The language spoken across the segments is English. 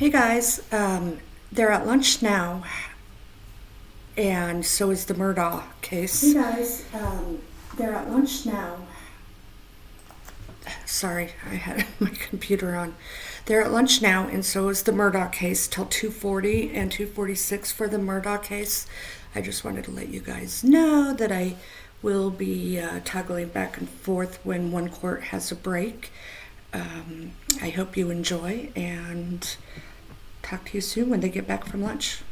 Hey guys, they're at lunch now, and so is the Murdaugh case. Hey guys, they're at lunch now. Sorry, I had my computer on. They're at lunch now, and so is the Murdaugh case till 2:40 and 2:46 for the Murdaugh case. I just wanted to let you guys know that I will be toggling back and forth when one court has a break. I hope you enjoy, and talk to you soon when they get back from lunch.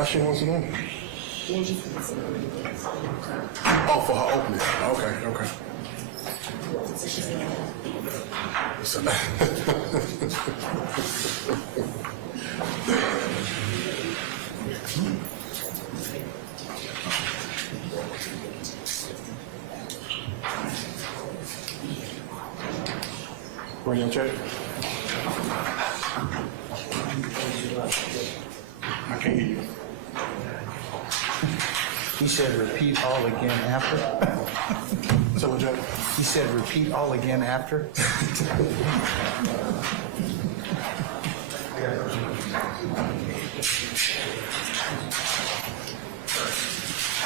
Question once again? Oh, for her opening. Okay. So, run your check. I can't hear you. He said repeat all again after. So what, Jack? He said repeat all again after.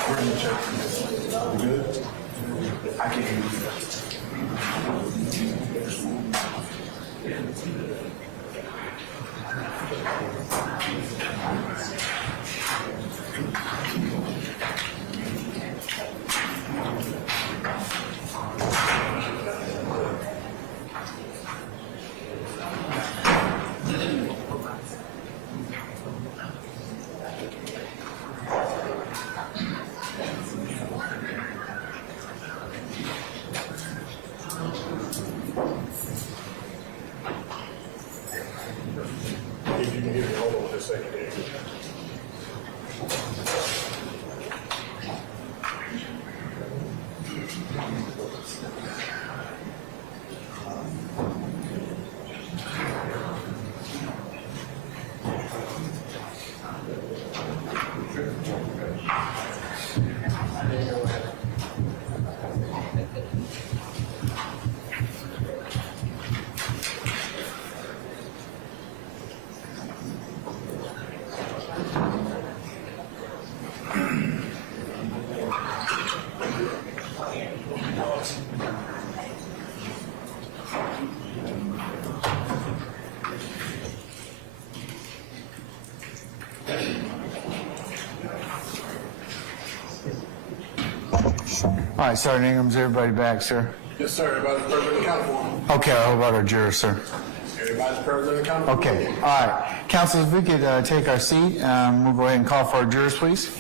Run your check. You good? I can't hear you. If you can hear me, hold on just a second. All right, Sergeant Ingram, is everybody back, sir? Yes, sir. Everybody's present and accounted for. Okay, how about our jurors, sir? Everybody's present and accounted for. Okay, all right. Council, if we could take our seat, we'll go ahead and call for our jurors, please.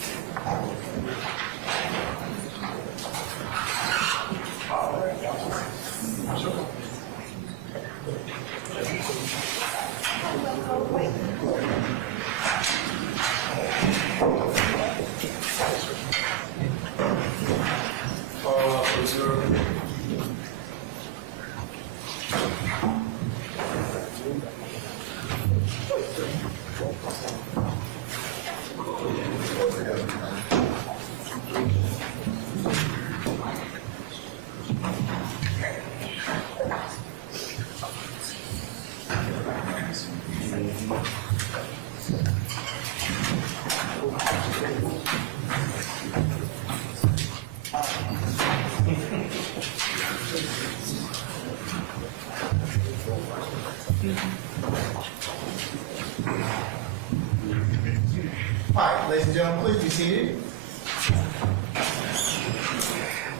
All right, ladies and gentlemen, please be seated.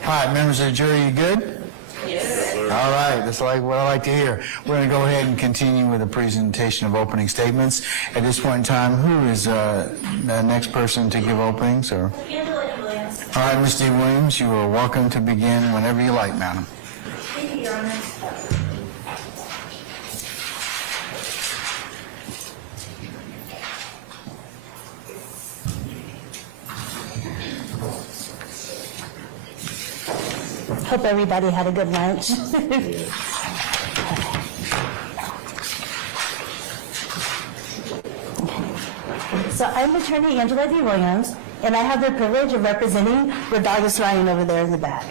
All right, members of the jury, you good? Yes. All right, that's like what I like to hear. We're going to go ahead and continue with the presentation of opening statements. At this point in time, who is the next person to give openings? Or? Angela Williams. All right, Ms. D. Williams, you are welcome to begin whenever you like, madam. Thank you, Your Honor. Hope everybody had a good lunch. So I'm attorney Angela D. Williams, and I have the privilege of representing Rodalgus Ryan over there in the back.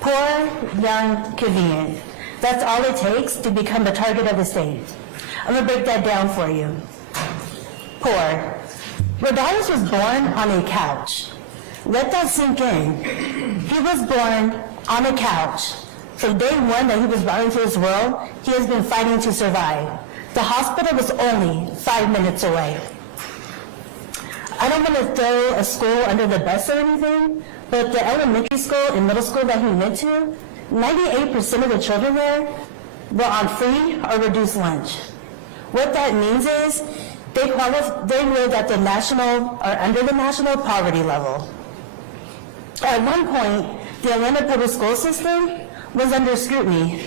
Poor, young, convenient. That's all it takes to become the target of the state. I'm gonna break that down for you. Poor. Rodalgus was born on a couch. Let that sink in. He was born on a couch. From day one that he was brought into this world, he has been fighting to survive. The hospital was only 5 minutes away. I don't want to throw a school under the bus or anything, but the elementary school and middle school that he went to, 98% of the children there were on free or reduced lunch. What that means is They lived at the national, or under the national poverty level. At one point, the Atlanta public school system was under scrutiny.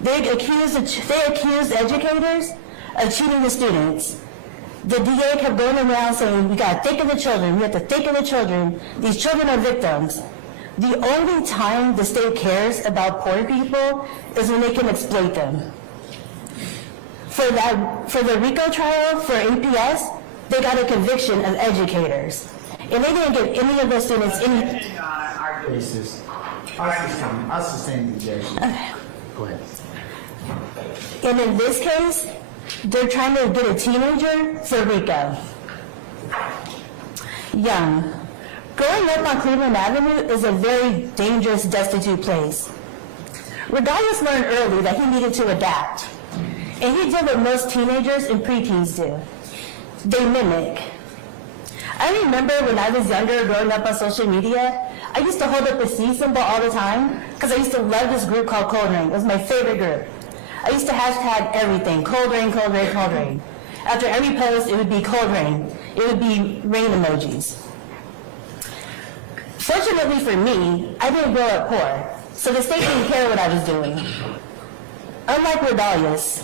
They accused educators of cheating the students. The DA kept going around saying, we gotta think of the children, we have to think of the children. These children are victims. The only time the state cares about poor people is when they can exploit them. For the Rico trial, for APS, they got a conviction of educators. And they didn't give any of those students any... I'll sustain the objection. Okay. Go ahead. And in this case, they're trying to get a teenager for Rico. Young. Growing up on Cleveland Avenue is a very dangerous, destitute place. Regardless learned early that he needed to adapt. And he did what most teenagers and preteens do. They mimic. I remember when I was younger, growing up on social media, I used to hold up the C symbol all the time because I used to love this group called Cold Rain. It was my favorite group. I used to hashtag everything, cold rain, cold rain, cold rain. After every post, it would be cold rain. It would be rain emojis. Fortunately for me, I didn't grow up poor, so the state didn't care what I was doing. Unlike Rodalius,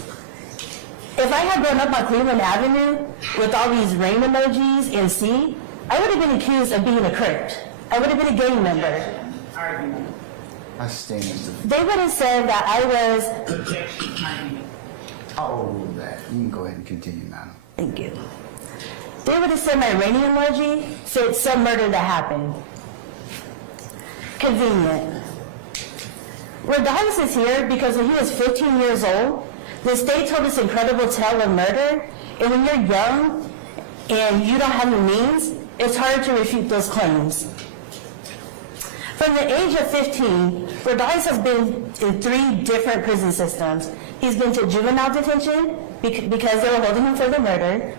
if I had grown up on Cleveland Avenue with all these rain emojis and C, I would have been accused of being a Crip. I would have been a gang member. I sustain this. They would have said that I was... I'll overrule that. You can go ahead and continue, madam. Thank you. They would have said my rainy emoji said some murder that happened. Convenient. Rodalius is here because when he was 15 years old, the state told this incredible tale of murder, and when you're young and you don't have the means, it's hard to refute those claims. From the age of 15, Rodalius has been in 3 different prison systems. He's been to juvenile detention because they were holding him for the murder.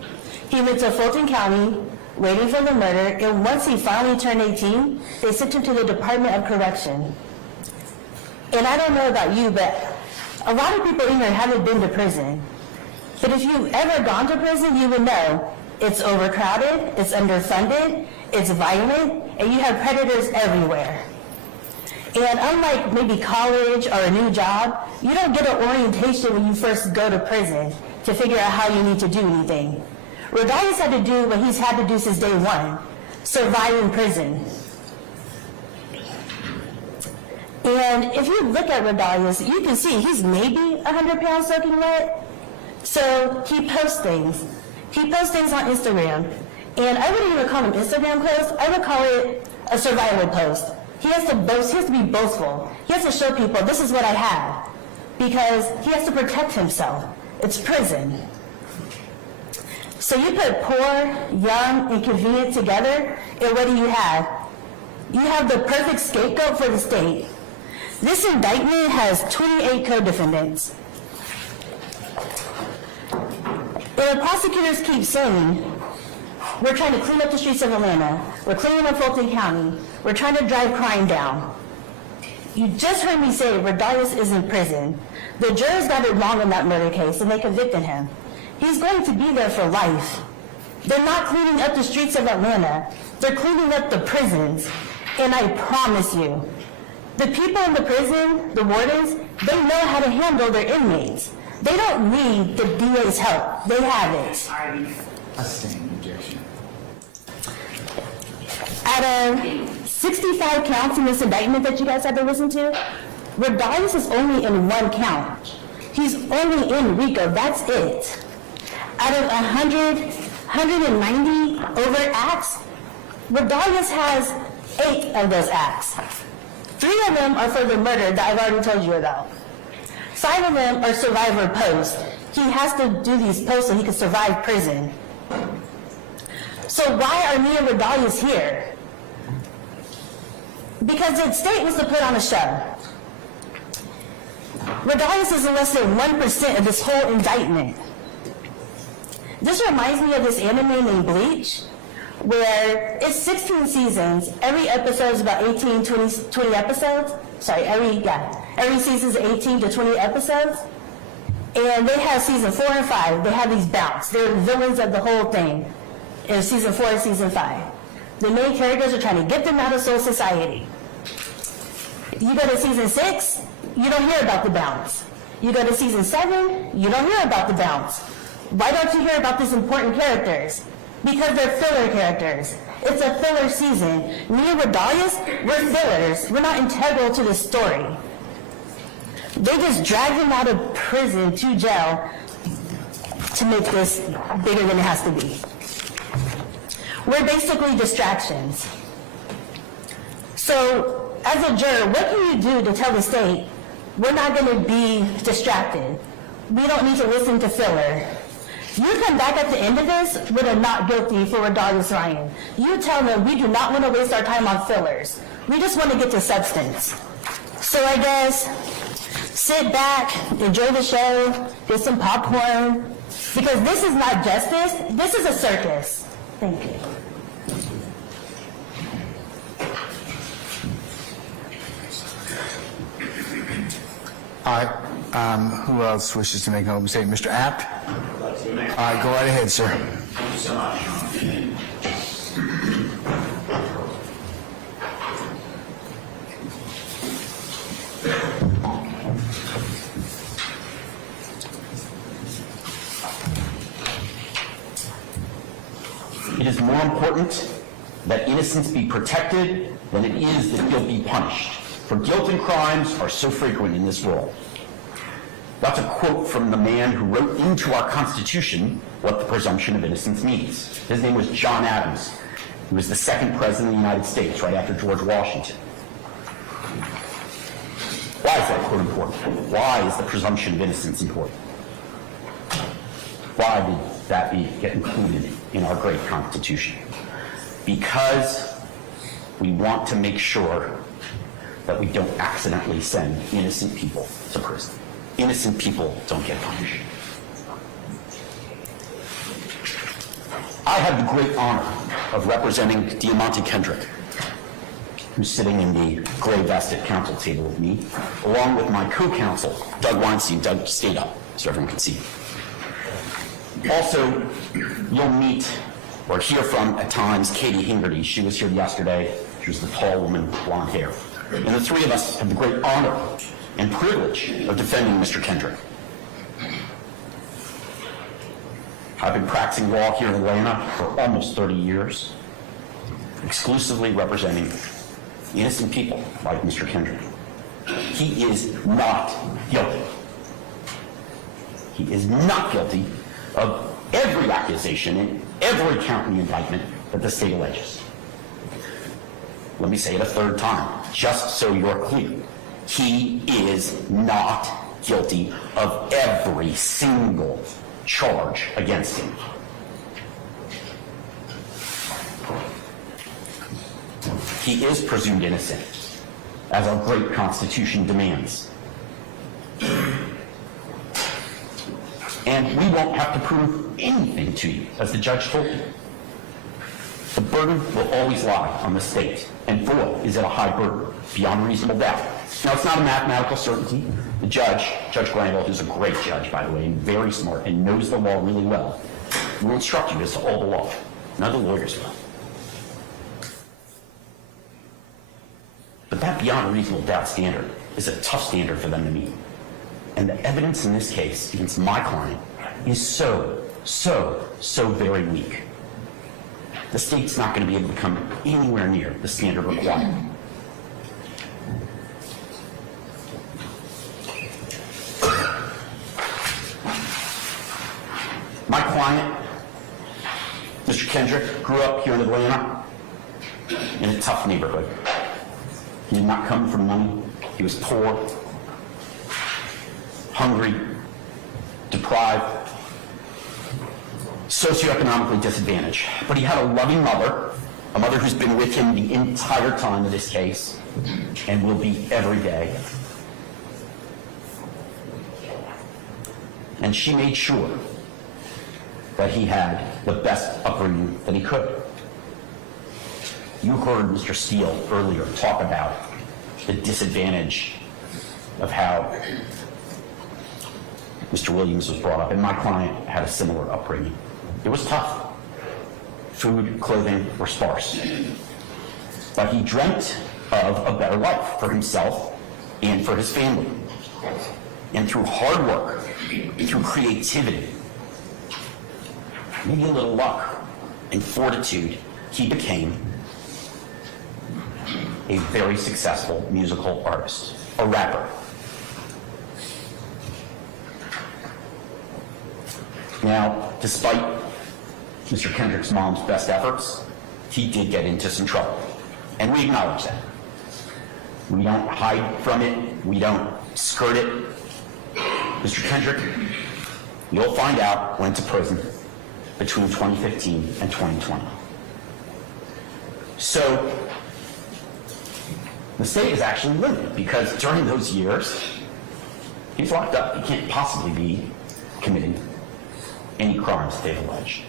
He went to Fulton County waiting for the murder, and once he finally turned 18, they sent him to the Department of Correction. And I don't know about you, but a lot of people in here haven't been to prison. But if you've ever gone to prison, you would know it's overcrowded, it's underfunded, it's violent, and you have predators everywhere. And unlike maybe college or a new job, you don't get an orientation when you first go to prison to figure out how you need to do anything. Rodalius had to do what he's had to do since day one, survive in prison. And if you look at Rodalius, you can see he's maybe 100 pounds soaking wet. So he posts things. He posts things on Instagram. And I wouldn't even call them Instagram posts. I would call it a survival post. He has to boast, he has to be boastful. He has to show people, this is what I have. Because he has to protect himself. It's prison. So you put poor, young, and convenient together, and what do you have? You have the perfect scapegoat for the state. This indictment has 28 co-defendants. And the prosecutors keep saying, we're trying to clean up the streets of Atlanta. We're cleaning up Fulton County. We're trying to drive crime down. You just heard me say Rodalius is in prison. The jurors got it wrong in that murder case, and they convicted him. He's going to be there for life. They're not cleaning up the streets of Atlanta. They're cleaning up the prisons. And I promise you, the people in the prison, the wardens, they know how to handle their inmates. They don't need the DA's help. They have it. I sustain the objection. Out of 65 counts in this indictment that you guys had to listen to, Rodalius is only in 1 count. He's only in Rico, that's it. Out of 190 overt acts, Rodalius has 8 of those acts. 3 of them are for the murder that I've already told you about. 5 of them are survivor posts. He has to do these posts so he can survive prison. So why are me and Rodalius here? Because the state was to put on a show. Rodalius is in less than 1% of this whole indictment. This reminds me of this anime named Bleach, where it's 16 seasons. Every episode is about 18, 20 episodes. Sorry, every season is 18 to 20 episodes. And they have season 4 and 5. They have these bouts. They're villains of the whole thing in season 4 and season 5. The main characters are trying to get them out of soul society. You go to season 6, you don't hear about the bounce. You go to season 7, you don't hear about the bounce. Why don't you hear about these important characters? Because they're filler characters. It's a filler season. Me and Redalius, we're fillers. We're not integral to the story. They just drag him out of prison to jail to make this bigger than it has to be. We're basically distractions. So, as a juror, what can you do to tell the state, we're not going to be distracted? We don't need to listen to filler. You come back at the end of this with a not guilty for Redalius Ryan. You tell them we do not want to waste our time on fillers. We just want to get to substance. So I guess, sit back, enjoy the show, get some popcorn, because this is not justice, this is a circus. Thank you. All right, who else wishes to make an opening statement? Mr. Apt? All right, go right ahead, sir. Thank you so much. It is more important that innocence be protected than it is that guilt be punished. For guilt and crimes are so frequent in this world. That's a quote from the man who wrote into our Constitution what the presumption of innocence means. His name was John Adams. He was the second president of the United States, right after George Washington. Why is that quote important? Why is the presumption of innocence important? Why did that get included in our great Constitution? Because we want to make sure that we don't accidentally send innocent people to prison. Innocent people don't get punished. I have the great honor of representing Diamante Kendrick, who's sitting in the gray vest at council table with me, along with my co-counsel, Doug Weinstein. Doug, stand up so everyone can see you. Also, you'll meet or hear from, at times, Katie Hingerty. She was here yesterday. She was the tall woman with blonde hair. And the three of us have the great honor and privilege of defending Mr. Kendrick. I've been practicing law here in Atlanta for almost 30 years, exclusively representing innocent people like Mr. Kendrick. He is not guilty. He is not guilty of every accusation and every count in the indictment that the state alleges. Let me say it a third time, just so you're clear. He is not guilty of every single charge against him. He is presumed innocent, as our great Constitution demands. And we won't have to prove anything to you, as the judge told you. The burden will always lie on the state, and boy, is it a high burden, beyond reasonable doubt. Now, it's not a mathematical certainty. The judge, Judge Granville, who's a great judge, by the way, and very smart, and knows the law really well, will instruct you as to all the law. None of the lawyers will. But that beyond a reasonable doubt standard is a tough standard for them to meet. And the evidence in this case against my client is so very weak. The state's not going to be able to come anywhere near the standard required. My client, Mr. Kendrick, grew up here in Atlanta in a tough neighborhood. He did not come from money. He was poor, hungry, deprived, socioeconomically disadvantaged. But he had a loving mother, a mother who's been with him the entire time of this case and will be every day. And she made sure that he had the best upbringing that he could. You heard Mr. Steele earlier talk about the disadvantage of how Mr. Williams was brought up, and my client had a similar upbringing. It was tough. Food, clothing were sparse. But he dreamt of a better life for himself and for his family. And through hard work, through creativity, maybe a little luck and fortitude, he became a very successful musical artist, a rapper. Now, despite Mr. Kendrick's mom's best efforts, he did get into some trouble. And we acknowledge that. We don't hide from it. We don't skirt it. Mr. Kendrick, you'll find out, went to prison between 2015 and 2020. So, the state is actually limited because during those years, he's locked up. He can't possibly be committing any crimes that they've alleged.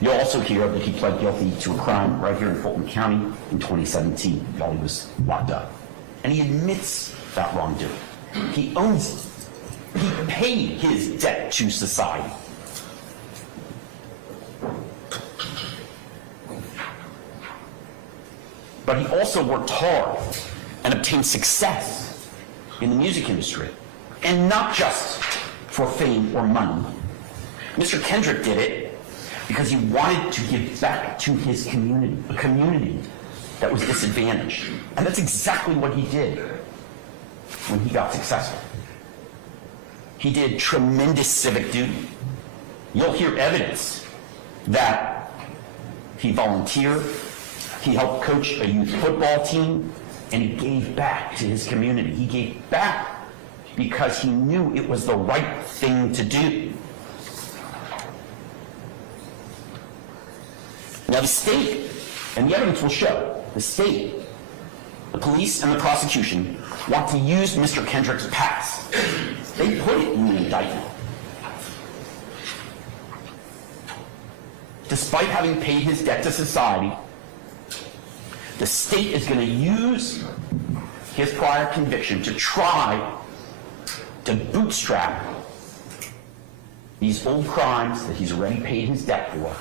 You'll also hear that he pled guilty to a crime right here in Fulton County in 2017 while he was locked up. And he admits that wrongdoing. He owns it. He paid his debt to society. But he also worked hard and obtained success in the music industry. And not just for fame or money. Mr. Kendrick did it because he wanted to give back to his community, a community that was disadvantaged. And that's exactly what he did when he got successful. He did tremendous civic duty. You'll hear evidence that he volunteered, he helped coach a youth football team, and he gave back to his community. He gave back because he knew it was the right thing to do. Now the state, and the evidence will show, the state, the police, and the prosecution want to use Mr. Kendrick's past. They put it in the indictment. Despite having paid his debt to society, the state is going to use his prior conviction to try to bootstrap these old crimes that he's already paid his debt for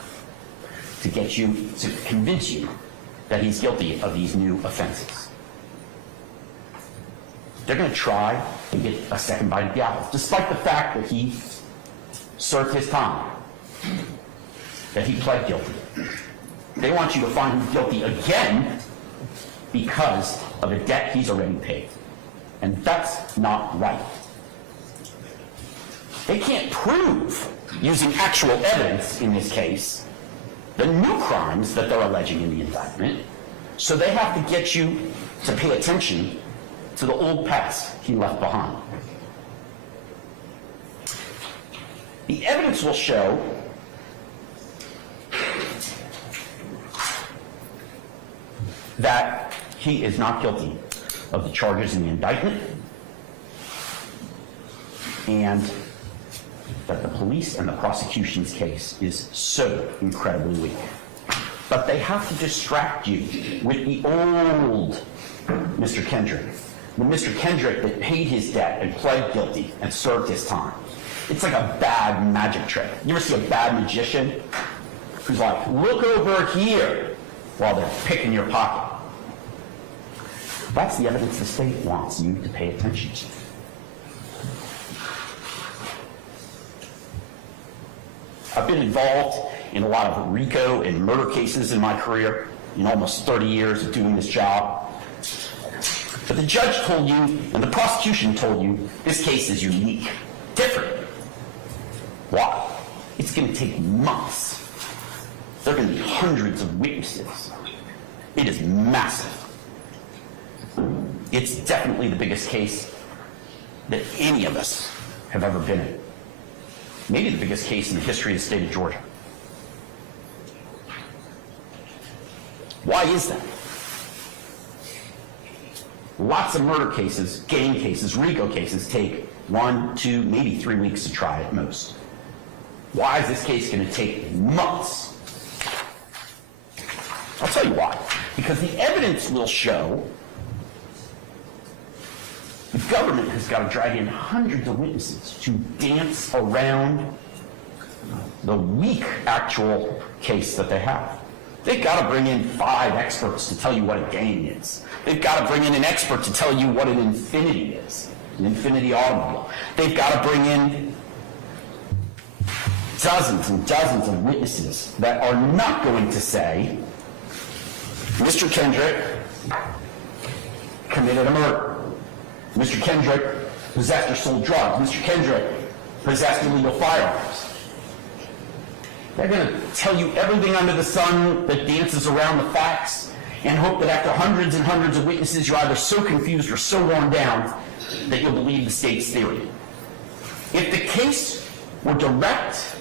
to get you, to convince you that he's guilty of these new offenses. They're going to try to get a second bite at the apple, despite the fact that he served his time, that he pled guilty. They want you to find him guilty again because of a debt he's already paid. And that's not right. They can't prove, using actual evidence in this case, the new crimes that they're alleging in the indictment, so they have to get you to pay attention to the old past he left behind. The evidence will show that he is not guilty of the charges in the indictment, and that the police and the prosecution's case is so incredibly weak. But they have to distract you with the old Mr. Kendrick, the Mr. Kendrick that paid his debt and pled guilty and served his time. It's like a bad magic trick. You ever see a bad magician who's like, look over here, while they're picking your pocket? That's the evidence the state wants you to pay attention to. I've been involved in a lot of Rico and murder cases in my career, in almost 30 years of doing this job. But the judge told you, and the prosecution told you, this case is unique, different. Why? It's going to take months. There are going to be hundreds of witnesses. It is massive. It's definitely the biggest case that any of us have ever been in. Maybe the biggest case in the history of the state of Georgia. Why is that? Lots of murder cases, gang cases, Rico cases take 1, 2, maybe 3 weeks to try at most. Why is this case going to take months? I'll tell you why. Because the evidence will show The government has got to drag in hundreds of witnesses to dance around the weak actual case that they have. They've got to bring in 5 experts to tell you what a gang is. They've got to bring in an expert to tell you what an Infinity is, an Infinity automobile. They've got to bring in dozens and dozens of witnesses that are not going to say, Mr. Kendrick committed a murder. Mr. Kendrick possessed or sold drugs. Mr. Kendrick possessed illegal firearms. They're going to tell you everything under the sun that dances around the facts and hope that after hundreds and hundreds of witnesses, you're either so confused or so worn down that you'll believe the state's theory. If the case were direct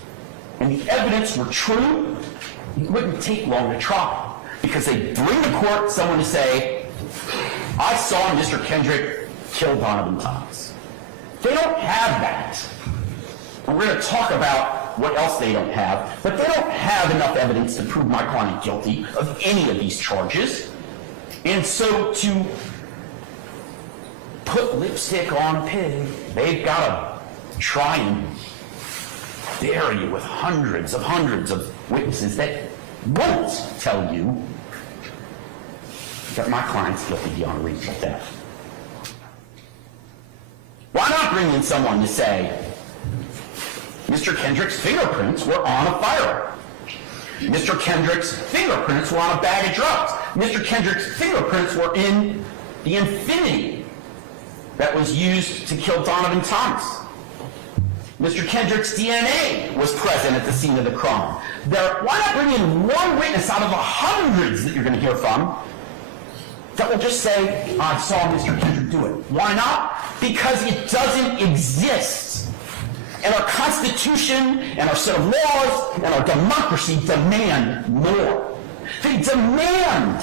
and the evidence were true, it wouldn't take long to try, because they bring to court someone to say, I saw Mr. Kendrick kill Donovan Thomas. They don't have that. And we're going to talk about what else they don't have, but they don't have enough evidence to prove my client guilty of any of these charges. And so to put lipstick on a pig, they've got to try and bury you with hundreds of witnesses that won't tell you that my client's guilty beyond reasonable doubt. Why not bring in someone to say, Mr. Kendrick's fingerprints were on a firearm. Mr. Kendrick's fingerprints were on a bag of drugs. Mr. Kendrick's fingerprints were in the Infinity that was used to kill Donovan Thomas. Mr. Kendrick's DNA was present at the scene of the crime. Why not bring in one witness out of the hundreds that you're going to hear from that will just say, I saw Mr. Kendrick do it? Why not? Because it doesn't exist. And our Constitution and our set of laws and our democracy demand more. They demand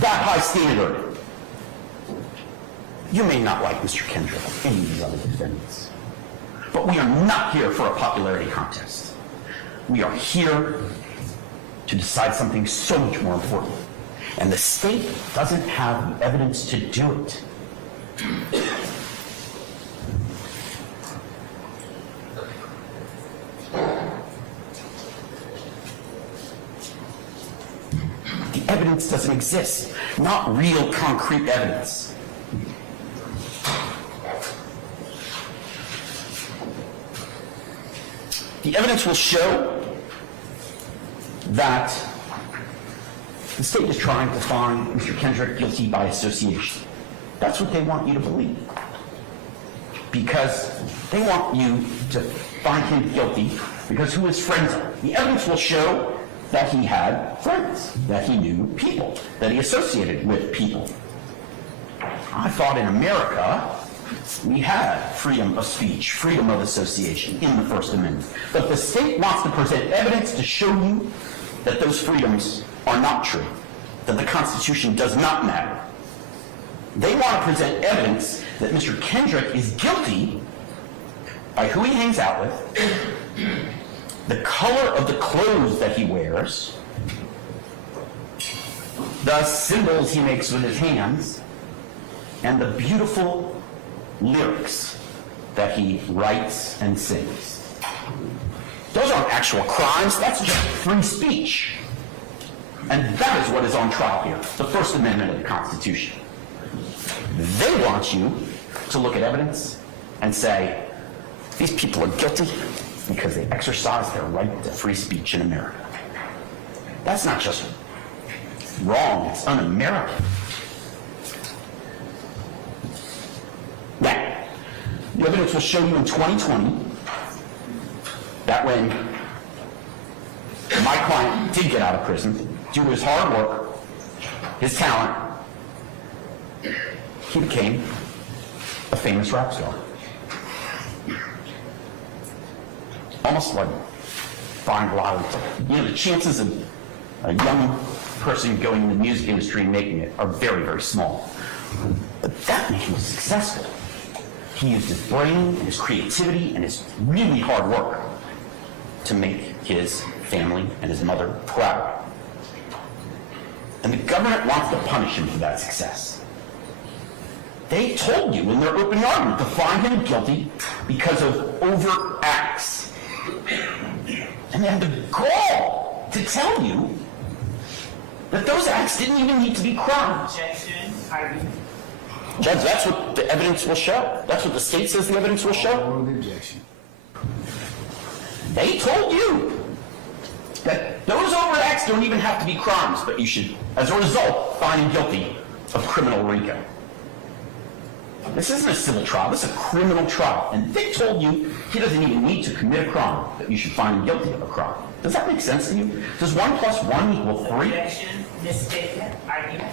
that high standard. You may not like Mr. Kendrick or any of these other defendants, but we are not here for a popularity contest. We are here to decide something so much more important. And the state doesn't have the evidence to do it. The evidence doesn't exist, not real concrete evidence. The evidence will show that the state is trying to find Mr. Kendrick guilty by association. That's what they want you to believe. Because they want you to find him guilty because who his friends are. The evidence will show that he had friends, that he knew people, that he associated with people. I thought in America, we had freedom of speech, freedom of association in the First Amendment. But the state wants to present evidence to show you that those freedoms are not true, that the Constitution does not matter. They want to present evidence that Mr. Kendrick is guilty by who he hangs out with, the color of the clothes that he wears, the symbols he makes with his hands, and the beautiful lyrics that he writes and sings. Those aren't actual crimes, that's just free speech. And that is what is on trial here, the First Amendment of the Constitution. They want you to look at evidence and say, these people are guilty because they exercise their right to free speech in America. That's not just wrong, it's un-American. Now, the evidence will show you in 2020 that when my client did get out of prison, due to his hard work, his talent, he became a famous rap star. Almost like buying lottery. You know, the chances of a young person going in the music industry and making it are very, very small. But that man was successful. He used his brain and his creativity and his really hard work to make his family and his mother proud. And the government wants to punish him for that success. They told you in their opening argument to find him guilty because of overt acts. And they had the gall to tell you that those acts didn't even need to be crimes. Judge, that's what the evidence will show. That's what the state says the evidence will show. Overrule the objection. They told you that those overt acts don't even have to be crimes, but you should, as a result, find him guilty of criminal RICO. This isn't a civil trial, this is a criminal trial. And they told you he doesn't even need to commit a crime, that you should find him guilty of a crime. Does that make sense to you? Does 1 + 1 equal 3? Objection, misstatement, argument.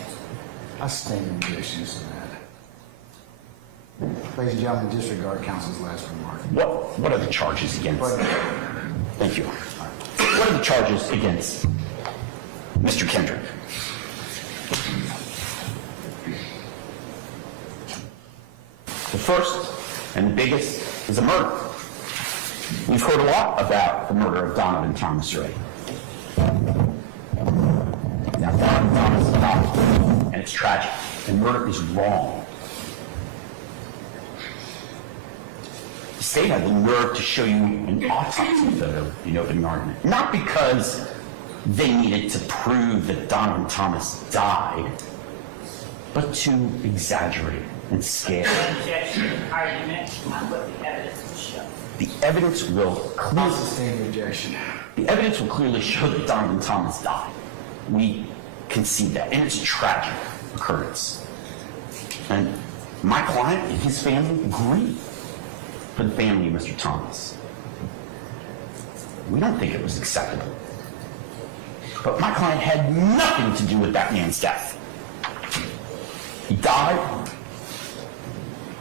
I stand in objections to that. Ladies and gentlemen, disregard counsel's last remark. What are the charges against? Thank you. What are the charges against Mr. Kendrick? The first and the biggest is a murder. We've heard a lot about the murder of Donovan Thomas already. Now, Donovan Thomas died, and it's tragic, and murder is wrong. The state had the nerve to show you an autopsy photo in opening argument, not because they needed to prove that Donovan Thomas died, but to exaggerate and scare. Objection, argument, on what the evidence will show. The evidence will I sustain the objection. The evidence will clearly show that Donovan Thomas died. We concede that, and it's a tragic occurrence. And my client and his family grieve for the family of Mr. Thomas. We don't think it was acceptable. But my client had nothing to do with that man's death. He died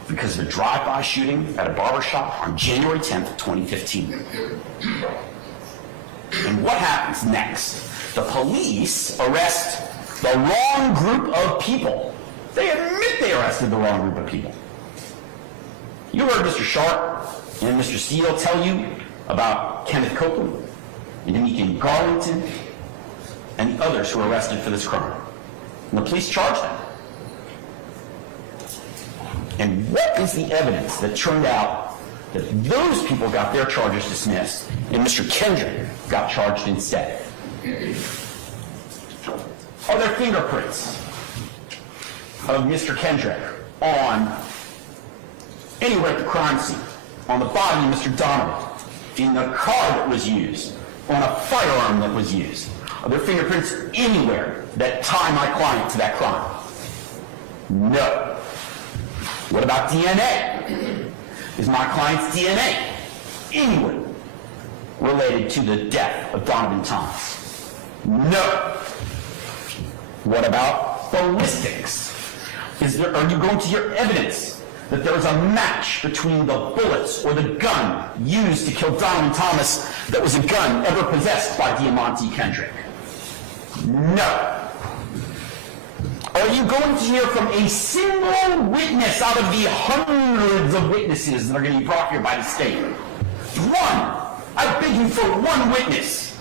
because of a drive-by shooting at a barbershop on January 10th, 2015. And what happens next? The police arrest the wrong group of people. They admit they arrested the wrong group of people. You heard Mr. Sharp and Mr. Steele tell you about Kenneth Copeland and Demetrius Garlington and the others who were arrested for this crime. And the police charged them. And what is the evidence that turned out that those people got their charges dismissed and Mr. Kendrick got charged instead? Are there fingerprints of Mr. Kendrick on anywhere at the crime scene, on the body of Mr. Donovan, in the car that was used, on a firearm that was used? Are there fingerprints anywhere that tie my client to that crime? No. What about DNA? Is my client's DNA anywhere related to the death of Donovan Thomas? No. What about ballistics? Are you going to hear evidence that there was a match between the bullets or the gun used to kill Donovan Thomas that was a gun ever possessed by Diamante Kendrick? No. Are you going to hear from a single witness out of the hundreds of witnesses that are going to be brought here by the state? One. I beg you for one witness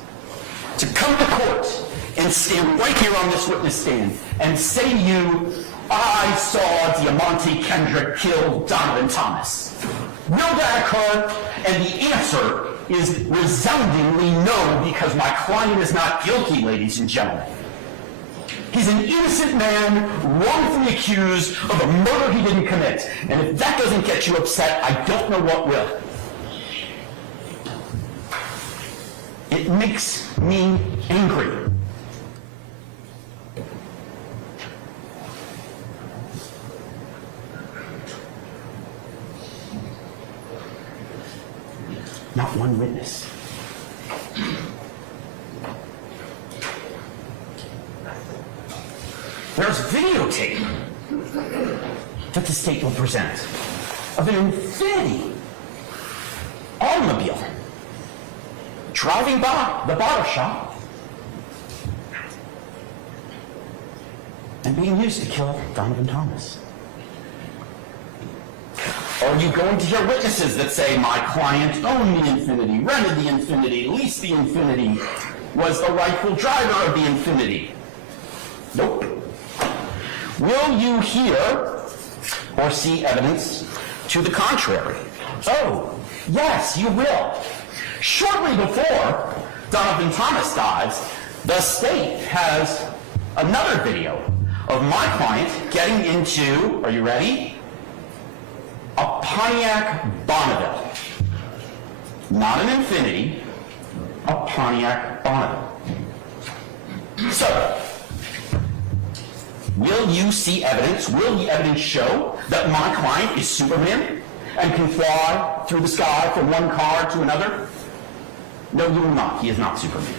to come to court and stand right here on this witness stand and say to you, I saw Diamante Kendrick kill Donovan Thomas. Will that occur? And the answer is resoundingly no, because my client is not guilty, ladies and gentlemen. He's an innocent man, wrongfully accused of a murder he didn't commit. And if that doesn't get you upset, I don't know what will. It makes me angry. Not one witness. There's videotape that the state will present of an Infiniti automobile driving by the barber shop and being used to kill Donovan Thomas. Are you going to hear witnesses that say my client owned the Infiniti, rented the Infiniti, leased the Infiniti, was the rightful driver of the Infiniti? Nope. Will you hear or see evidence to the contrary? Oh, yes, you will. Shortly before Donovan Thomas dies, the state has another video of my client getting into, are you ready? A Pontiac Bonneville. Not an Infiniti, a Pontiac Bonneville. So, will you see evidence? Will the evidence show that my client is Superman and can fly through the sky from one car to another? No, you will not. He is not Superman.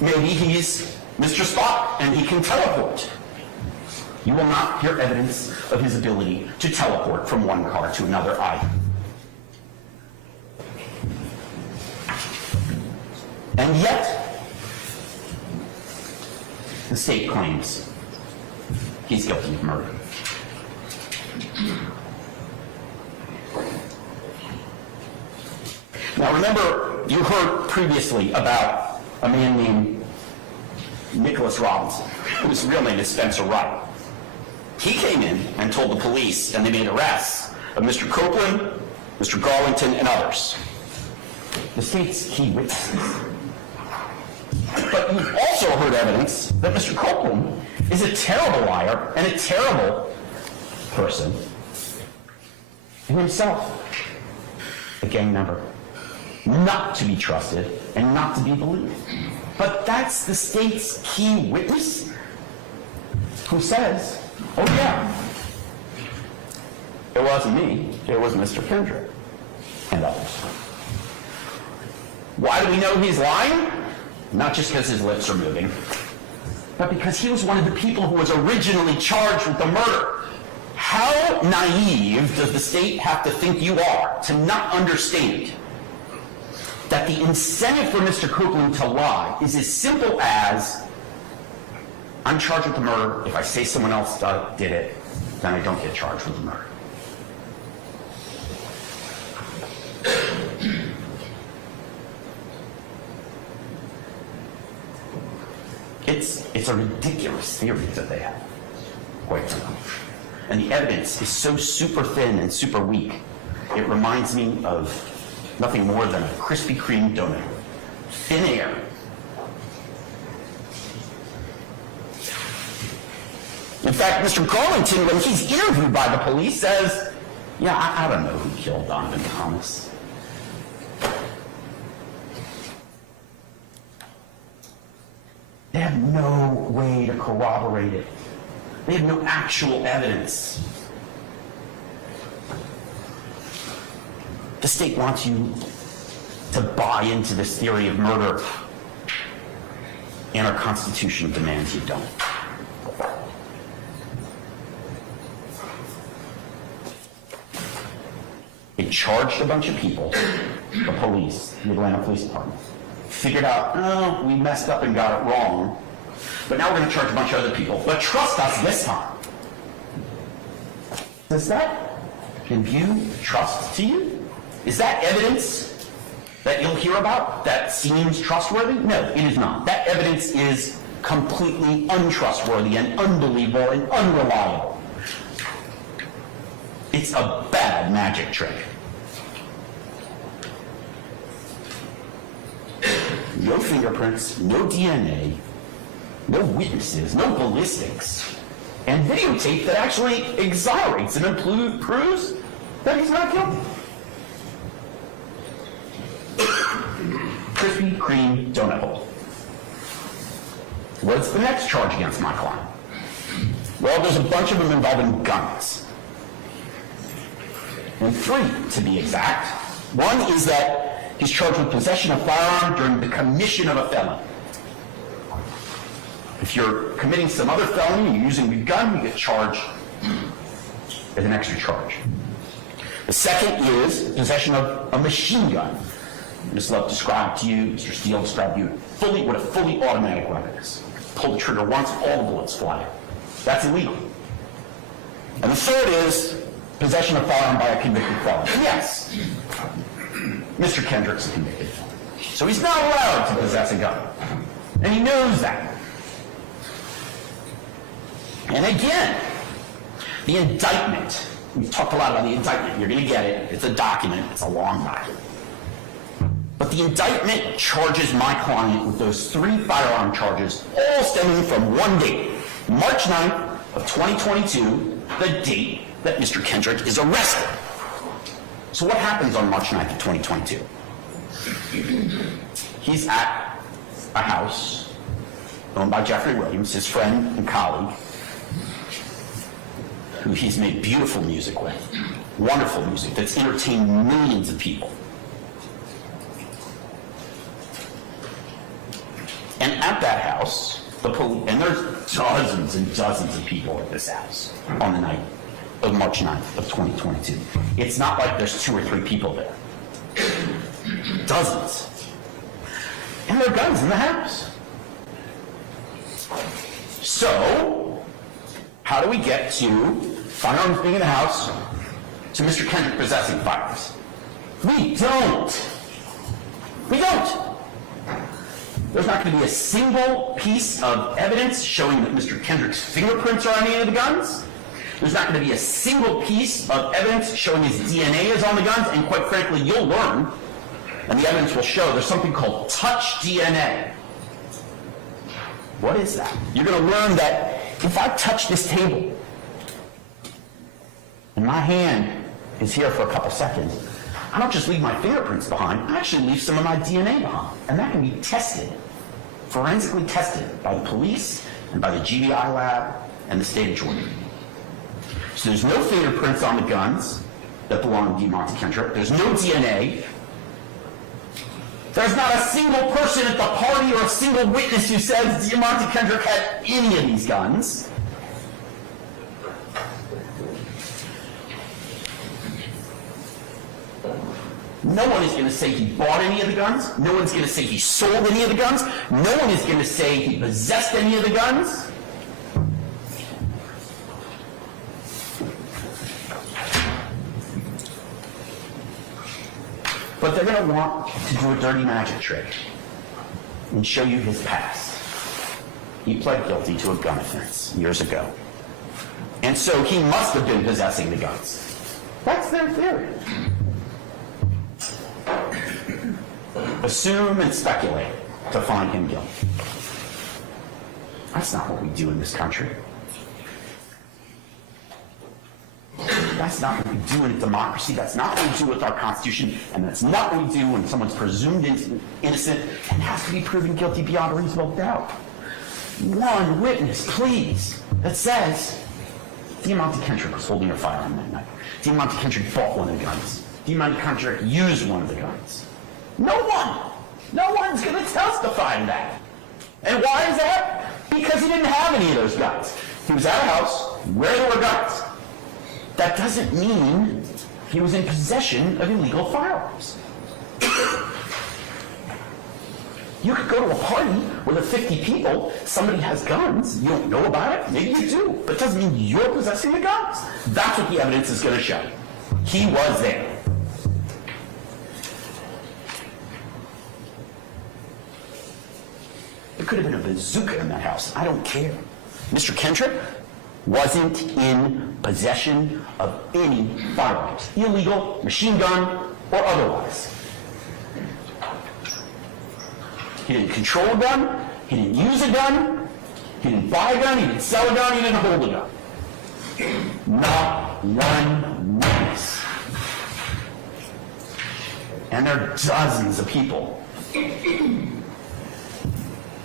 Maybe he's Mr. Spock and he can teleport. You will not hear evidence of his ability to teleport from one car to another either. And yet, the state claims he's guilty of murder. Now remember, you heard previously about a man named Nicholas Robinson, whose real name is Spencer Wright. He came in and told the police, and they made arrests of Mr. Copeland, Mr. Garlington, and others. The state's key witnesses. But you've also heard evidence that Mr. Copeland is a terrible liar and a terrible person, and himself a gang member, not to be trusted and not to be believed. But that's the state's key witness who says, oh yeah, it wasn't me, it was Mr. Kendrick and others. Why do we know he's lying? Not just because his lips are moving, but because he was one of the people who was originally charged with the murder. How naive does the state have to think you are to not understand that the incentive for Mr. Copeland to lie is as simple as, I'm charged with the murder. If I say someone else did it, then I don't get charged with the murder. It's a ridiculous theory that they have, quite frankly. And the evidence is so super thin and super weak, it reminds me of nothing more than a Krispy Kreme donut. Thin air. In fact, Mr. Garlington, when he's interviewed by the police, says, yeah, I don't know who killed Donovan Thomas. They have no way to corroborate it. They have no actual evidence. The state wants you to buy into this theory of murder, and our Constitution demands you don't. It charged a bunch of people, the police, the Atlanta Police Department, figured out, oh, we messed up and got it wrong, but now we're going to charge a bunch of other people. But trust us this time. Does that imbue trust to you? Is that evidence that you'll hear about that seems trustworthy? No, it is not. That evidence is completely untrustworthy and unbelievable and unreliable. It's a bad magic trick. No fingerprints, no DNA, no witnesses, no ballistics, and videotape that actually exonerates and proves that he's not guilty. Krispy Kreme donut hole. What's the next charge against my client? Well, there's a bunch of them involving guns. And 3, to be exact. One is that he's charged with possession of firearm during the commission of a felony. If you're committing some other felony and you're using a gun, you get charged as an extra charge. The second is possession of a machine gun. Ms. Love described to you, Mr. Steele described to you, what a fully automatic weapon is. Pull the trigger once, all the bullets fly out. That's illegal. And the third is possession of firearm by a convicted felon. Yes, Mr. Kendrick's a convicted felon. So he's not allowed to possess a gun. And he knows that. And again, The indictment, we've talked a lot about the indictment. You're going to get it. It's a document. It's a long document. But the indictment charges my client with those 3 firearm charges, all stemming from one date, March 9th of 2022, the date that Mr. Kendrick is arrested. So what happens on March 9th of 2022? He's at a house owned by Jeffrey Williams, his friend and colleague, who he's made beautiful music with, wonderful music that's entertained millions of people. And at that house, and there's dozens and dozens of people at this house on the night of March 9th of 2022. It's not like there's 2 or 3 people there. Dozens. And there are guns in the house. So, how do we get to firearms being in the house to Mr. Kendrick possessing firearms? We don't. We don't. There's not going to be a single piece of evidence showing that Mr. Kendrick's fingerprints are on any of the guns. There's not going to be a single piece of evidence showing his DNA is on the guns, and quite frankly, you'll learn, and the evidence will show, there's something called touch DNA. What is that? You're going to learn that if I touch this table, and my hand is here for a couple seconds, I don't just leave my fingerprints behind, I actually leave some of my DNA behind. And that can be tested, forensically tested by the police and by the GBI lab and the state of Georgia. So there's no fingerprints on the guns that belong to Diamante Kendrick. There's no DNA. There's not a single person at the party or a single witness who says Diamante Kendrick had any of these guns. No one is going to say he bought any of the guns. No one's going to say he sold any of the guns. No one is going to say he possessed any of the guns. But they're going to want to do a dirty magic trick and show you his past. He pled guilty to a gun offense years ago. And so he must have been possessing the guns. That's their theory. Assume and speculate to find him guilty. That's not what we do in this country. That's not what we do in a democracy. That's not what we do with our Constitution. And that's not what we do when someone's presumed innocent and has to be proven guilty beyond a reasonable doubt. One witness, please, that says Diamante Kendrick was holding a firearm that night. Diamante Kendrick bought one of the guns. Diamante Kendrick used one of the guns. No one. No one's going to testify to that. And why is that? Because he didn't have any of those guns. He was at a house where there were guns. That doesn't mean he was in possession of illegal firearms. You could go to a party where there are 50 people, somebody has guns, you don't know about it, maybe you do, but it doesn't mean you're possessing the guns. That's what the evidence is going to show. He was there. There could have been a bazooka in that house. I don't care. Mr. Kendrick wasn't in possession of any firearms, illegal, machine gun, or otherwise. He didn't control a gun, he didn't use a gun, he didn't buy a gun, he didn't sell a gun, he didn't hold a gun. Not one witness. And there are dozens of people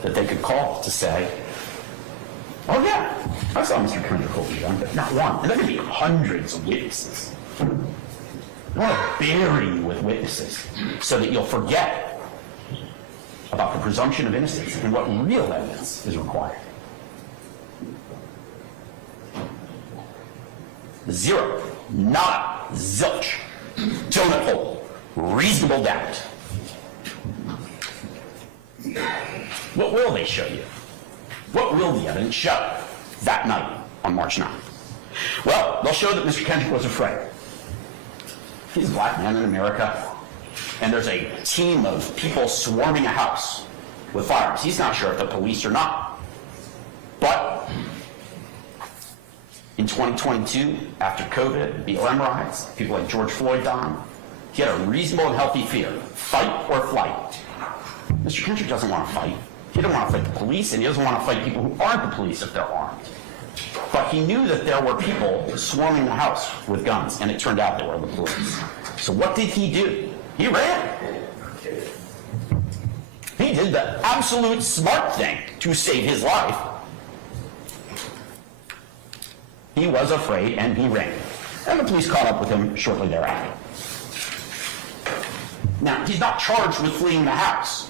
that they could call to say, oh yeah, I saw Mr. Kendrick hold a gun, but not one. And there could be hundreds of witnesses. I want to bury you with witnesses so that you'll forget about the presumption of innocence and what real evidence is required. Zero, not zilch, donut hole, reasonable doubt. What will they show you? What will the evidence show that night on March 9th? Well, they'll show that Mr. Kendrick was afraid. He's a black man in America, and there's a team of people swarming a house with firearms. He's not sure if they're police or not. But In 2022, after COVID, BLM riots, people like George Floyd died, he had a reasonable and healthy fear, fight or flight. Mr. Kendrick doesn't want to fight. He doesn't want to fight the police, and he doesn't want to fight people who aren't the police if they're armed. But he knew that there were people swarming the house with guns, and it turned out they were the police. So what did he do? He ran. He did the absolute smart thing to save his life. He was afraid, and he ran. And the police caught up with him shortly thereafter. Now, he's not charged with fleeing the house.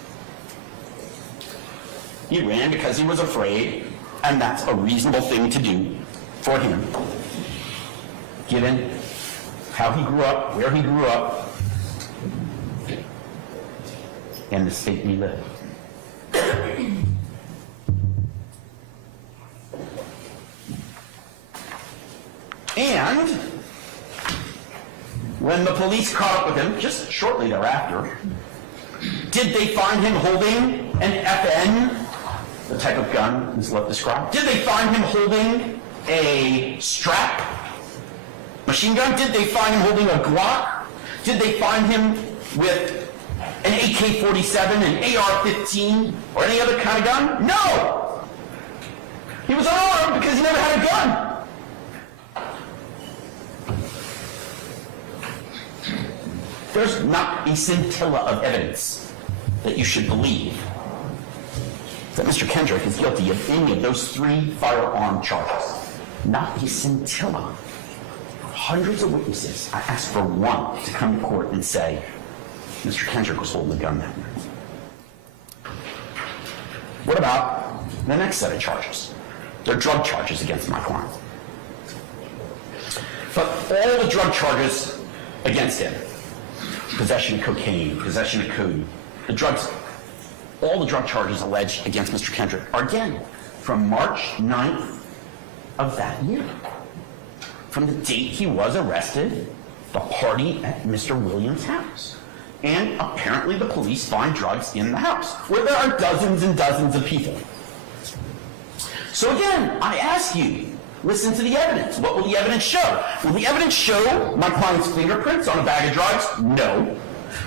He ran because he was afraid, and that's a reasonable thing to do for him, given how he grew up, where he grew up, and the state we live. And when the police caught up with him, just shortly thereafter, did they find him holding an FN, the type of gun Ms. Love described? Did they find him holding a strap machine gun? Did they find him holding a Glock? Did they find him with an AK-47, an AR-15, or any other kind of gun? No! He was unarmed because he never had a gun. There's not a scintilla of evidence that you should believe that Mr. Kendrick is guilty of any of those 3 firearm charges. Not a scintilla. Hundreds of witnesses. I asked for one to come to court and say, Mr. Kendrick was holding a gun that night. What about the next set of charges? They're drug charges against my client. But all the drug charges against him, possession of cocaine, possession of codeine, all the drug charges alleged against Mr. Kendrick are again from March 9th of that year. From the date he was arrested, the party at Mr. Williams' house. And apparently the police find drugs in the house, where there are dozens and dozens of people. So again, I ask you, listen to the evidence. What will the evidence show? Will the evidence show my client's fingerprints on a bag of drugs? No.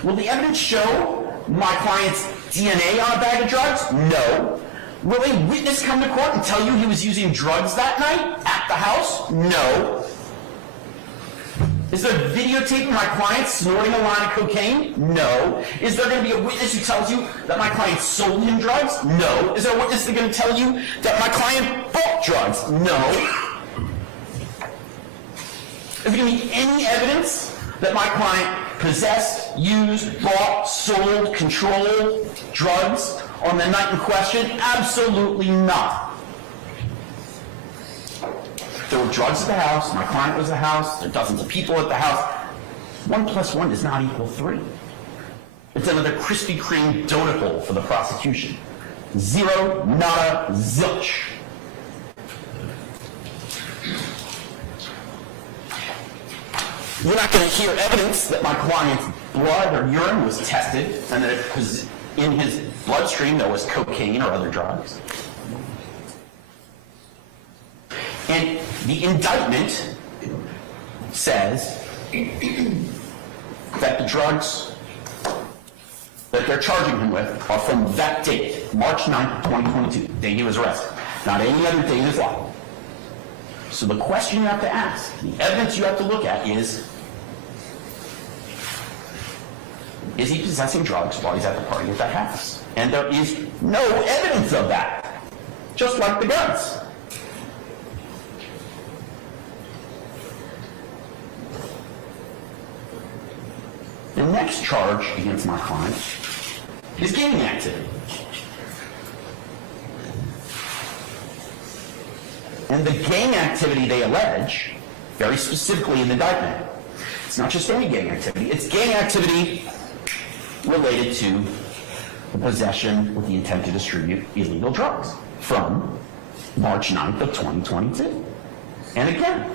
Will the evidence show my client's DNA on a bag of drugs? No. Will a witness come to court and tell you he was using drugs that night at the house? No. Is there videotaping my client snorting a line of cocaine? No. Is there going to be a witness who tells you that my client sold him drugs? No. Is there a witness that's going to tell you that my client bought drugs? No. Is there going to be any evidence that my client possessed, used, bought, sold, controlled drugs on the night in question? Absolutely not. There were drugs at the house, my client was at the house, there are dozens of people at the house. 1 + 1 does not equal 3. It's another Krispy Kreme donut hole for the prosecution. Zero, nada, zilch. You're not going to hear evidence that my client's blood or urine was tested and that it was in his bloodstream there was cocaine or other drugs. And the indictment says that the drugs that they're charging him with are from that date, March 9th, 2022, the day he was arrested, not any other day in his life. So the question you have to ask, the evidence you have to look at is he possessing drugs while he's at the party at that house? And there is no evidence of that, just like the guns. The next charge against my client is gaming activity. And the gang activity they allege, very specifically in the indictment, it's not just any gang activity, it's gang activity related to the possession with the intent to distribute illegal drugs from March 9th of 2022. And again,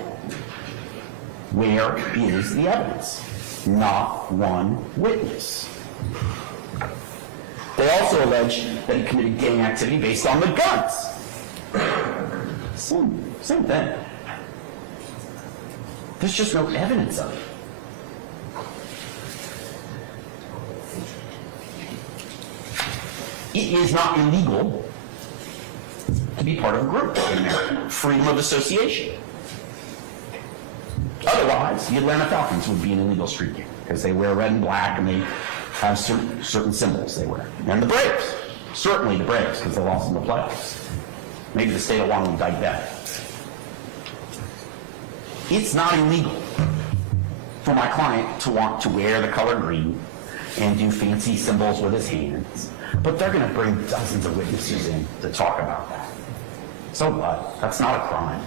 where is the evidence? Not one witness. They also allege that he committed gang activity based on the guns. Same thing. There's just no evidence of it. It is not illegal to be part of a group in America. Freedom of association. Otherwise, the Atlanta Falcons would be an illegal street game because they wear red and black and they have certain symbols they wear. And the Braves, certainly the Braves, because they lost in the playoffs. Maybe the state of Wyoming died better. It's not illegal for my client to want to wear the color green and do fancy symbols with his hands, but they're going to bring dozens of witnesses in to talk about that. So what? That's not a crime.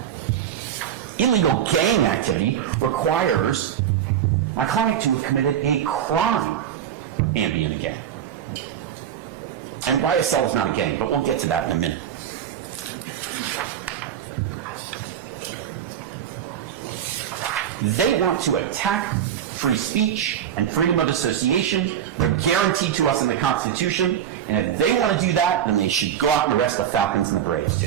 Illegal gang activity requires my client to have committed a crime and be in a gang. And YSL is not a gang, but we'll get to that in a minute. They want to attack free speech and freedom of association. They're guaranteed to us in the Constitution, and if they want to do that, then they should go out and arrest the Falcons and the Braves too.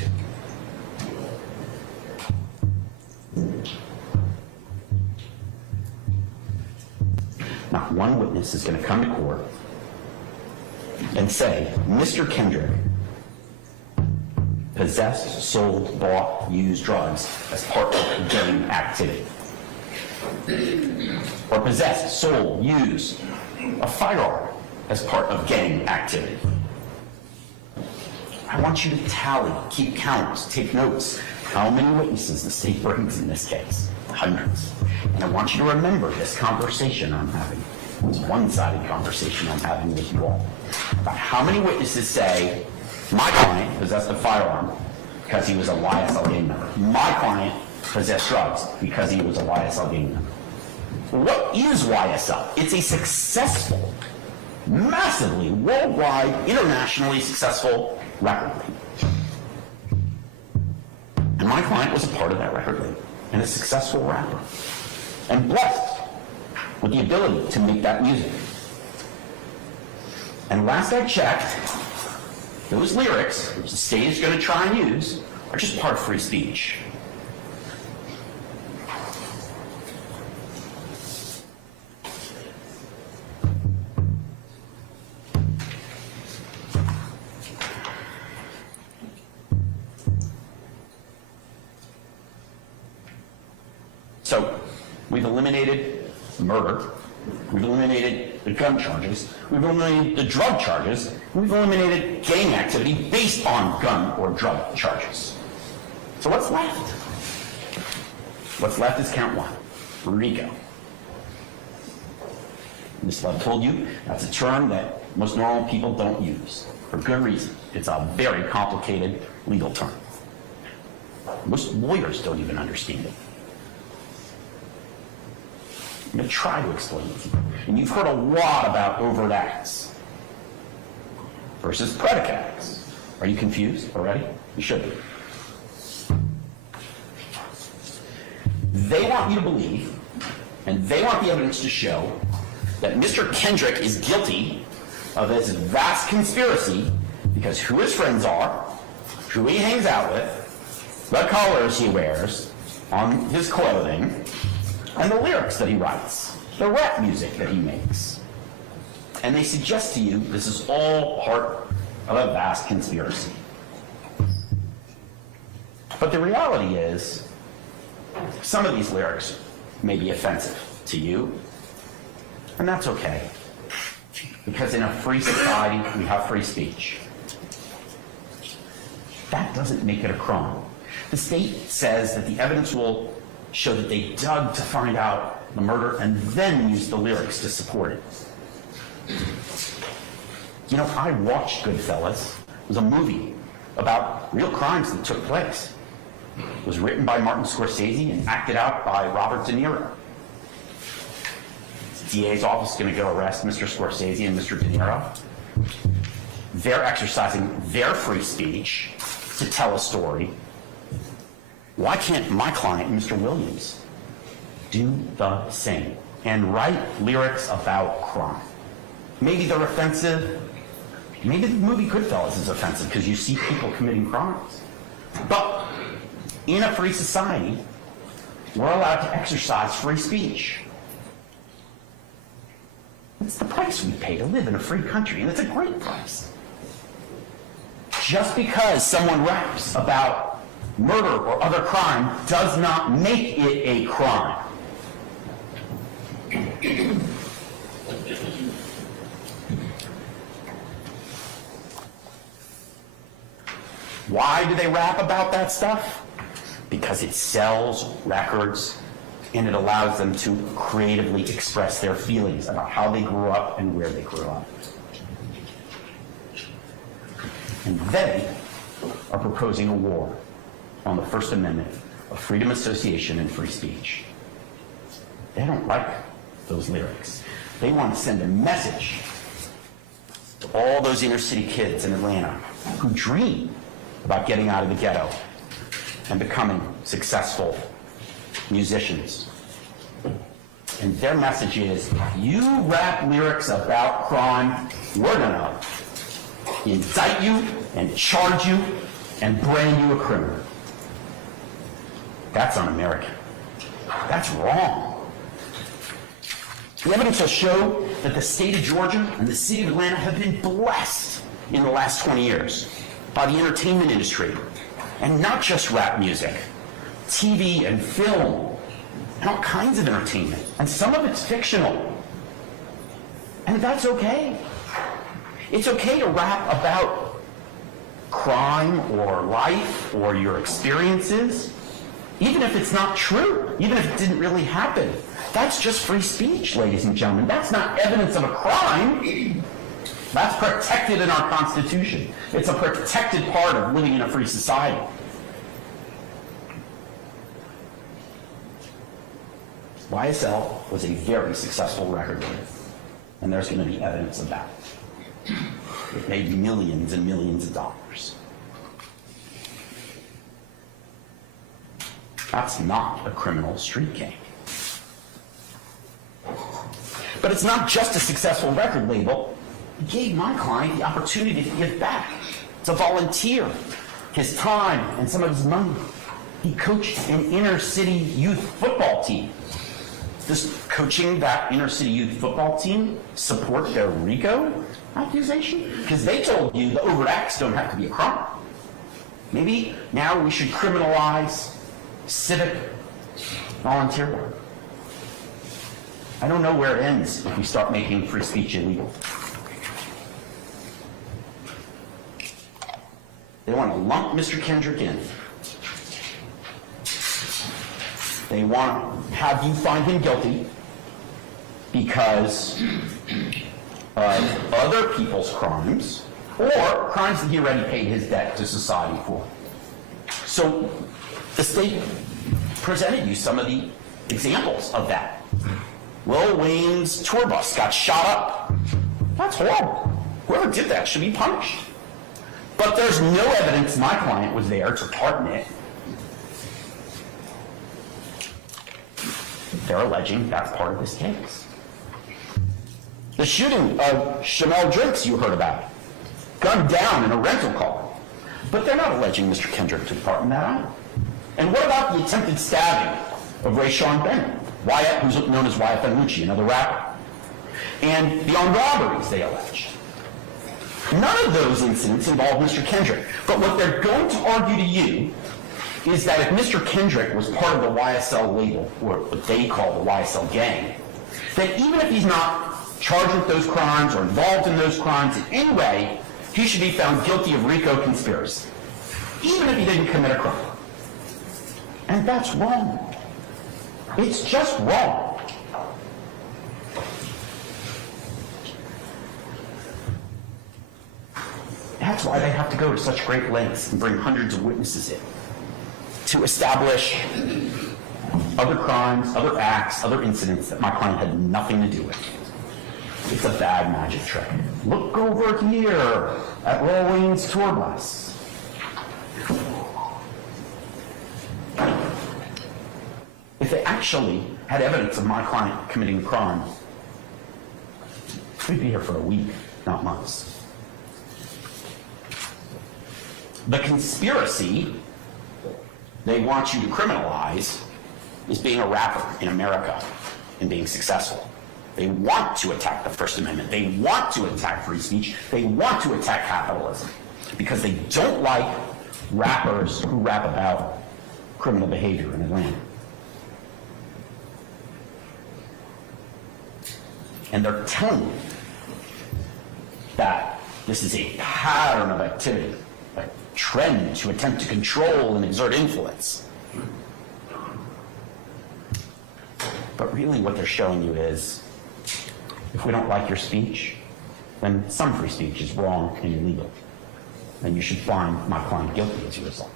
Not one witness is going to come to court and say, Mr. Kendrick possessed, sold, bought, used drugs as part of gang activity. Or possessed, sold, used a firearm as part of gang activity. I want you to tally, keep count, take notes. How many witnesses the state brings in this case? Hundreds. And I want you to remember this conversation I'm having. This one-sided conversation I'm having with you all. About how many witnesses say, my client possessed a firearm because he was a YSL gang member. My client possessed drugs because he was a YSL gang member. What is YSL? It's a successful, massively, worldwide, internationally successful record label. And my client was a part of that record label and a successful rapper. And blessed with the ability to make that music. And last I checked, those lyrics, which the state is going to try and use, are just part of free speech. So, we've eliminated murder, we've eliminated the gun charges, we've eliminated the drug charges, we've eliminated gang activity based on gun or drug charges. So what's left? What's left is count one, RICO. Ms. Love told you that's a term that most normal people don't use, for good reason. It's a very complicated legal term. Most lawyers don't even understand it. I'm going to try to explain it to you. And you've heard a lot about overt acts versus predicate acts. Are you confused already? You should be. They want you to believe, and they want the evidence to show, that Mr. Kendrick is guilty of this vast conspiracy because who his friends are, who he hangs out with, the colors he wears on his clothing, and the lyrics that he writes, the rap music that he makes. And they suggest to you this is all part of a vast conspiracy. But the reality is, some of these lyrics may be offensive to you, and that's okay. Because in a free society, we have free speech. That doesn't make it a crime. The state says that the evidence will show that they dug to find out the murder and then used the lyrics to support it. You know, I watched Goodfellas. It was a movie about real crimes that took place. It was written by Martin Scorsese and acted out by Robert De Niro. The DA's office is going to go arrest Mr. Scorsese and Mr. De Niro. They're exercising their free speech to tell a story. Why can't my client, Mr. Williams, do the same and write lyrics about crime? Maybe they're offensive. Maybe the movie Goodfellas is offensive because you see people committing crimes. But in a free society, we're allowed to exercise free speech. It's the price we pay to live in a free country, and it's a great price. Just because someone raps about murder or other crime does not make it a crime. Why do they rap about that stuff? Because it sells records and it allows them to creatively express their feelings about how they grew up and where they grew up. And they are proposing a war on the First Amendment of freedom of association and free speech. They don't like those lyrics. They want to send a message to all those inner city kids in Atlanta who dream about getting out of the ghetto and becoming successful musicians. And their message is, you rap lyrics about crime, we're gonna indict you and charge you and brand you a criminal. That's un-American. That's wrong. The evidence will show that the state of Georgia and the city of Atlanta have been blessed in the last 20 years by the entertainment industry. And not just rap music, TV and film, and all kinds of entertainment. And some of it's fictional. And that's okay. It's okay to rap about crime or life or your experiences, even if it's not true, even if it didn't really happen. That's just free speech, ladies and gentlemen. That's not evidence of a crime. That's protected in our Constitution. It's a protected part of living in a free society. YSL was a very successful record label, and there's going to be evidence of that. It made millions and millions of dollars. That's not a criminal street gang. But it's not just a successful record label. It gave my client the opportunity to give back, to volunteer his time and some of his money. He coached an inner city youth football team. Does coaching that inner city youth football team support their Rico accusation? Because they told you the overt acts don't have to be a crime. Maybe now we should criminalize civic volunteer work. I don't know where it ends if we start making free speech illegal. They want to lump Mr. Kendrick in. They want to have you find him guilty because of other people's crimes or crimes that he already paid his debt to society for. So the state presented you some of the examples of that. Lil Wayne's tour bus got shot up. That's horrible. Whoever did that should be punished. But there's no evidence my client was there to tartan it. They're alleging that's part of this case. The shooting of Chanel Drinks you heard about, gunned down in a rental car. But they're not alleging Mr. Kendrick took part in that either. And what about the attempted stabbing of Rayshawn Bennett, who's known as YSL Rico, another rapper, and the armed robberies they alleged? None of those incidents involved Mr. Kendrick. But what they're going to argue to you is that if Mr. Kendrick was part of the YSL label, or what they call the YSL gang, then even if he's not charged with those crimes or involved in those crimes in any way, he should be found guilty of RICO conspiracy, even if he didn't commit a crime. And that's wrong. It's just wrong. That's why they have to go to such great lengths and bring hundreds of witnesses in to establish other crimes, other acts, other incidents that my client had nothing to do with. It's a bad magic trick. Look over here at Lil Wayne's tour bus. If they actually had evidence of my client committing a crime, we'd be here for a week, not months. The conspiracy they want you to criminalize is being a rapper in America and being successful. They want to attack the First Amendment. They want to attack free speech. They want to attack capitalism because they don't like rappers who rap about criminal behavior in Atlanta. And they're telling you that this is a pattern of activity, a trend to attempt to control and exert influence. But really what they're showing you is, if we don't like your speech, then some free speech is wrong and illegal. And you should find my client guilty as a result.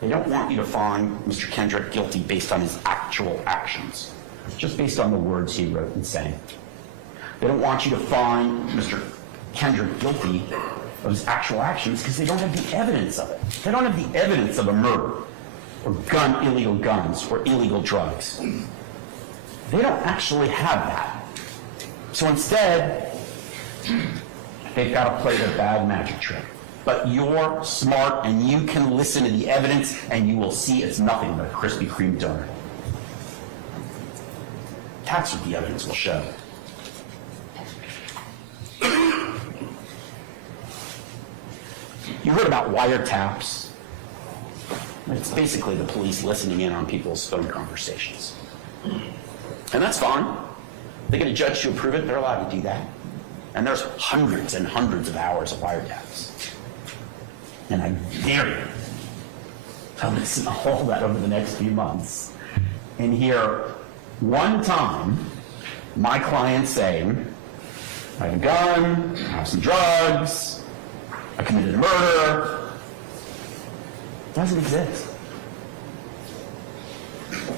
They don't want you to find Mr. Kendrick guilty based on his actual actions, just based on the words he wrote and sang. They don't want you to find Mr. Kendrick guilty of his actual actions because they don't have the evidence of it. They don't have the evidence of a murder or illegal guns or illegal drugs. They don't actually have that. So instead, they've got to play the bad magic trick. But you're smart and you can listen to the evidence and you will see it's nothing but a Krispy Kreme donut. That's what the evidence will show. You heard about wiretaps. It's basically the police listening in on people's phone conversations. And that's fine. They get a judge to approve it, they're allowed to do that. And there's hundreds and hundreds of hours of wiretaps. And I dare you to listen to all that over the next few months and hear one time my client saying, I have a gun, I have some drugs, I committed a murder. It doesn't exist.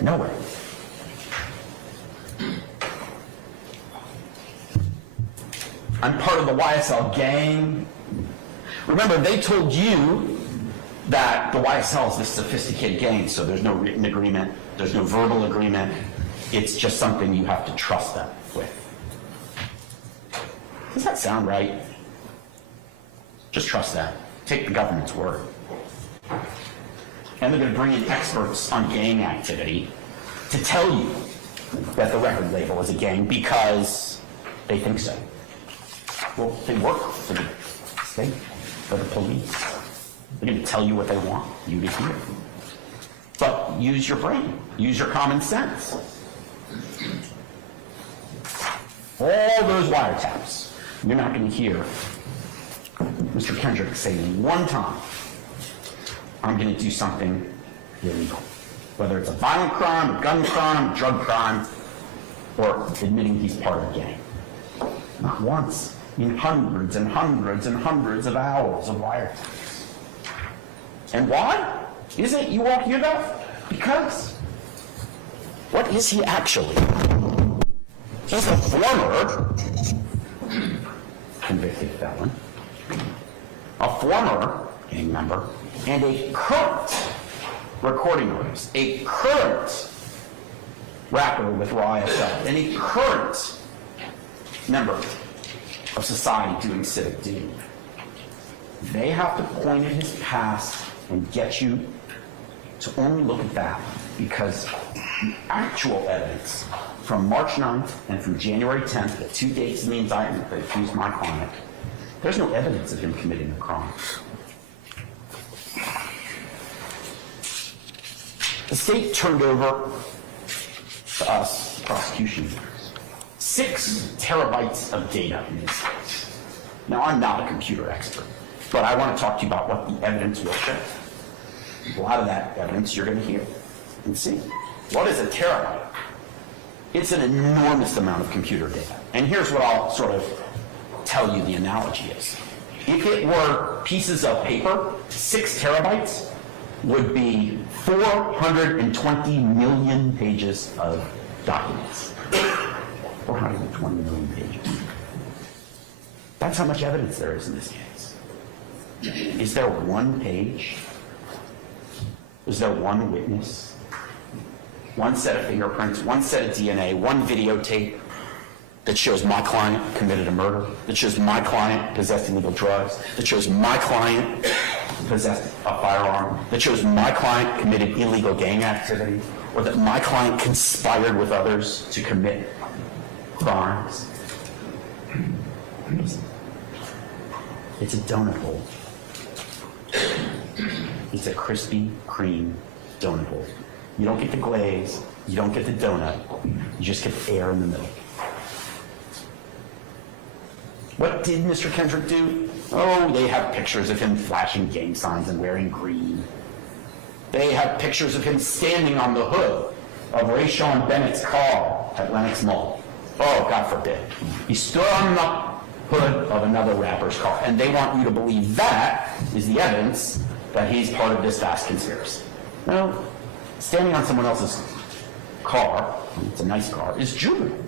Nowhere. I'm part of the YSL gang. Remember, they told you that the YSL is this sophisticated gang, so there's no written agreement, there's no verbal agreement. It's just something you have to trust them with. Does that sound right? Just trust them. Take the government's word. And they're going to bring in experts on gang activity to tell you that the record label is a gang because they think so. Well, they work for the state, for the police. They're going to tell you what they want you to hear. But use your brain. Use your common sense. All those wiretaps, you're not going to hear Mr. Kendrick say one time, I'm going to do something illegal. Whether it's a violent crime, a gun crime, a drug crime, or admitting he's part of a gang. Not once. In hundreds and hundreds and hundreds of hours of wiretaps. And why is it you won't hear that? Because what is he actually? He's a former convicted felon, a former gang member, and a current recording artist, a current rapper with YSL, and a current member of society doing civic duty. They have to point at his past and get you to only look at that because the actual evidence from March 9th and from January 10th, the 2 dates in the indictment that accused my client, there's no evidence of him committing a crime. The state turned over to us, prosecution, 6 terabytes of data in this case. Now, I'm not a computer expert, but I want to talk to you about what the evidence will show. A lot of that evidence you're going to hear and see. What is a terabyte? It's an enormous amount of computer data. And here's what I'll sort of tell you the analogy is. If it were pieces of paper, 6 terabytes would be 420 million pages of documents. 420 million pages. That's how much evidence there is in this case. Is there one page? Is there one witness? one set of fingerprints, one set of DNA, one videotape that shows my client committed a murder, that shows my client possessed illegal drugs, that shows my client possessed a firearm, that shows my client committed illegal gang activity, or that my client conspired with others to commit crimes. It's a donut hole. It's a Krispy Kreme donut hole. You don't get the glaze, you don't get the donut, you just get the air in the middle. What did Mr. Kendrick do? Oh, they have pictures of him flashing gang signs and wearing green. They have pictures of him standing on the hood of Rayshawn Bennett's car at Lenox Mall. Oh, God forbid. He stood on the hood of another rapper's car, and they want you to believe that is the evidence that he's part of this vast conspiracy. No, standing on someone else's car, it's a nice car, is juvenile.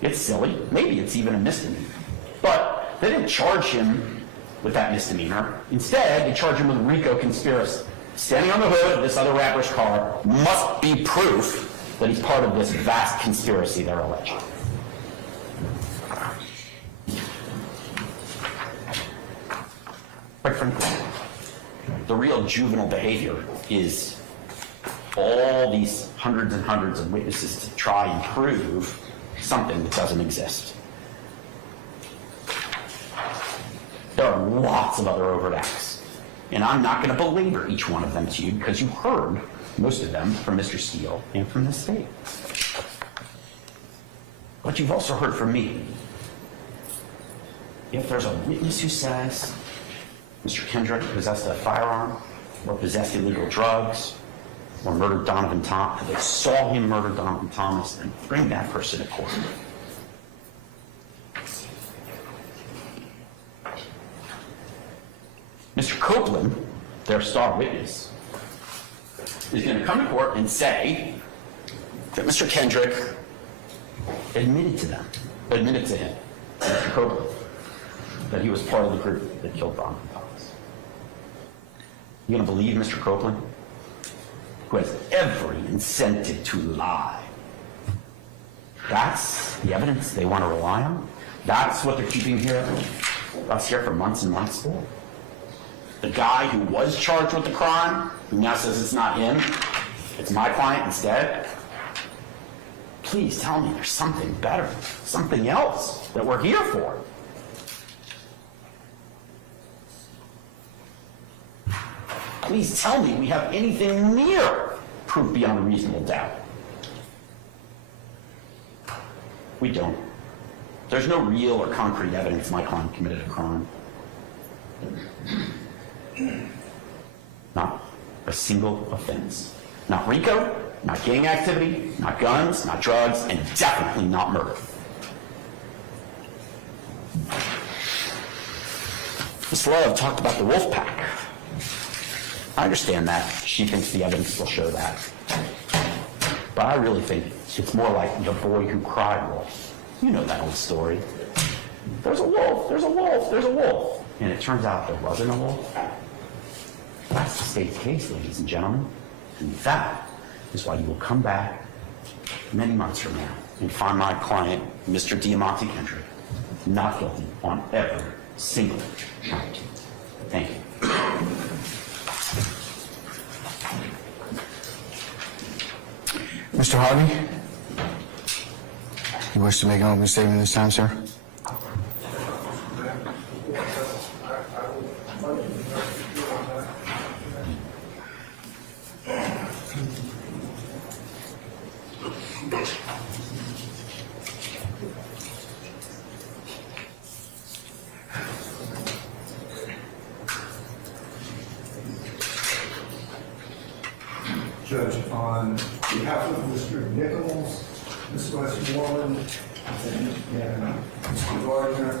It's silly. Maybe it's even a misdemeanor. But they didn't charge him with that misdemeanor. Instead, they charged him with RICO conspiracy. Standing on the hood of this other rapper's car must be proof that he's part of this vast conspiracy they're alleging. Quite frankly, the real juvenile behavior is all these hundreds and hundreds of witnesses to try and prove something that doesn't exist. There are lots of other overt acts, and I'm not going to belabor each one of them to you because you heard most of them from Mr. Steele and from the state. But you've also heard from me. If there's a witness who says Mr. Kendrick possessed a firearm or possessed illegal drugs or murdered Donovan Thomas, they saw him murder Donovan Thomas, and bring that person to court. Mr. Copeland, their star witness, is going to come to court and say that Mr. Kendrick admitted to him, Mr. Copeland, that he was part of the group that killed Donovan Thomas. You going to believe Mr. Copeland, who has every incentive to lie? That's the evidence they want to rely on? That's what they're keeping us here for months and months for? The guy who was charged with the crime, who now says it's not him, it's my client instead? Please tell me there's something better, something else that we're here for. Please tell me we have anything near proof beyond a reasonable doubt. We don't. There's no real or concrete evidence my client committed a crime. Not a single offense. Not RICO, not gang activity, not guns, not drugs, and definitely not murder. Ms. Love talked about the wolf pack. I understand that. She thinks the evidence will show that. But I really think it's more like the boy who cried wolf. You know that old story. There's a wolf, there's a wolf, there's a wolf. And it turns out there wasn't a wolf. That's the state's case, ladies and gentlemen. And that is why you will come back many months from now and find my client, Mr. Diamante Kendrick, not guilty on every single count. Thank you. Mr. Harvey, you wish to make an opening statement this time, sir? Judge, on behalf of Mr. Nichols, Ms. Westmoreland, and Mr. Gardner,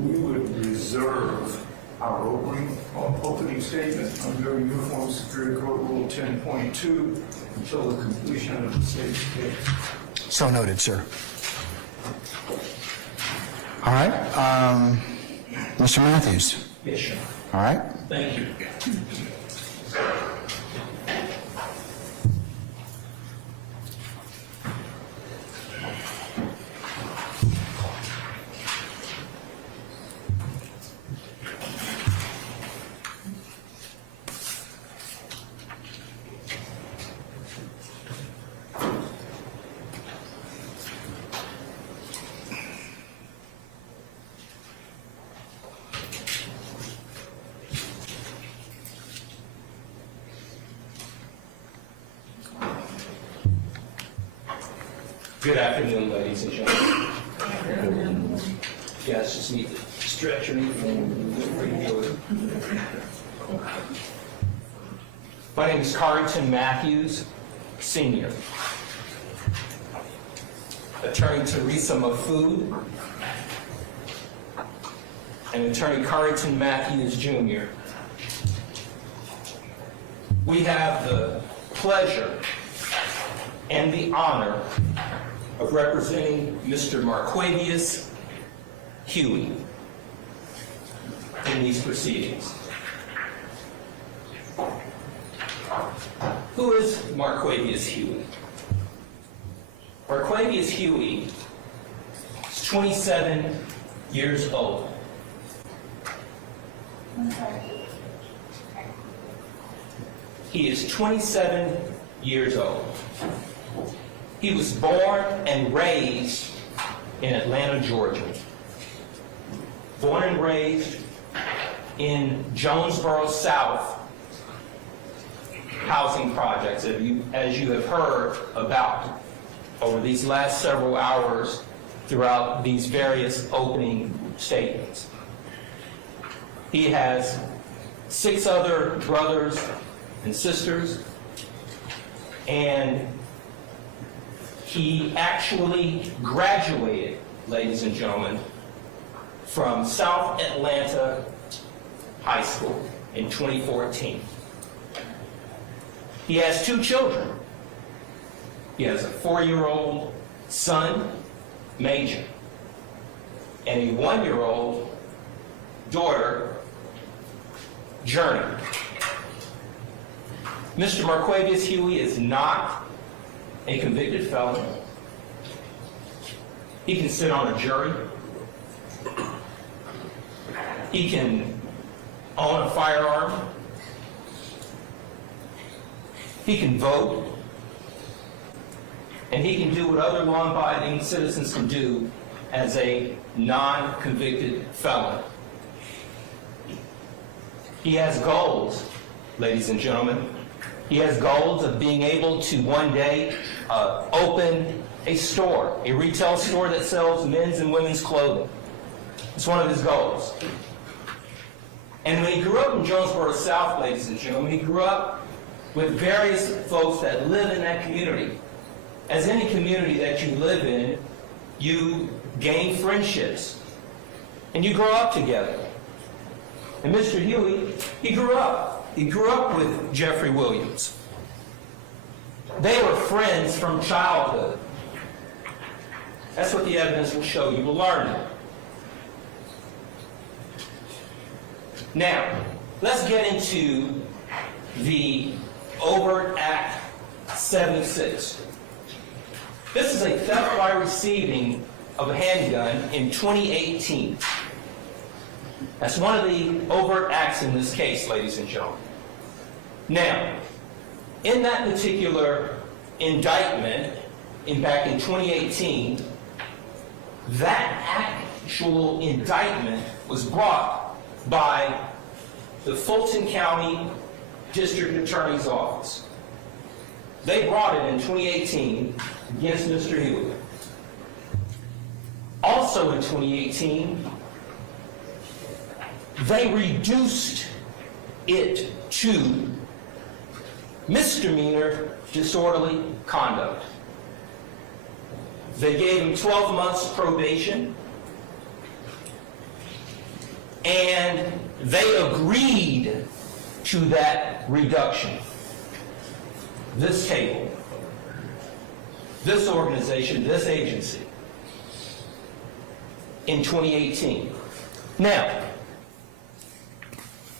we would reserve our opening statement under Uniform Superior Court Rule 10.2 until the completion of the state's case. So noted, sir. All right. Mr. Matthews. Yes, sir. All right. Thank you. Good afternoon, ladies and gentlemen. You guys just need to stretch or anything. My name is Carrington Matthews, Sr. Attorney Teresa Mafood and Attorney Carrington Matthews, Jr. We have the pleasure and the honor of representing Mr. Marquavius Huey in these proceedings. Who is Marquavius Huey? Marquavius Huey is 27 years old. He is 27 years old. He was born and raised in Atlanta, Georgia. Born and raised in Jonesboro South housing projects, as you have heard about over these last several hours throughout these various opening statements. He has 6 other brothers and sisters, and he actually graduated, ladies and gentlemen, from South Atlanta High School in 2014. He has 2 children. He has a 4-year-old son, Major, and a 1-year-old daughter, Journey. Mr. Marquavius Huey is not a convicted felon. He can sit on a jury. He can own a firearm. He can vote. And he can do what other law-abiding citizens can do as a non-convicted felon. He has goals, ladies and gentlemen. He has goals of being able to one day open a store, a retail store that sells men's and women's clothing. It's one of his goals. And when he grew up in Jonesboro South, ladies and gentlemen, he grew up with various folks that live in that community. As any community that you live in, you gain friendships and you grow up together. And Mr. Huey, he grew up. He grew up with Jeffrey Williams. They were friends from childhood. That's what the evidence will show. You will learn it. Now, let's get into the Overt Act 76. This is a theft by receiving of a handgun in 2018. That's one of the overt acts in this case, ladies and gentlemen. Now, in that particular indictment, back in 2018, that actual indictment was brought by the Fulton County District Attorney's Office. They brought it in 2018 against Mr. Huey. Also in 2018, they reduced it to misdemeanor disorderly conduct. They gave him 12 months probation, and they agreed to that reduction. This table, this organization, this agency, in 2018. Now,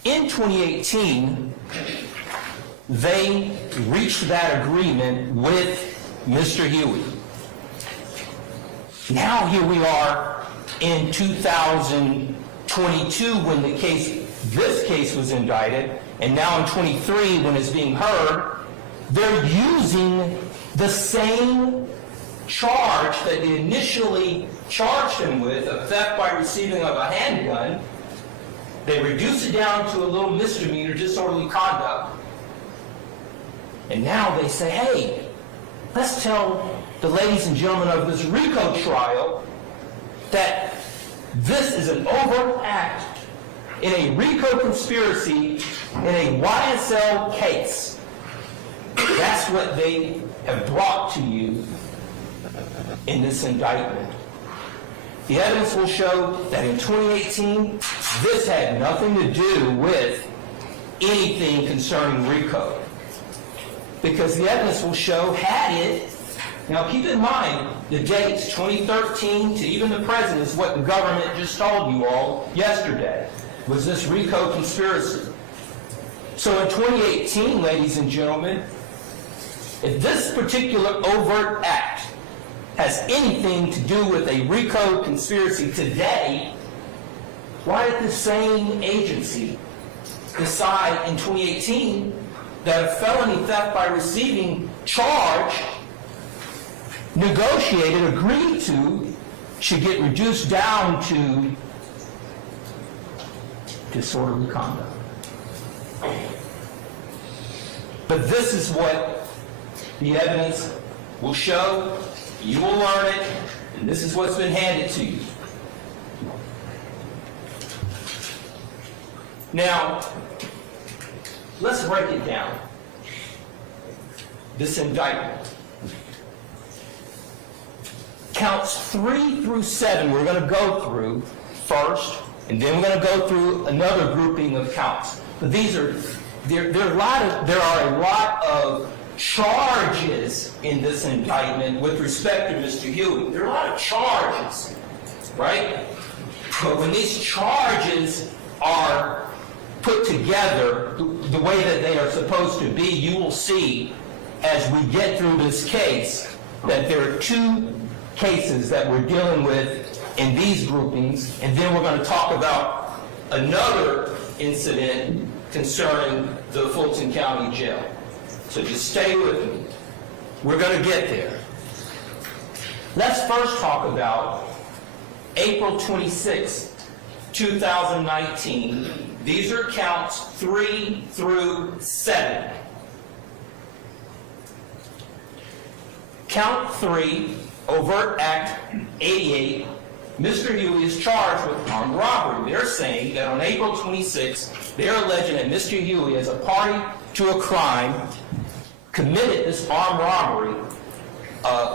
in 2018, they reached that agreement with Mr. Huey. Now here we are in 2022 when this case was indicted, and now in 23 when it's being heard, they're using the same charge that they initially charged him with, of theft by receiving of a handgun. They reduce it down to a little misdemeanor, disorderly conduct. And now they say, hey, let's tell the ladies and gentlemen of this RICO trial that this is an overt act in a RICO conspiracy in a YSL case. That's what they have brought to you in this indictment. The evidence will show that in 2018, this had nothing to do with anything concerning RICO. Because the evidence will show, had it, now keep in mind, the dates, 2013 to even the present, is what the government just told you all yesterday, was this RICO conspiracy. So in 2018, ladies and gentlemen, if this particular overt act has anything to do with a RICO conspiracy today, why did the same agency decide in 2018 that a felony theft by receiving charge negotiated, agreed to, should get reduced down to disorderly conduct? But this is what the evidence will show. You will learn it, and this is what's been handed to you. Now, let's break it down. This indictment. Counts 3 through 7 we're going to go through first, and then we're going to go through another grouping of counts. But these are, there are a lot of charges in this indictment with respect to Mr. Huey. There are a lot of charges, right? But when these charges are put together the way that they are supposed to be, you will see as we get through this case that there are 2 cases that we're dealing with in these groupings, and then we're going to talk about another incident concerning the Fulton County Jail. So just stay with me. We're going to get there. Let's first talk about April 26, 2019. These are counts 3 through 7. Count 3, overt act 88, Mr. Huey is charged with armed robbery. They're saying that on April 26, they're alleging that Mr. Huey, as a party to a crime, committed this armed robbery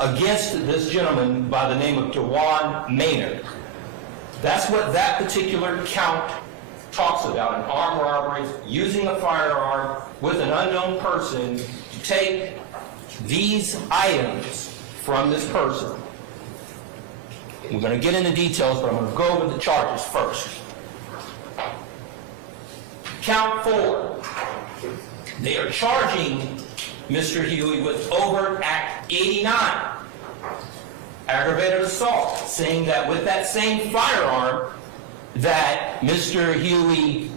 against this gentleman by the name of DeJuan Maynard. That's what that particular count talks about, an armed robbery, using a firearm with an unknown person to take these items from this person. We're going to get into details, but I'm going to go over the charges first. Count 4. They are charging Mr. Huey with overt act 89, aggravated assault, saying that with that same firearm that Mr. Huey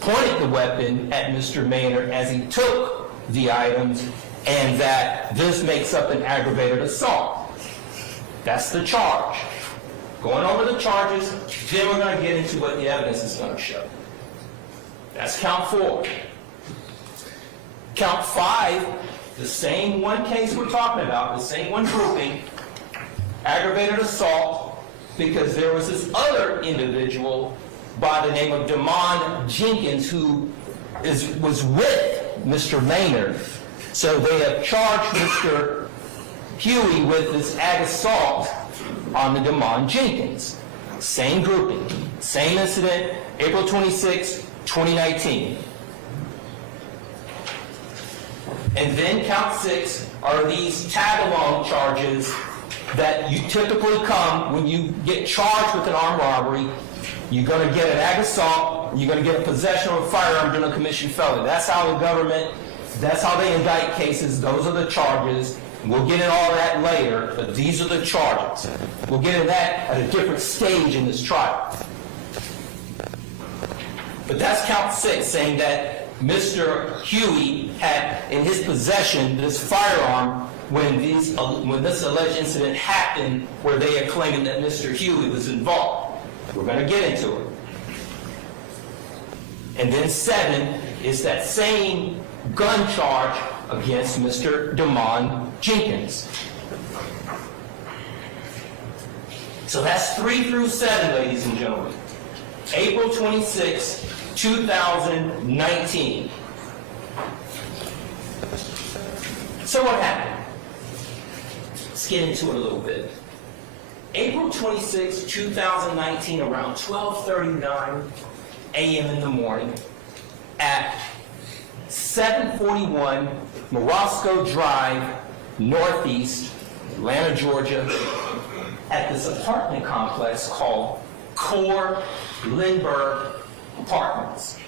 pointed the weapon at Mr. Maynard as he took the items, and that this makes up an aggravated assault. That's the charge. Going over the charges, then we're going to get into what the evidence is going to show. That's count 4. Count 5, the same one case we're talking about, the same one grouping, aggravated assault, because there was this other individual by the name of Damon Jenkins who was with Mr. Maynard. So they have charged Mr. Huey with this ag assault on the Damon Jenkins. Same grouping, same incident, April 26, 2019. And then count 6 are these tag-along charges that you typically come when you get charged with an armed robbery. You're going to get an ag assault, you're going to get a possession of a firearm during a commissioned felony. That's how the government, that's how they indict cases. Those are the charges. We'll get into all that later, but these are the charges. We'll get into that at a different stage in this trial. But that's count 6, saying that Mr. Huey had in his possession this firearm when this alleged incident happened, where they are claiming that Mr. Huey was involved. We're going to get into it. And then 7 is that same gun charge against Mr. Damon Jenkins. So that's 3 through 7, ladies and gentlemen. April 26, 2019. So what happened? Let's get into it a little bit. April 26, 2019, around 12:39 a.m. in the morning, at 741 Morosco Drive, Northeast, Atlanta, Georgia, at this apartment complex called Core Lindbergh Apartments.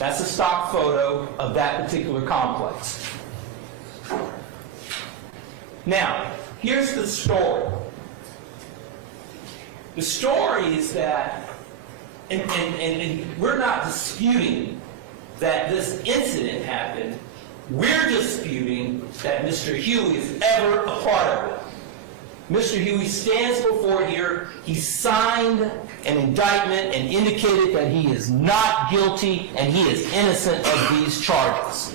That's a stock photo of that particular complex. Now, here's the story. The story is that, and we're not disputing that this incident happened. We're disputing that Mr. Huey is ever a part of it. Mr. Huey stands before here. He signed an indictment and indicated that he is not guilty and he is innocent of these charges.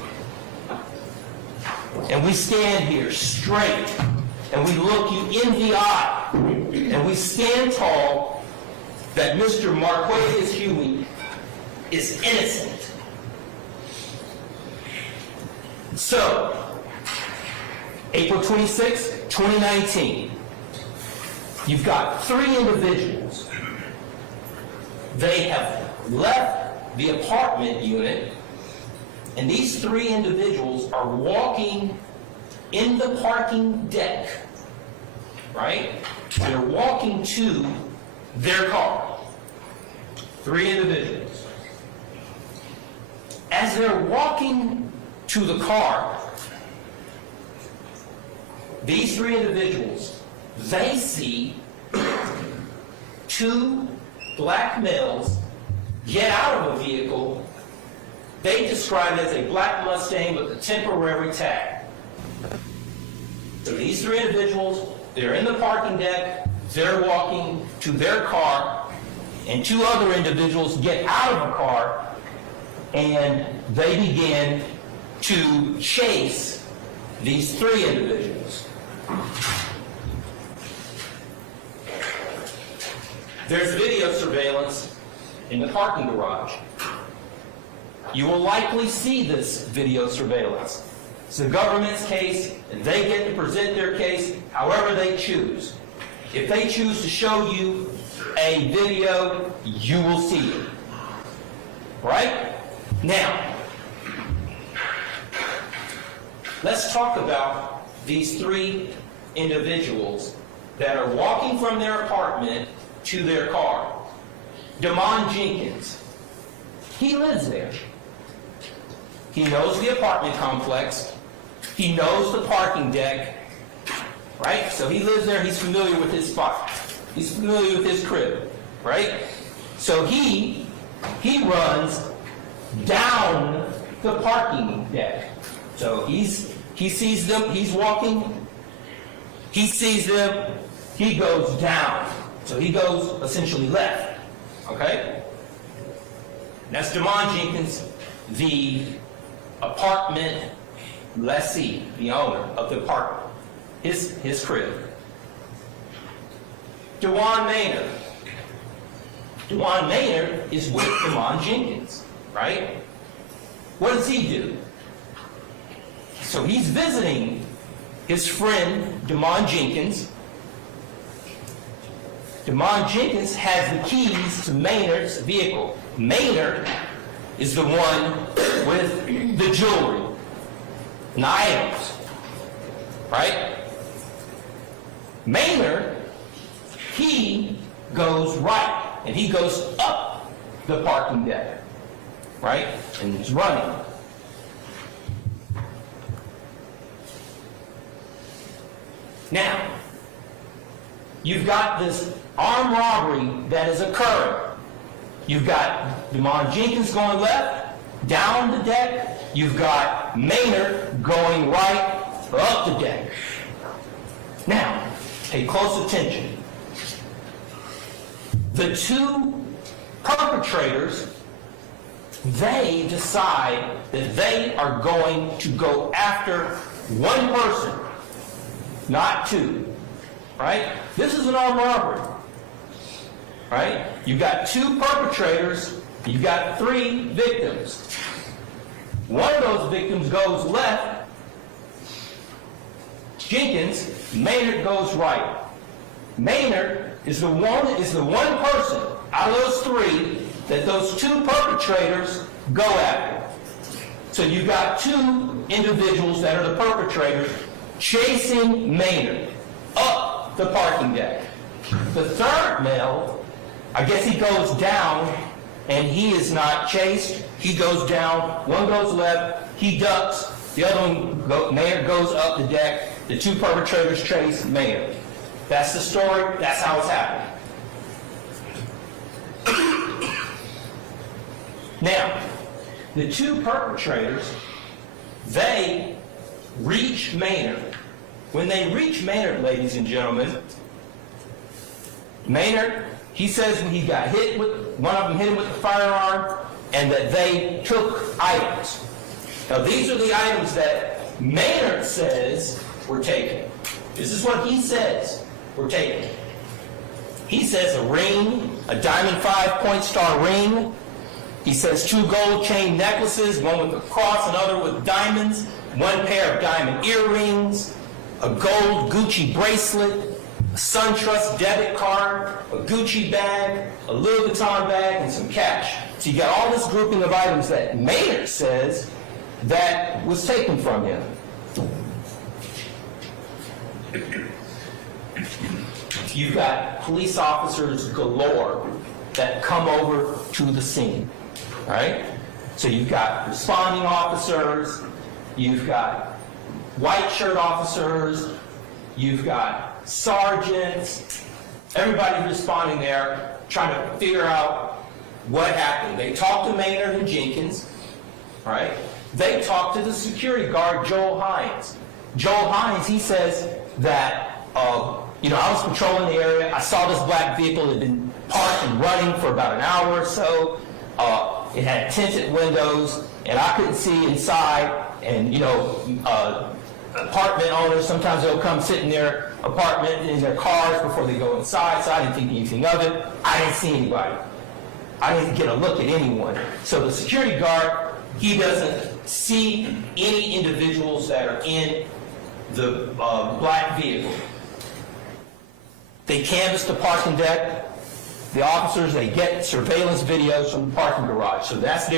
And we stand here straight and we look you in the eye and we stand tall that Mr. Marquez Huey is innocent. So, April 26, 2019, you've got 3 individuals. They have left the apartment unit, and these 3 individuals are walking in the parking deck, right? They're walking to their car. 3 individuals. As they're walking to the car, these 3 individuals, they see 2 black males get out of a vehicle they describe as a black Mustang with a temporary tag. So these 3 individuals, they're in the parking deck, they're walking to their car, and 2 other individuals get out of a car and they begin to chase these 3 individuals. There's video surveillance in the parking garage. You will likely see this video surveillance. It's the government's case, and they get to present their case however they choose. If they choose to show you a video, you will see it. Right? Now, let's talk about these 3 individuals that are walking from their apartment to their car. Damon Jenkins, he lives there. He knows the apartment complex. He knows the parking deck, right? So he lives there, he's familiar with his spot. He's familiar with his crib, right? So he runs down the parking deck. So he sees them, he's walking, he sees them, he goes down. So he goes essentially left, okay? That's Damon Jenkins, the apartment lessee, the owner of the apartment, his crib. Dewan Maynard. Dewan Maynard is with Damon Jenkins, right? What does he do? So he's visiting his friend, Damon Jenkins. Damon Jenkins has the keys to Maynard's vehicle. Maynard is the one with the jewelry and the items, right? Maynard, he goes right, and he goes up the parking deck, right? And he's running. Now, you've got this armed robbery that is occurring. You've got Damon Jenkins going left, down the deck. You've got Maynard going right, up the deck. Now, pay close attention. The 2 perpetrators, they decide that they are going to go after one person. not 2, right? This is an armed robbery, right? You've got 2 perpetrators, you've got 3 victims. One of those victims goes left, Jenkins, Maynard goes right. Maynard is the one person out of those 3 that those 2 perpetrators go after. So you've got 2 individuals that are the perpetrators chasing Maynard up the parking deck. The third male, I guess he goes down, and he is not chased. He goes down, one goes left, he ducks, the other one, Maynard goes up the deck, the 2 perpetrators chase Maynard. That's the story, that's how it's happening. Now, the 2 perpetrators, they reach Maynard. When they reach Maynard, ladies and gentlemen, Maynard, he says when he got hit with, one of them hit him with the firearm, and that they took items. Now, these are the items that Maynard says were taken. This is what he says were taken. He says a ring, a diamond 5-point star ring. He says 2 gold chain necklaces, one with a cross, another with diamonds, 1 pair of diamond earrings, a gold Gucci bracelet, a SunTrust debit card, a Gucci bag, a Louis Vuitton bag, and some cash. So you got all this grouping of items that Maynard says that was taken from him. You've got police officers galore that come over to the scene, right? So you've got responding officers, you've got white shirt officers, you've got sergeants, everybody responding there, trying to figure out what happened. They talked to Maynard and Jenkins, right? They talked to the security guard, Joel Hines. Joel Hines, he says that, I was patrolling the area. I saw this black vehicle that had been parked and running for about an hour or so. It had tinted windows, and I couldn't see inside. And, apartment owners, sometimes they'll come sit in their apartment, in their cars before they go inside, so I didn't think anything of it. I didn't see anybody. I didn't get a look at anyone. So the security guard, he doesn't see any individuals that are in the black vehicle. They canvass the parking deck. The officers, they get surveillance videos from the parking garage. So that's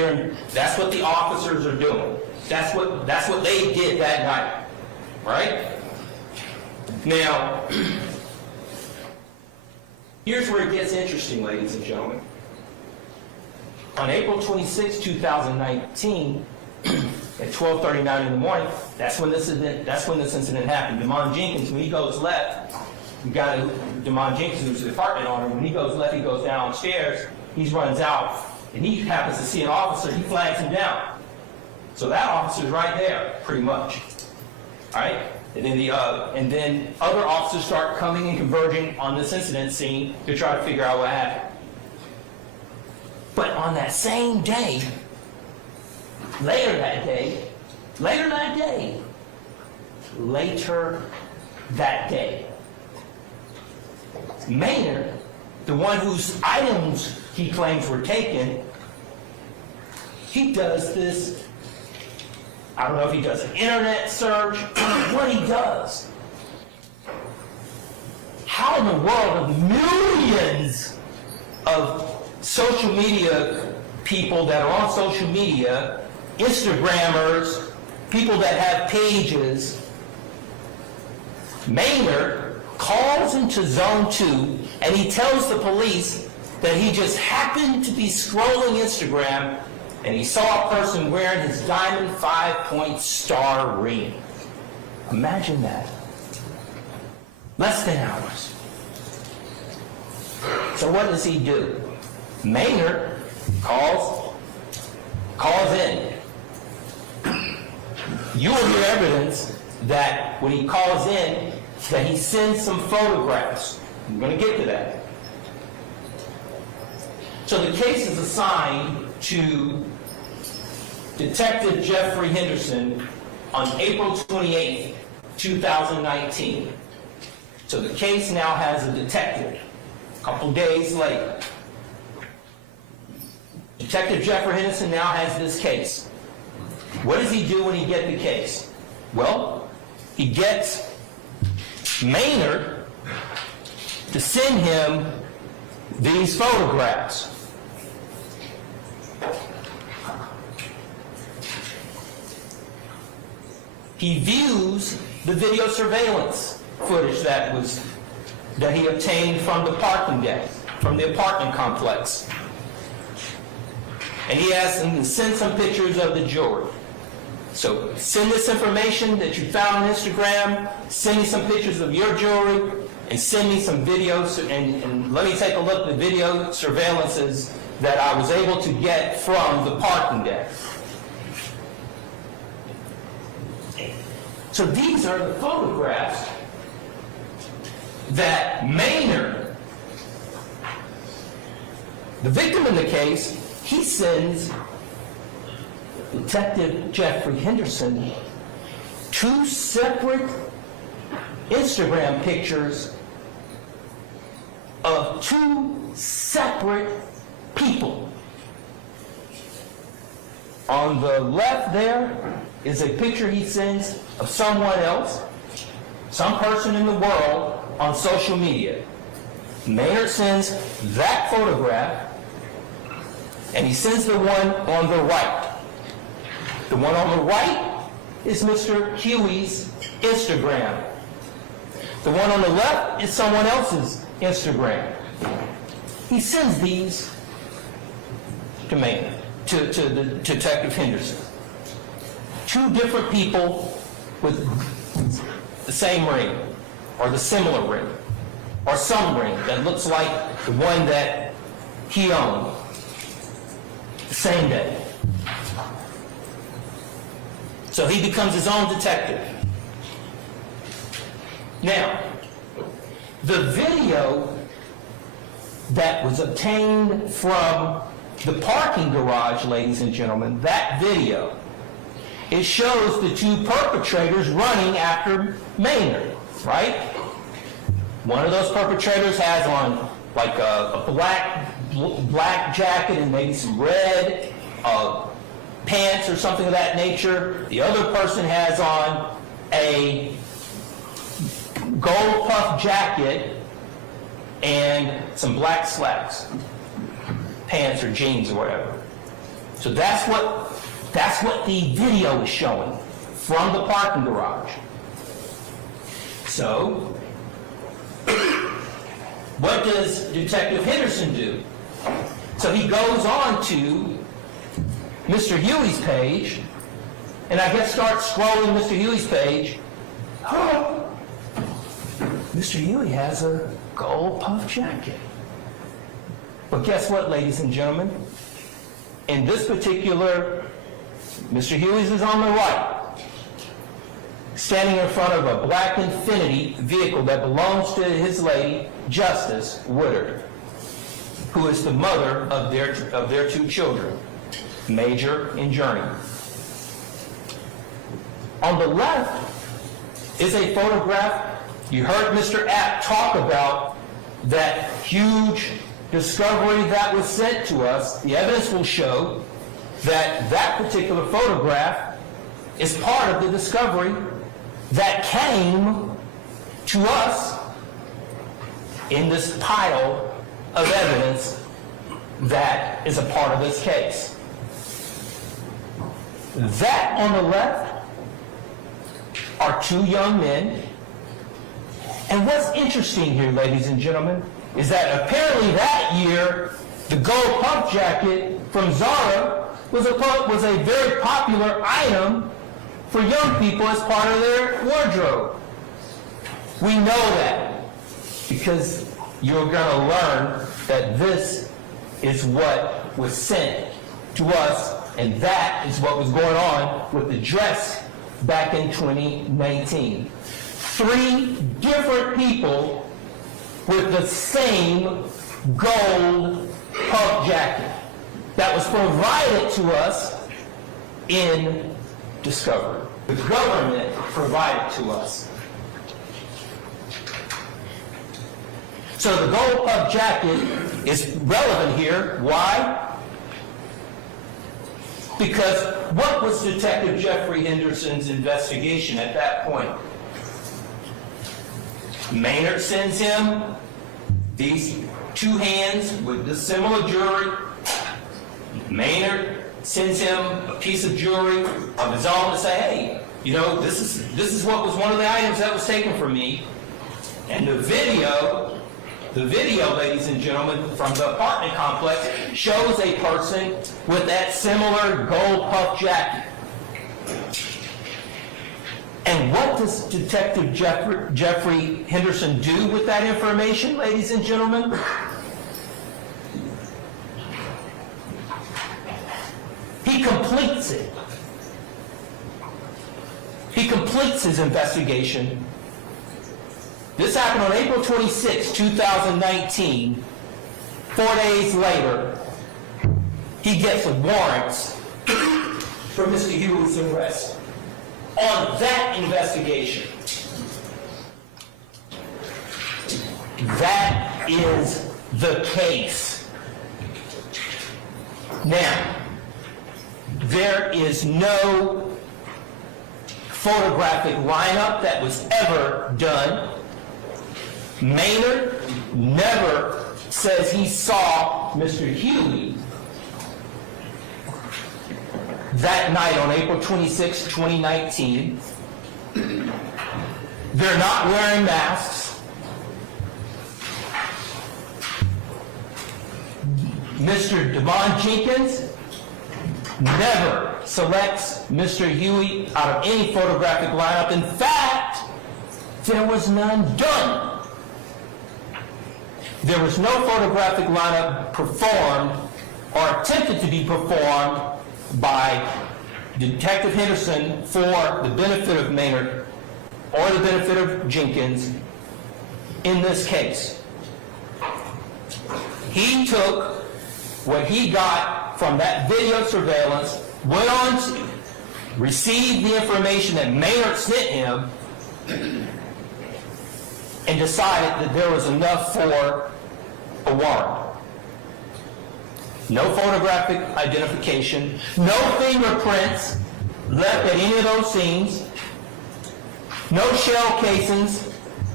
what the officers are doing. That's what they did that night, right? Now, here's where it gets interesting, ladies and gentlemen. On April 26, 2019, at 12:39 in the morning, that's when this incident happened. Demond Jenkins, when he goes left, Demond Jenkins, who's the apartment owner, when he goes left, he goes downstairs, he runs out, and he happens to see an officer, he flags him down. So that officer's right there, pretty much. All right? And then other officers start coming and converging on this incident scene to try to figure out what happened. But on that same day, later that day, Maynard, the one whose items he claims were taken, he does this, I don't know if he does an internet search, what he does. How in the world of millions of social media people that are on social media, Instagrammers, people that have pages, Maynard calls into Zone 2 and he tells the police that he just happened to be scrolling Instagram and he saw a person wearing his diamond 5-point star ring. Imagine that. Less than hours. So what does he do? Maynard calls in. You will hear evidence that when he calls in, that he sends some photographs. I'm going to get to that. So the case is assigned to Detective Jeffrey Henderson on April 28, 2019. So the case now has a detective. A couple days later, Detective Jeffrey Henderson now has this case. What does he do when he gets the case? Well, he gets Maynard to send him these photographs. He views the video surveillance footage that he obtained from the parking deck, from the apartment complex. And he asks him to send some pictures of the jewelry. So send this information that you found on Instagram, send me some pictures of your jewelry, and send me some videos, and let me take a look at the video surveillances that I was able to get from the parking deck. So these are the photographs that Maynard, the victim in the case, he sends Detective Jeffrey Henderson 2 separate Instagram pictures of 2 separate people. On the left there is a picture he sends of someone else, some person in the world on social media. Maynard sends that photograph, and he sends the one on the right. The one on the right is Mr. Huey's Instagram. The one on the left is someone else's Instagram. He sends these to Maynard, to the Detective Henderson. 2 different people with the same ring, or the similar ring, or some ring that looks like the one that he owned the same day. So he becomes his own detective. Now, the video that was obtained from the parking garage, ladies and gentlemen, that video, it shows the 2 perpetrators running after Maynard, right? One of those perpetrators has on like a black jacket and maybe some red pants or something of that nature. The other person has on a gold puff jacket and some black slacks, pants or jeans or whatever. So that's what the video is showing from the parking garage. So, what does Detective Henderson do? So he goes on to Mr. Huey's page, and I guess starts scrolling Mr. Huey's page. Oh, Mr. Huey has a gold puff jacket. But guess what, ladies and gentlemen? In this particular, Mr. Huey's is on the right, standing in front of a black Infiniti vehicle that belongs to his lady, Justice Woodard, who is the mother of their 2 children, Major and Journey. On the left is a photograph. You heard Mr. App talk about that huge discovery that was sent to us. The evidence will show that that particular photograph is part of the discovery that came to us in this pile of evidence that is a part of this case. That on the left are 2 young men. And what's interesting here, ladies and gentlemen, is that apparently that year, the gold puff jacket from Zara was a very popular item for young people as part of their wardrobe. We know that because you're going to learn that this is what was sent to us, and that is what was going on with the dress back in 2019. 3 different people with the same gold puff jacket that was provided to us in discovery. the government provided to us. So the gold puff jacket is relevant here. Why? Because what was Detective Jeffrey Henderson's investigation at that point? Maynard sends him these two hands with the similar jewelry. Maynard sends him a piece of jewelry of his own to say, hey, you know, this is what was one of the items that was taken from me. And the video, ladies and gentlemen, from the apartment complex shows a person with that similar gold puff jacket. And what does Detective Jeffrey Henderson do with that information, ladies and gentlemen? He completes it. He completes his investigation. This happened on April 26, 2019. 4 days later, he gets warrants for Mr. Hughes' arrest on that investigation. That is the case. Now, there is no photographic lineup that was ever done. Maynard never says he saw Mr. Huey that night on April 26, 2019. They're not wearing masks. Mr. Devon Jenkins never selects Mr. Huey out of any photographic lineup. In fact, there was none done. There was no photographic lineup performed or attempted to be performed by Detective Henderson for the benefit of Maynard or the benefit of Jenkins in this case. He took what he got from that video surveillance, went on to receive the information that Maynard sent him, and decided that there was enough for a warrant. No photographic identification, no fingerprints left at any of those scenes, no shell casings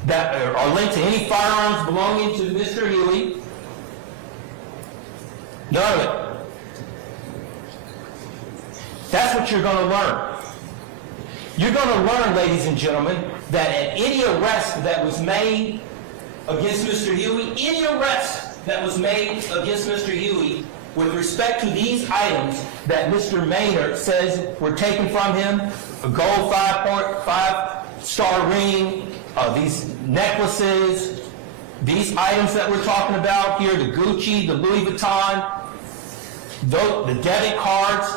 that are linked to any firearms belonging to Mr. Huey. None of it. That's what you're going to learn. You're going to learn, ladies and gentlemen, that at any arrest that was made against Mr. Huey, any arrest that was made against Mr. Huey with respect to these items that Mr. Maynard says were taken from him, a gold 5.5-star ring, these necklaces, these items that we're talking about here, the Gucci, the Louis Vuitton, the debit cards,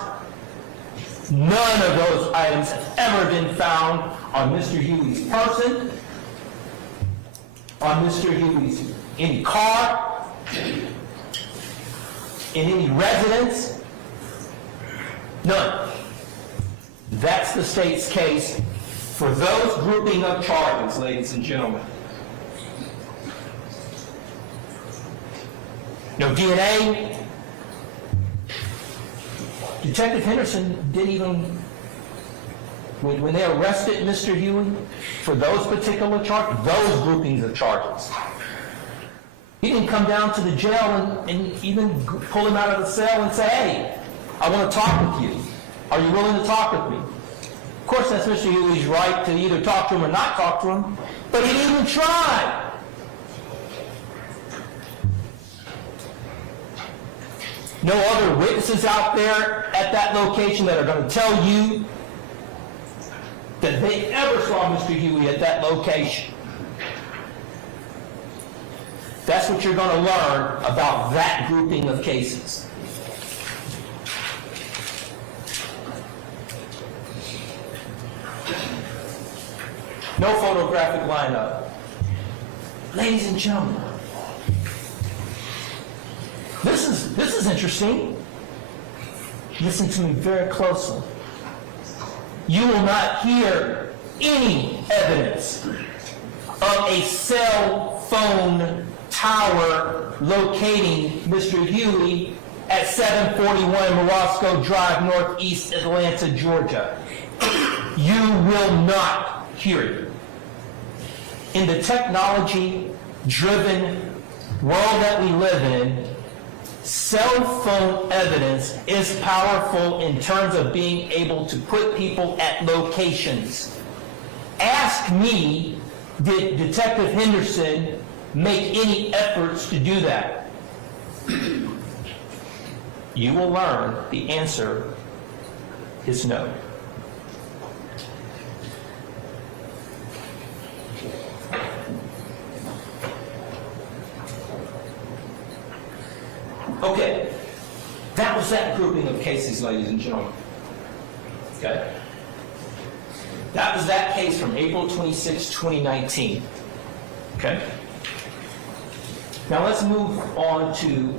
none of those items have ever been found on Mr. Huey's person, on Mr. Huey's any car, in any residence. None. That's the state's case for those grouping of charges, ladies and gentlemen. No DNA. Detective Henderson didn't even, when they arrested Mr. Huey for those particular charges, those groupings of charges, he didn't come down to the jail and even pull him out of the cell and say, hey, I want to talk with you. Are you willing to talk with me? Of course, that's Mr. Huey's right to either talk to him or not talk to him, but he didn't even try. No other witnesses out there at that location that are going to tell you that they ever saw Mr. Huey at that location. That's what you're going to learn about that grouping of cases. No photographic lineup. Ladies and gentlemen, this is interesting. Listen to me very closely. you will not hear any evidence of a cell phone tower locating Mr. Huey at 741 Morosco Drive, Northeast Atlanta, Georgia. You will not hear it. In the technology-driven world that we live in, cell phone evidence is powerful in terms of being able to put people at locations. Ask me, did Detective Henderson make any efforts to do that? You will learn the answer is no. Okay, that was that grouping of cases, ladies and gentlemen. Okay? That was that case from April 26, 2019. Okay? Now let's move on to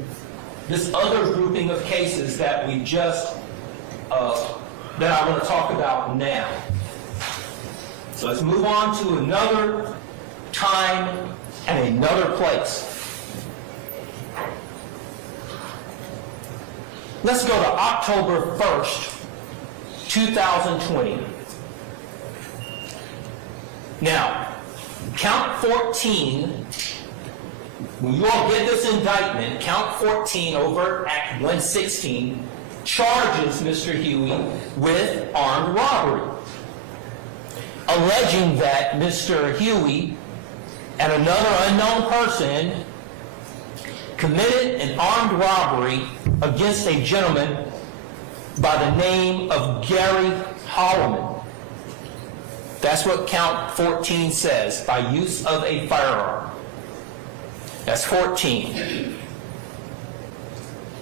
this other grouping of cases that we just, that I want to talk about now. So let's move on to another time and another place. Let's go to October 1st, 2020. Now, count 14, when you all get this indictment, count 14 over Act 116 charges Mr. Huey with armed robbery, alleging that Mr. Huey and another unknown person committed an armed robbery against a gentleman by the name of Gary Holloman. That's what count 14 says, by use of a firearm. That's 14.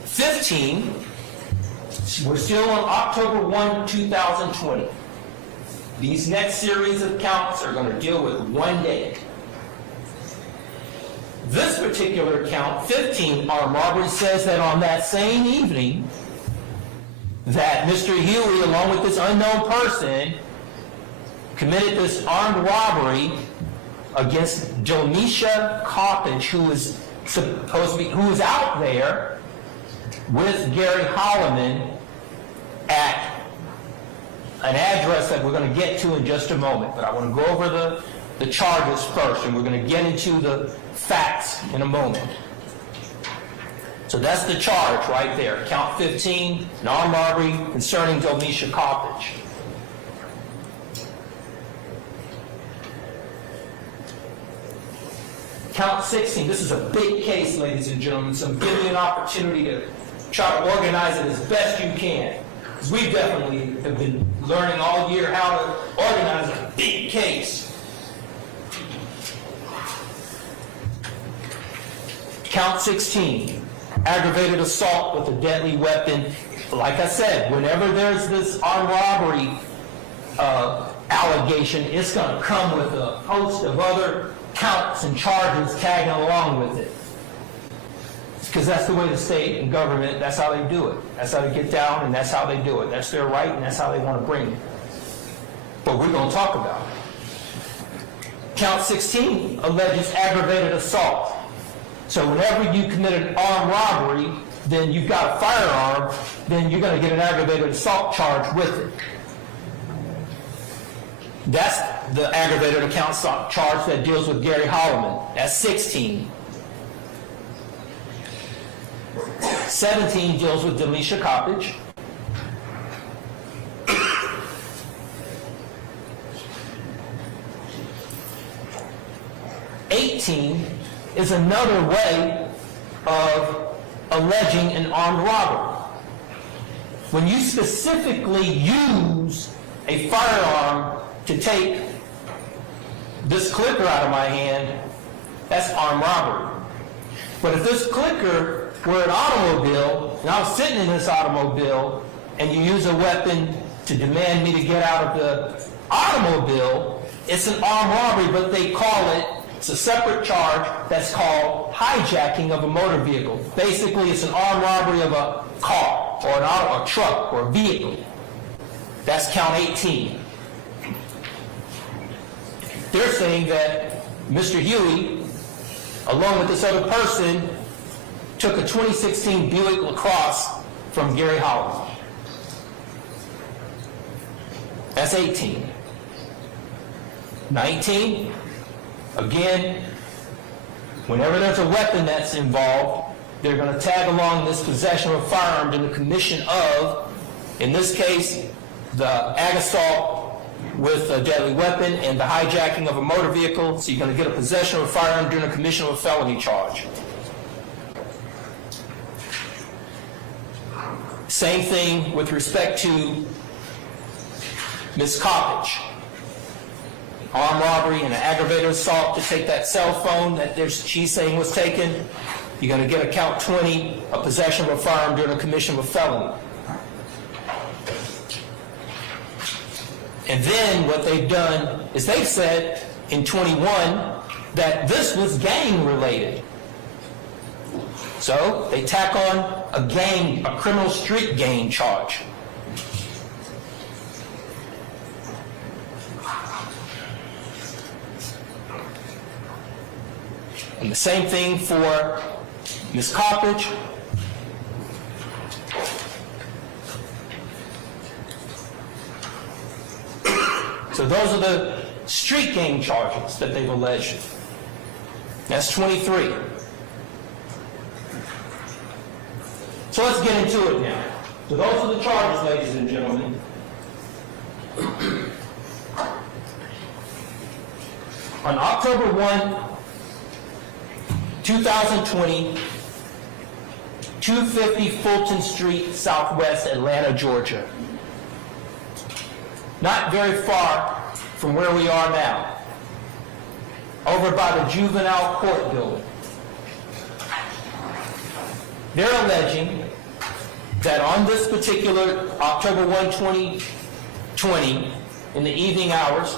15, we're still on October 1, 2020. These next series of counts are going to deal with one day. This particular count, 15, armed robbery, says that on that same evening that Mr. Huey, along with this unknown person, committed this armed robbery against Domisha Coppage, who is out there with Gary Holloman at an address that we're going to get to in just a moment. But I want to go over the charges first, and we're going to get into the facts in a moment. So that's the charge right there. Count 15, an armed robbery concerning Domisha Coppage. Count 16, this is a big case, ladies and gentlemen, so I'm giving you an opportunity to try to organize it as best you can. Because we definitely have been learning all year how to organize a big case. Count 16, aggravated assault with a deadly weapon. Like I said, whenever there's this armed robbery allegation, it's going to come with a host of other counts and charges tagging along with it. Because that's the way the state and government, that's how they do it. That's how they get down, and that's how they do it. That's their right, and that's how they want to bring it. But we're going to talk about it. Count 16 alleges aggravated assault. So whenever you commit an armed robbery, then you've got a firearm, then you're going to get an aggravated assault charge with it. That's the aggravated account charge that deals with Gary Holloman. That's 16. 17 deals with Domisha Coppage. 18 is another way of alleging an armed robbery. When you specifically use a firearm to take this clicker out of my hand, that's armed robbery. But if this clicker were an automobile, and I was sitting in this automobile, and you use a weapon to demand me to get out of the automobile, it's an armed robbery, but they call it, it's a separate charge that's called hijacking of a motor vehicle. Basically, it's an armed robbery of a car, or an auto, a truck, or a vehicle. That's count 18. They're saying that Mr. Huey, along with this other person, took a 2016 Buick LaCrosse from Gary Holland. That's 18. 19, again, whenever there's a weapon that's involved, they're going to tag along this possession of a firearm in the commission of, in this case, the ag assault with a deadly weapon and the hijacking of a motor vehicle. So you're going to get a possession of a firearm during the commission of a felony charge. Same thing with respect to Ms. Coppage. Armed robbery and an aggravated assault to take that cell phone that she's saying was taken. You're going to get a count 20, a possession of a firearm during the commission of a felony. And then what they've done is they've said in 21 that this was gang related. So they tack on a criminal street gang charge. And the same thing for Ms. Coppage. So those are the street gang charges that they've alleged. That's 23. So let's get into it now. So those are the charges, ladies and gentlemen. On October 1, 2020, 250 Fulton Street, Southwest Atlanta, Georgia. Not very far from where we are now, over by the juvenile court building. They're alleging that on this particular October 1, 2020, in the evening hours,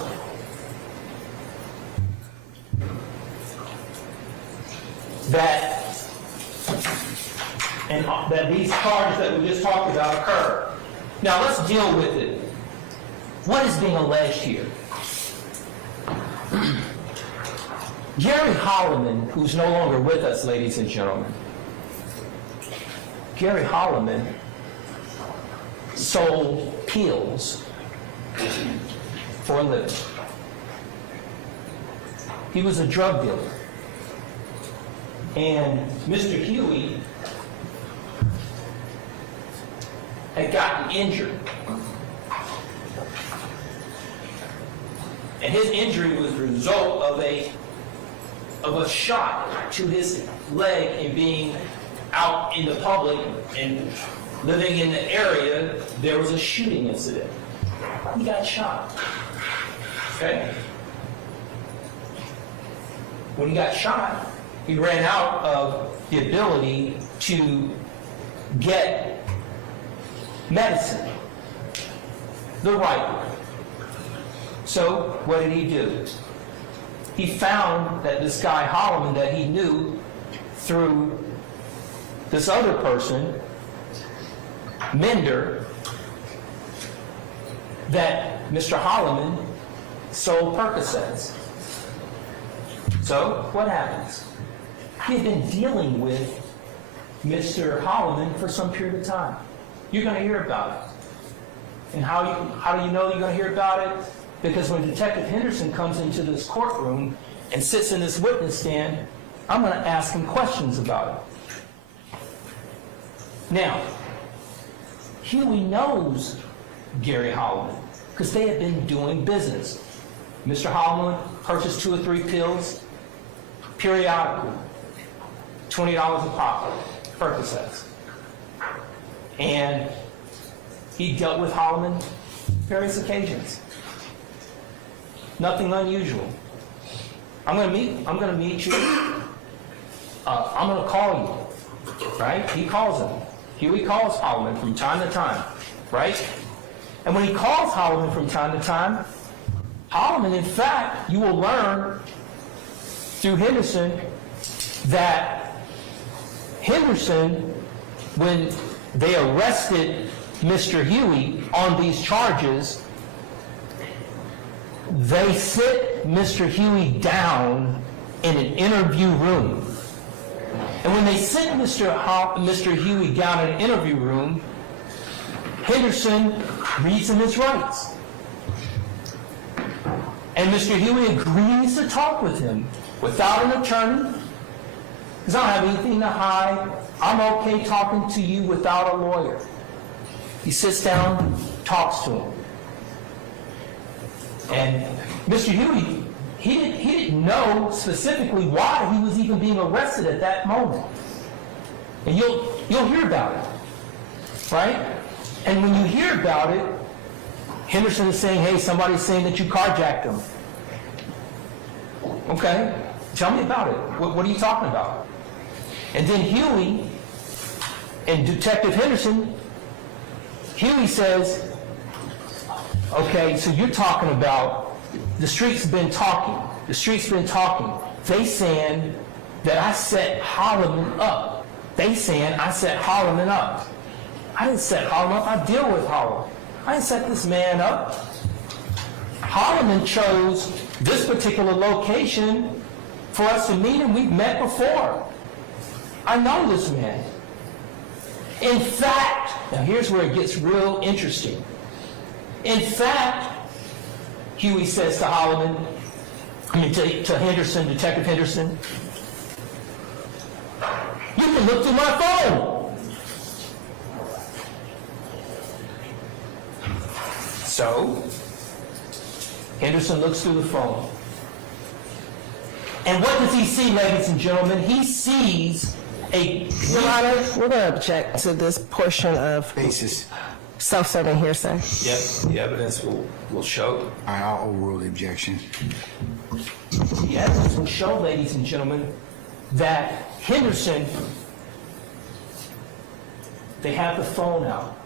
that these charges that we just talked about occur. Now let's deal with it. What is being alleged here? Gary Holloman, who's no longer with us, ladies and gentlemen, Gary Holloman sold pills for a living. He was a drug dealer. And Mr. Huey had gotten injured. And his injury was the result of a shot to his leg and being out in the public and living in the area. There was a shooting incident. He got shot. Okay? When he got shot, he ran out of the ability to get medicine the right way. So what did he do? He found that this guy Holloman that he knew through this other person, Mender, that Mr. Holloman sold Percocets. So what happens? He had been dealing with Mr. Holloman for some period of time. You're going to hear about it. And how do you know you're going to hear about it? Because when Detective Henderson comes into this courtroom and sits in this witness stand, I'm going to ask him questions about it. Now, Huey knows Gary Holloman because they have been doing business. Mr. Holloman purchased 2 or 3 pills periodically, $20 a pop, Percocets. And he dealt with Holloman various occasions. Nothing unusual. I'm going to meet you. I'm going to call you, right? He calls him. Huey calls Holloman from time to time, right? And when he calls Holloman from time to time, Holloman, in fact, you will learn through Henderson that Henderson, when they arrested Mr. Huey on these charges, they sit Mr. Huey down in an interview room. And when they sit Mr. Huey down in an interview room, Henderson reads him his rights. And Mr. Huey agrees to talk with him without an attorney, because I don't have anything to hide. I'm okay talking to you without a lawyer. He sits down, talks to him. And Mr. Huey, he didn't know specifically why he was even being arrested at that moment. And you'll hear about it, right? And when you hear about it, Henderson is saying, hey, somebody's saying that you carjacked him. Okay, tell me about it. What are you talking about? And then Huey and Detective Henderson, Huey says, okay, so you're talking about the streets been talking. The streets been talking. They saying that I set Holloman up. They saying I set Holloman up. I didn't set Holloman up. I deal with Holloman. I didn't set this man up. Holloman chose this particular location for us to meet, and we've met before. I know this man. In fact, now here's where it gets real interesting. In fact, Huey says to to Henderson, Detective Henderson, you can look through my phone. So, Henderson looks through the phone. And what does he see, ladies and gentlemen? He sees Your Honor, we're going to object to this portion of Basis. self-serving hearsay. Yep, the evidence will show. All right, I'll overrule the objection. The evidence will show, ladies and gentlemen, that Henderson, they have the phone out.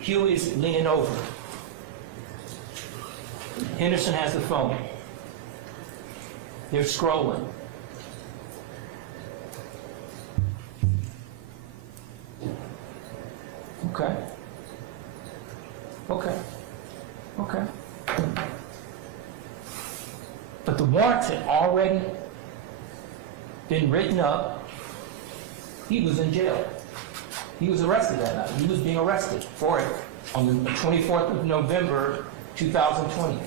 Huey is leaning over. Henderson has the phone. They're scrolling. Okay. But the warrants had already been written up. He was in jail. He was arrested that night. He was being arrested for it on the 24th of November, 2020.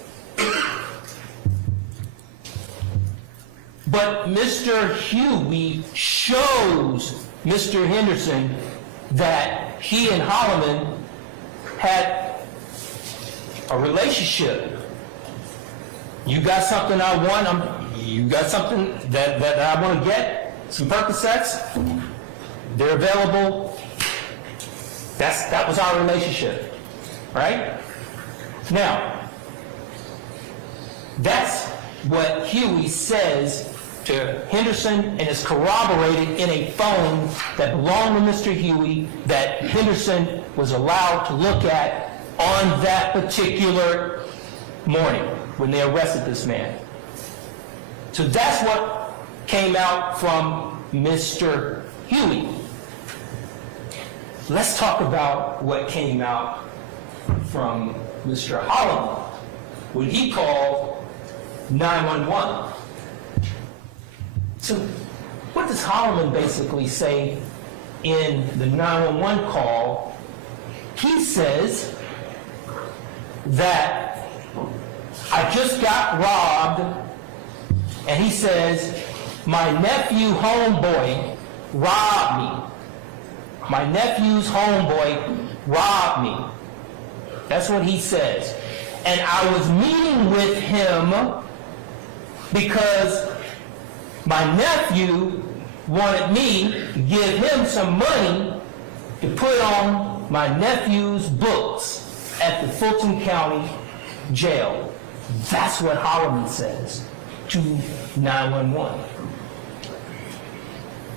But Mr. Huey shows Mr. Henderson that he and Holloman had a relationship. You got something I want, you got something that I want to get, some Percocets, they're available. That was our relationship, right? Now, that's what Huey says to Henderson, and is corroborated in a phone that belonged to Mr. Huey that Henderson was allowed to look at on that particular morning when they arrested this man. So that's what came out from Mr. Huey. Let's talk about what came out from Mr. Holloman when he called 911. So what does Holloman basically say in the 911 call? He says that I just got robbed, and he says my nephew homeboy robbed me. My nephew's homeboy robbed me. That's what he says. And I was meeting with him because my nephew wanted me to give him some money to put on my nephew's books at the Fulton County Jail. That's what Holloman says to 911.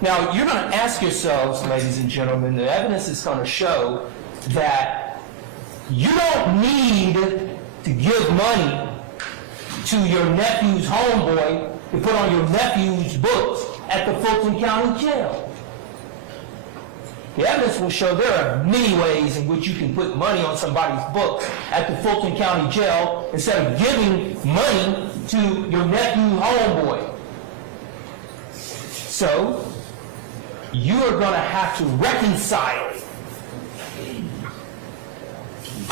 Now, you're going to ask yourselves, ladies and gentlemen, the evidence is going to show that you don't need to give money to your nephew's homeboy to put on your nephew's books at the Fulton County Jail. The evidence will show there are many ways in which you can put money on somebody's books at the Fulton County Jail instead of giving money to your nephew homeboy. So, you are going to have to reconcile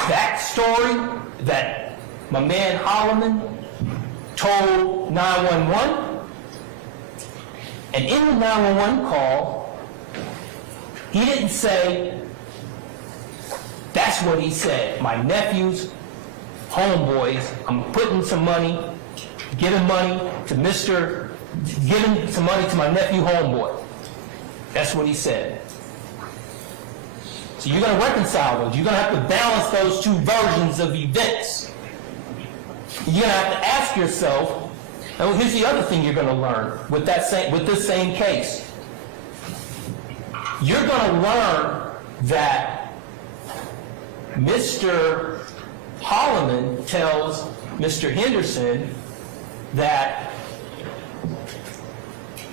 that story that my man Holloman told 911, and in the 911 call, he didn't say, that's what he said, my nephew's homeboys, I'm putting some money, giving money to giving some money to my nephew homeboy. That's what he said. So you're going to reconcile those. You're going to have to balance those two versions of events. You're going to have to ask yourself, and here's the other thing you're going to learn with this same case. You're going to learn that Mr. Holloman tells Mr. Henderson that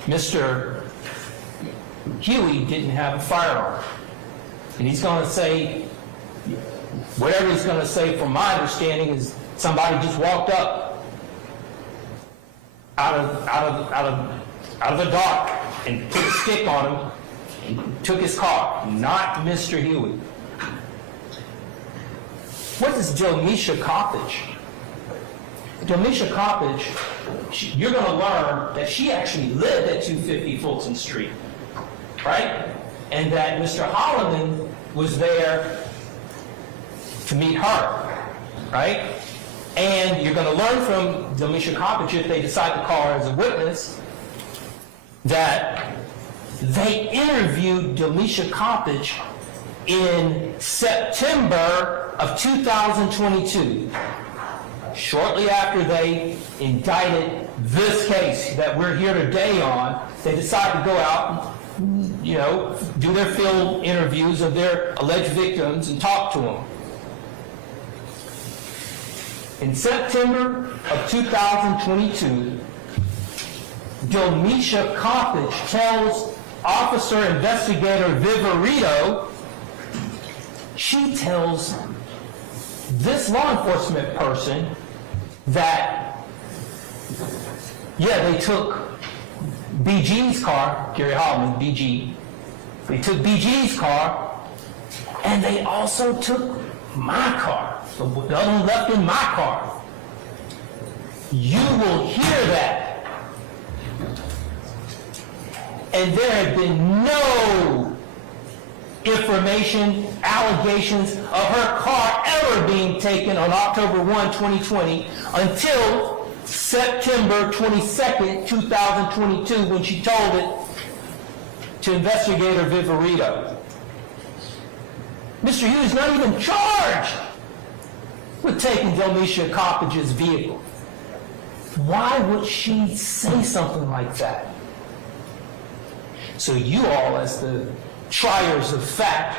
Mr. Huey didn't have a firearm. And he's going to say, whatever he's going to say from my understanding is somebody just walked up out of the dark and put a stick on him and took his car, not Mr. Huey. What is Delmisha Coppage? Delmisha Coppage, you're going to learn that she actually lived at 250 Fulton Street, right? And that Mr. Holloman was there to meet her, right? And you're going to learn from Delmisha Coppage, if they decide to call her as a witness, that they interviewed Delmisha Coppage in September of 2022, shortly after they indicted this case that we're here today on. They decided to go out and, do their field interviews of their alleged victims and talk to them. In September of 2022, Delmisha Coppage tells Officer Investigator Viverito, she tells this law enforcement person that, they took BG's car, Gary Holloman, BG. They took BG's car, and they also took my car, the other one left in my car. You will hear that. And there had been no information, allegations of her car ever being taken on October 1, 2020 until September 22nd, 2022, when she told it to Investigator Viverito. Mr. Hughes not even charged with taking Delmisha Coppage's vehicle. Why would she say something like that? So you all, as the triers of fact,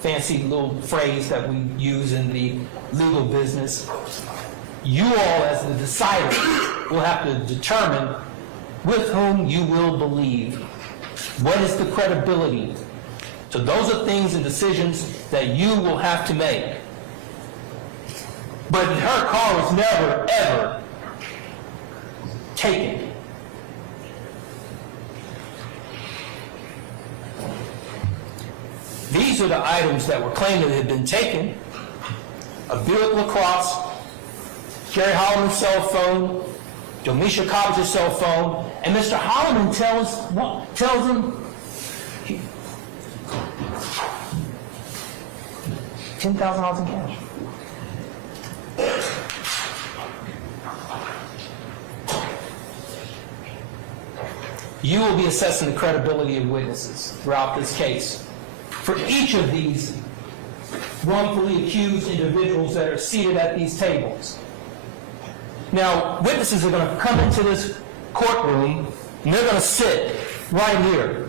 fancy little phrase that we use in the legal business, you all, as the deciders, will have to determine with whom you will believe. What is the credibility? So those are things and decisions that you will have to make. But her car was never, ever taken. These are the items that were claimed that had been taken: a Buick LaCrosse, Gary Holloman's cell phone, Delmisha Coppage's cell phone, and Mr. Holloman tells him $10,000 in cash. You will be assessing the credibility of witnesses throughout this case. For each of these wrongfully accused individuals that are seated at these tables. Now, witnesses are going to come into this courtroom, and they're going to sit right here.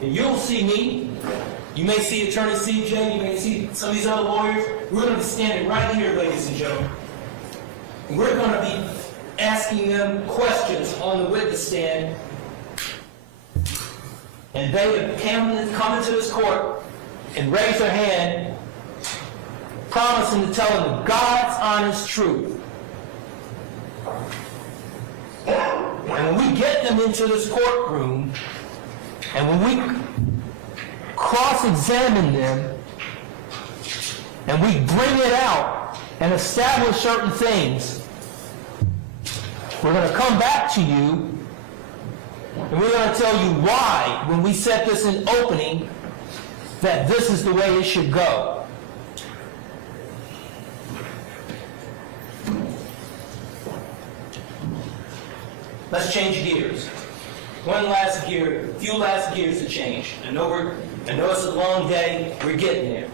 And you'll see me. You may see Attorney CJ. You may see some of these other lawyers. We're going to be standing right here, ladies and gentlemen. And we're going to be asking them questions on the witness stand and they have come into this court and raised their hand, promising to tell them God's honest truth. And when we get them into this courtroom, and when we cross-examine them, and we bring it out and establish certain things, we're going to come back to you, and we're going to tell you why, when we set this in opening, that this is the way it should go. Let's change gears. One last gear, a few last gears to change. I know it's a long day, we're getting there.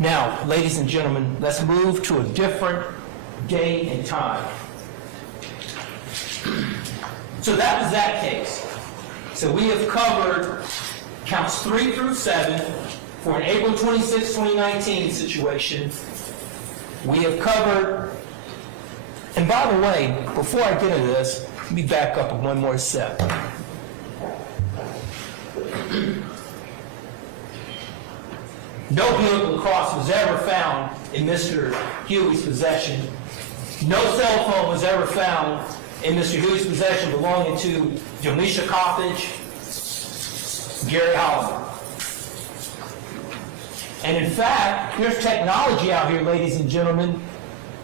Now, ladies and gentlemen, let's move to a different day and time. So that was that case. So we have covered counts 3 through 7 for an April 26, 2019 situation. We have covered, and by the way, before I get into this, let me back up one more step. No vehicle cross was ever found in Mr. Huey's possession. No cell phone was ever found in Mr. Huey's possession belonging to Jamisha Coppage, Gary Holliman. And in fact, there's technology out here, ladies and gentlemen,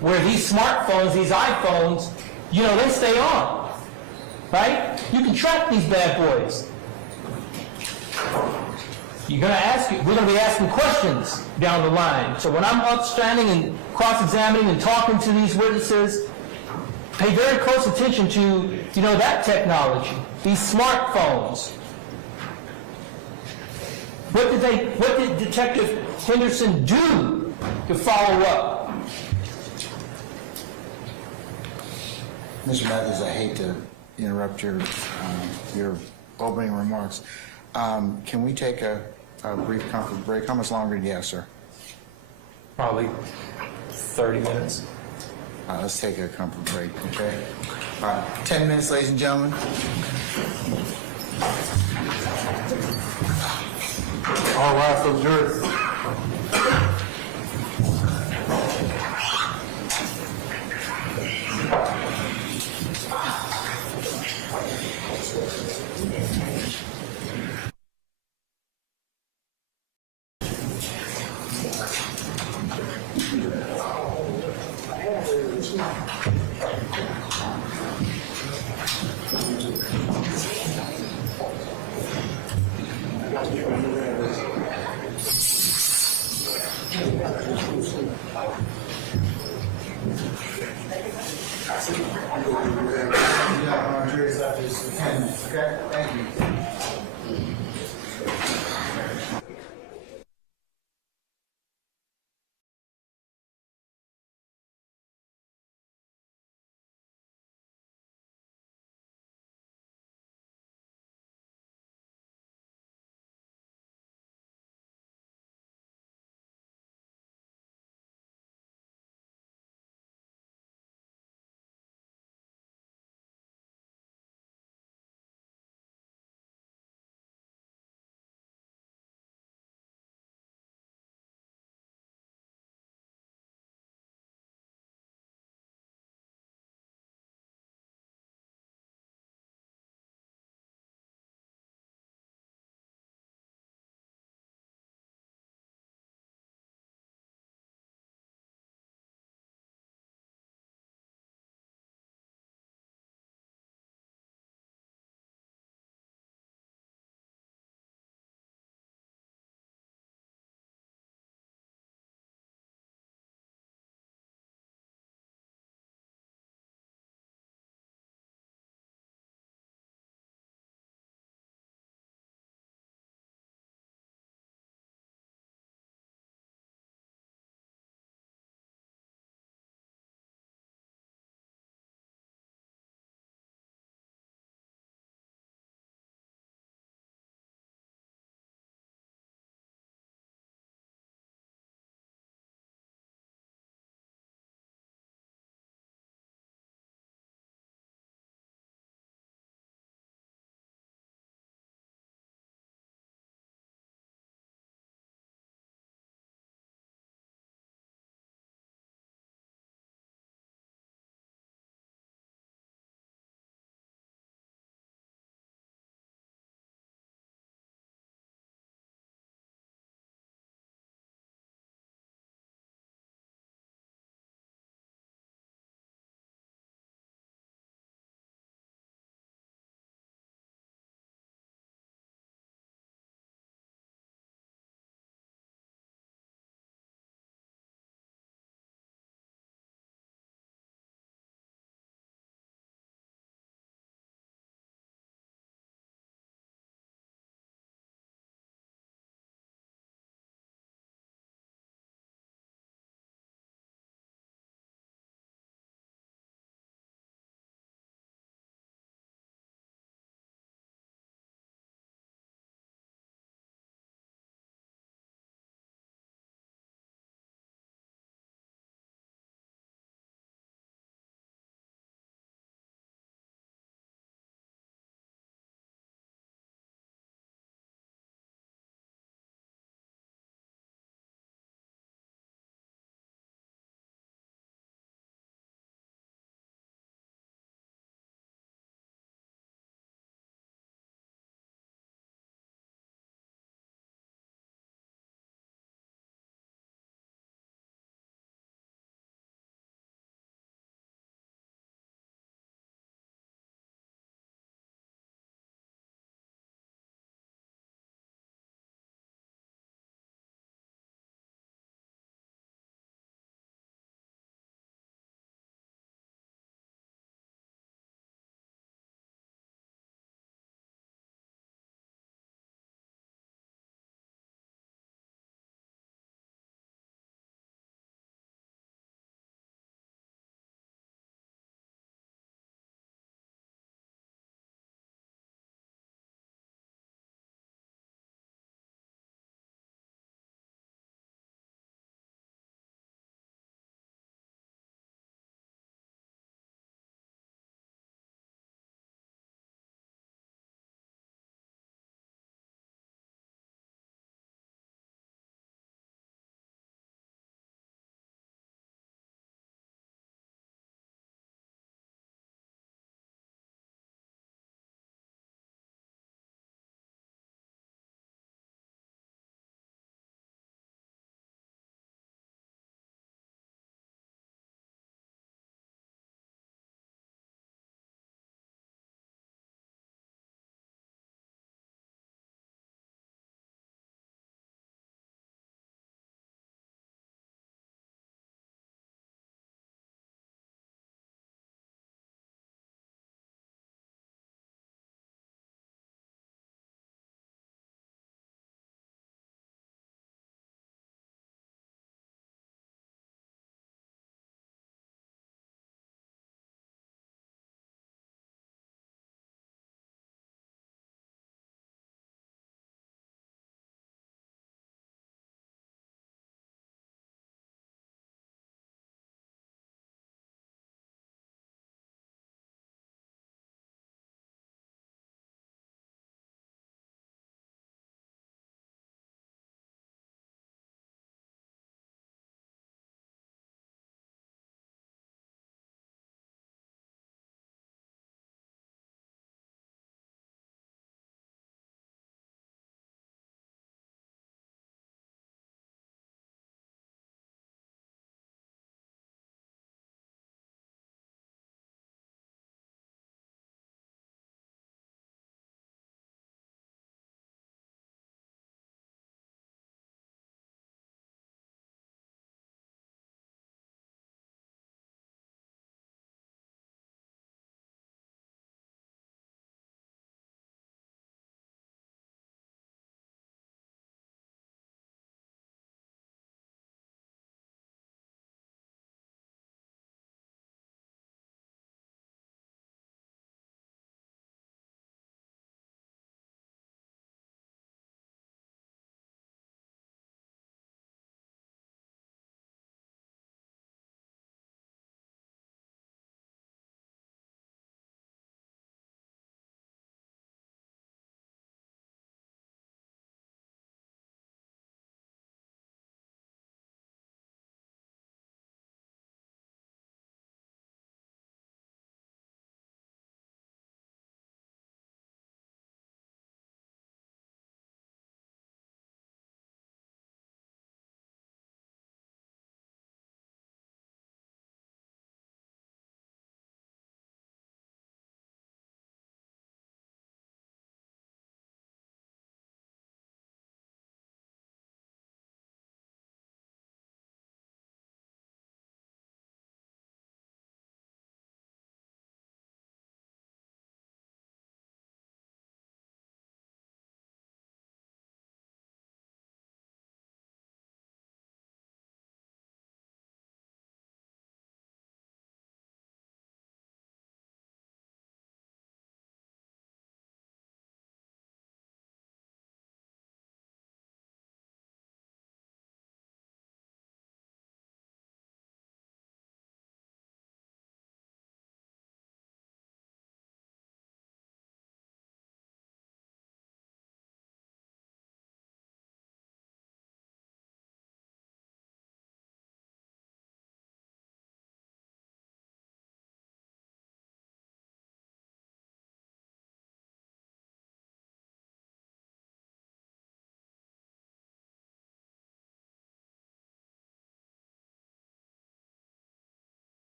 where these smartphones, these iPhones, they stay on, right? You can track these bad boys. We're going to be asking questions down the line. So when I'm up standing and cross-examining and talking to these witnesses, pay very close attention to, that technology, these smartphones. What did Detective Henderson do to follow up? Mr. Mathis, I hate to interrupt your opening remarks. Can we take a brief comfort break? How much longer do you have, sir? Probably 30 minutes. Let's take a comfort break, okay? 10 minutes, ladies and gentlemen. All right, for the jury. Okay, thank you.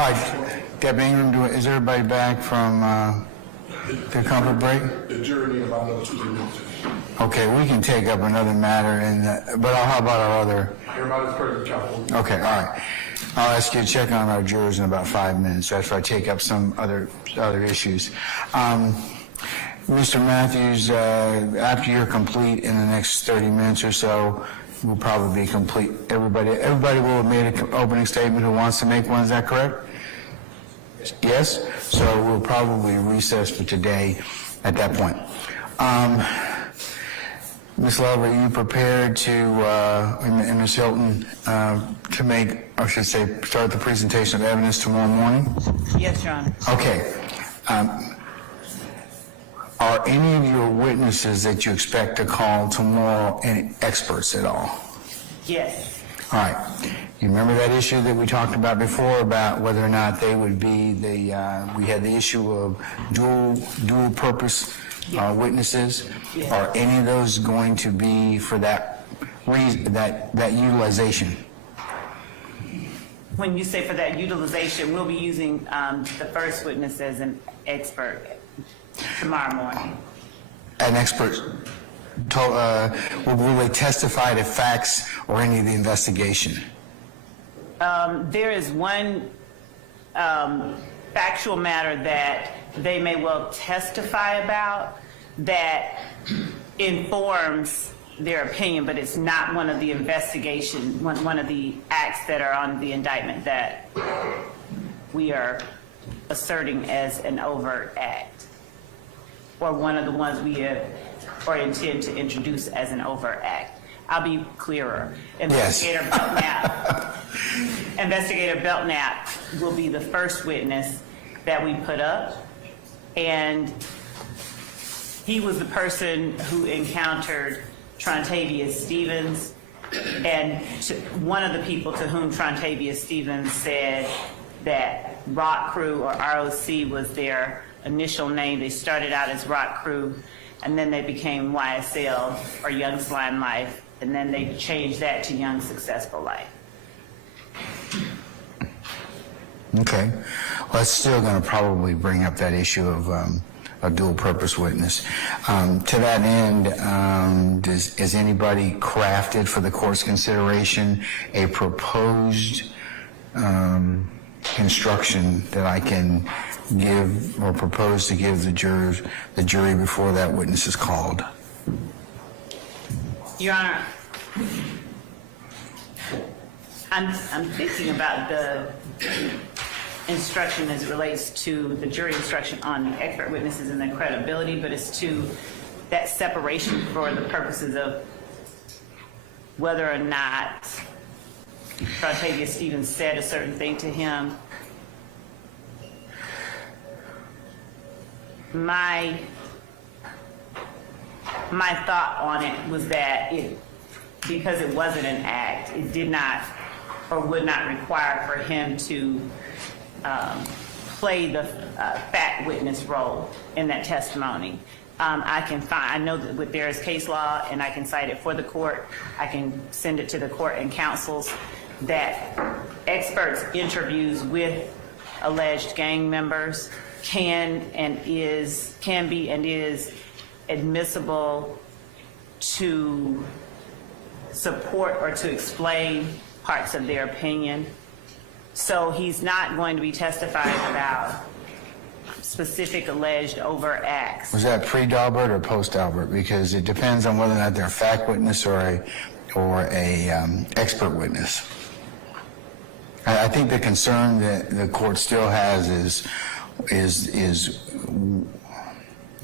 All right, Deputy Ingram, is everybody back from their comfort break? The jury need about another 2 minutes. Okay, we can take up another matter, but how about our other? Everybody's present, counsel. Okay, all right. I'll ask you to check on our jurors in about 5 minutes after I take up some other issues. Mr. Matthews, after you're complete in the next 30 minutes or so, we'll probably be complete. Everybody will have made an opening statement who wants to make one, is that correct? Yes? So we'll probably recess for today at that point. Ms. Love, are you prepared to, and Ms. Hilton, to make, or should say, start the presentation of evidence tomorrow morning? Yes, Your Honor. Okay. Are any of your witnesses that you expect to call tomorrow any experts at all? Yes. All right. You remember that issue that we talked about before about whether or not they would be we had the issue of dual purpose witnesses? Yeah. Are any of those going to be for that reason, that utilization? When you say for that utilization, we'll be using the first witness as an expert tomorrow morning. An expert, will they testify to facts or any of the investigation? There is one factual matter that they may well testify about that informs their opinion, but it's not one of the investigation, one of the acts that are on the indictment that we are asserting as an overt act, or one of the ones we have or intend to introduce as an overt act. I'll be clearer. Investigator Belknap will be the first witness that we put up, and he was the person who encountered Trontavious Stevens, and one of the people to whom Trontavious Stevens said that Rock Crew or ROC was their initial name. They started out as Rock Crew, and then they became YSL or Young Slime Life, and then they changed that to Young Successful Life. Okay. Well, that's still going to probably bring up that issue of a dual purpose witness. To that end, has anybody crafted for the court's consideration a proposed instruction that I can give or propose to give the jury before that witness is called? Your Honor, I'm thinking about the instruction as it relates to the jury instruction on expert witnesses and their credibility, but it's to that separation for the purposes of whether or not Trontavia Stevens said a certain thing to him. My thought on it was that because it wasn't an act, it did not or would not require for him to play the fact witness role in that testimony. I know that there is case law, and I can cite it for the court. I can send it to the court and counsels that experts' interviews with alleged gang members can be and is admissible to support or to explain parts of their opinion. So he's not going to be testifying about specific alleged overt acts. Was that pre-Daubert or post-Daubert? Because it depends on whether or not they're a fact witness or a expert witness. I think the concern that the court still has is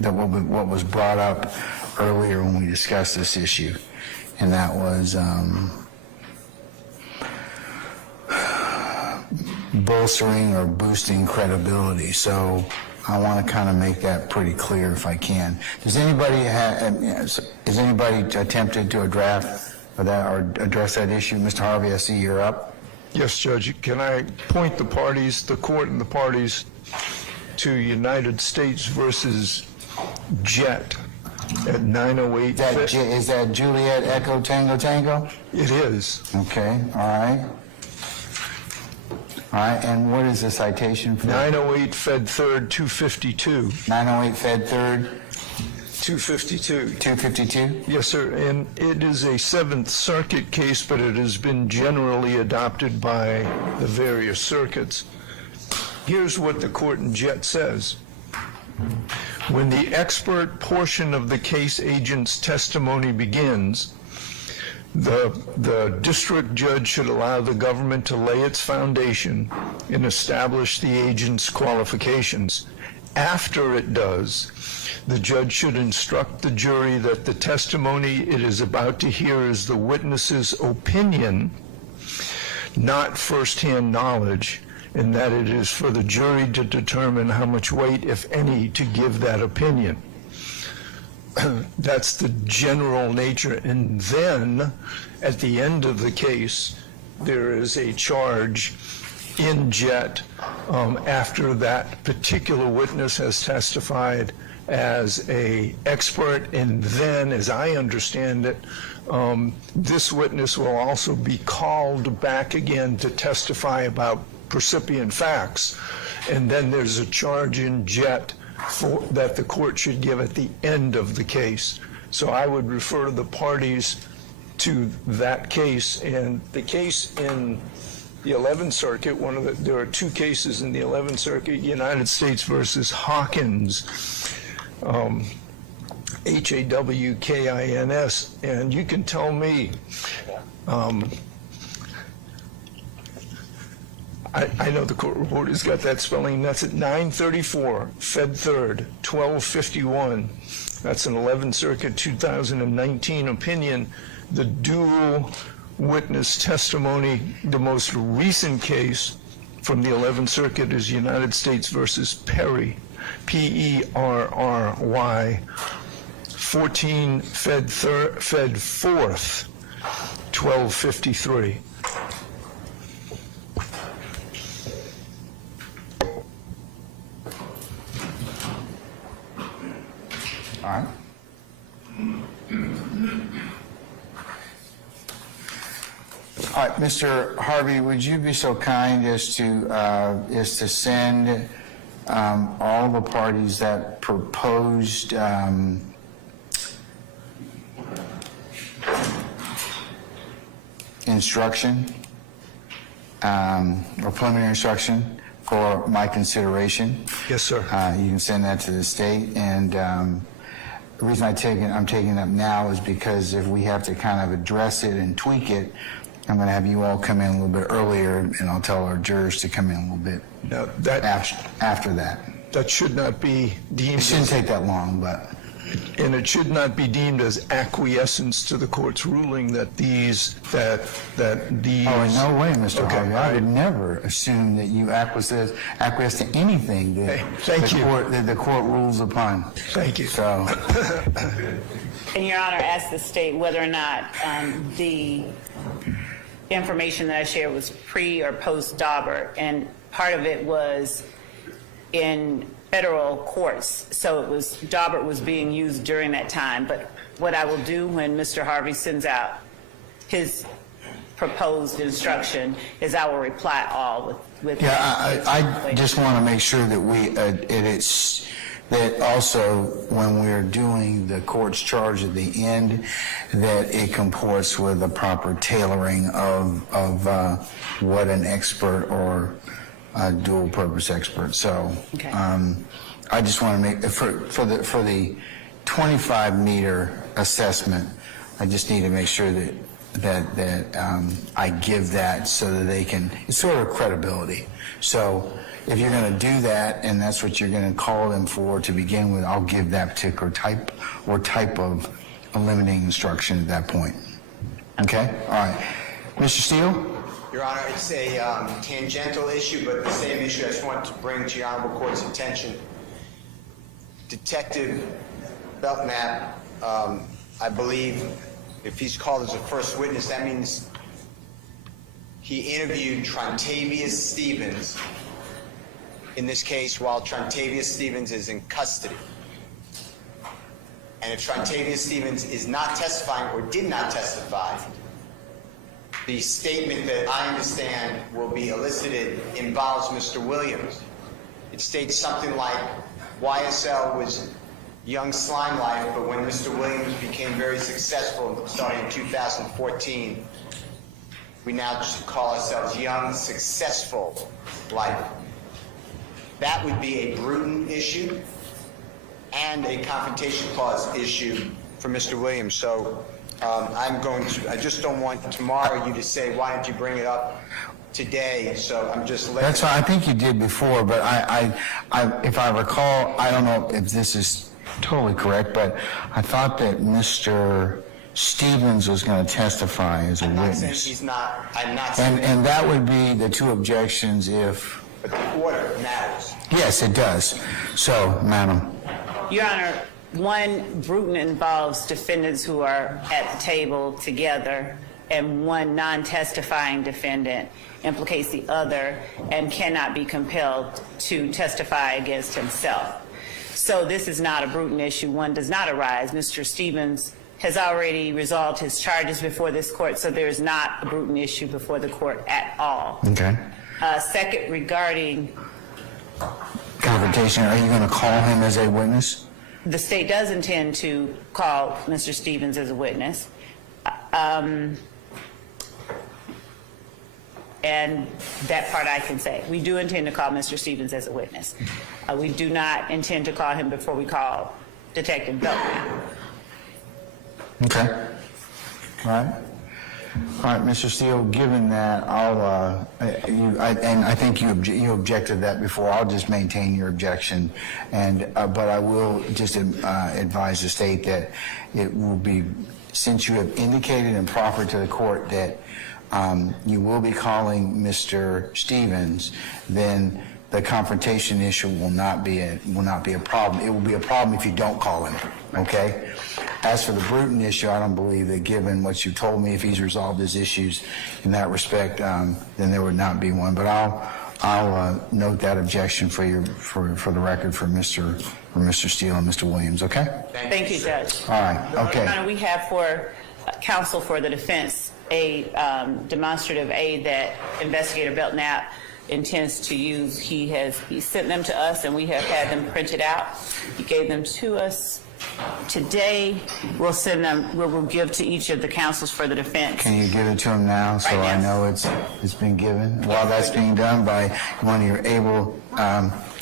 that what was brought up earlier when we discussed this issue, and that was bolstering or boosting credibility. So I want to kind of make that pretty clear if I can. Has anybody attempted to address that issue? Mr. Harvey, I see you're up. Yes, Judge. Can I point the court and the parties to United States versus Jet at 908? Is that Juliet Echo Tango Tango? It is. Okay, all right. All right, and what is the citation for? 908 Fed 3rd 252. 908 Fed 3rd 252. 252? Yes, sir. And it is a Seventh Circuit case, but it has been generally adopted by the various circuits. Here's what the court in Jet says. When the expert portion of the case agent's testimony begins, the district judge should allow the government to lay its foundation and establish the agent's qualifications. After it does, the judge should instruct the jury that the testimony it is about to hear is the witness's opinion, not firsthand knowledge, and that it is for the jury to determine how much weight, if any, to give that opinion. That's the general nature. And then, at the end of the case, there is a charge in Jet after that particular witness has testified as an expert, and then, as I understand it, this witness will also be called back again to testify about percipient facts. And then there's a charge in Jet that the court should give at the end of the case. So I would refer the parties to that case. And the case in the 11th Circuit, there are two cases in the 11th Circuit, United States versus Hawkins, Hawkins, and you can tell me, I know the court report has got that spelling. That's at 934, Fed 3rd, 1251. That's an 11th Circuit 2019 opinion. The dual witness testimony, the most recent case from the 11th Circuit is United States versus Perry, Perry, 14 Fed 4th, 1253. All right. All right, Mr. Harvey, would you be so kind as to send all the parties that proposed instruction or preliminary instruction for my consideration. Yes, sir. You can send that to the state, and the reason I'm taking it up now is because if we have to kind of address it and tweak it, I'm going to have you all come in a little bit earlier, and I'll tell our jurors to come in a little bit Now, that, after that. that should not be deemed It shouldn't as, take that long, but and it should not be deemed as acquiescence to the court's ruling that these. oh, in no way, Mr. Okay, Harvey. all I right. would never assume that you acquiesce to anything that Hey, thank you. the court rules upon. Thank you. So, And Your Honor asked the state whether or not the information that I shared was pre or post Daubert, and part of it was in federal courts, so it was, Daubert was being used during that time. But what I will do when Mr. Harvey sends out his proposed instruction is I will reply all with. yeah, I just want to make sure that that also when we're doing the court's charge at the end, that it comports with the proper tailoring of what an expert or a dual purpose expert. So, Okay. I just want to make for the 25 meter assessment, I just need to make sure that I give that so that they can, it's sort of credibility. So if you're going to do that and that's what you're going to call them for to begin with, I'll give that particular type of a limiting instruction at that point. Okay? All right. Mr. Steele? Your Honor, it's a tangential issue, but the same issue I just want to bring to your Honorable Court's attention. Detective Belknap, I believe, if he's called as a first witness, that means he interviewed Trontavious Stevens, in this case, while Trontavious Stevens is in custody. And if Trontavious Stevens is not testifying or did not testify, the statement that I understand will be elicited involves Mr. Williams. It states something like, YSL was young slime life, but when Mr. Williams became very successful, starting in 2014, we now just call ourselves young, successful life. That would be a Bruton issue and a confrontation clause issue for Mr. Williams. So I just don't want tomorrow you to say, why don't you bring it up today? So I'm just letting. That's I think you did before, but if I recall, I don't know if this is totally correct, but I thought that Mr. Stevens was going to testify as a I'm not saying witness. he's not. I'm not saying. And that would be the two objections if. But the order matters. Yes, it does. So, madam. Your Honor, one, Bruton involves defendants who are at the table together, and one non-testifying defendant implicates the other and cannot be compelled to testify against himself. So this is not a Bruton issue. One does not arise. Mr. Stevens has already resolved his charges before this court, so there is not a Bruton issue before the court at all. Okay. Second, regarding Confrontation, are you going to call him as a witness? the state does intend to call Mr. Stevens as a witness. And that part I can say. We do intend to call Mr. Stevens as a witness. We do not intend to call him before we call Detective Belknap. Okay. All right. All right, Mr. Steele, given that, I think you objected that before. I'll just maintain your objection, but I will just advise the state that it will be, since you have indicated and proffered to the court that you will be calling Mr. Stevens, then the confrontation issue will not be a problem. It will be a problem if you don't call him. Okay. As for the Bruton issue, I don't believe that, given what you told me, if he's resolved his issues in that respect, then there would not be one. But I'll note that objection for the record for Mr. Steele and Mr. Williams. Okay. Thank you, Judge. All right. Okay. Your Honor, we have for counsel for the defense a demonstrative aid that Investigator Belknap intends to use. He sent them to us, and we have had them printed out. He gave them to us Today, we'll send them, we'll give to each of the counsels for the defense. Can you give it to him now so Right I now. know it's been given? While that's being done by one of your able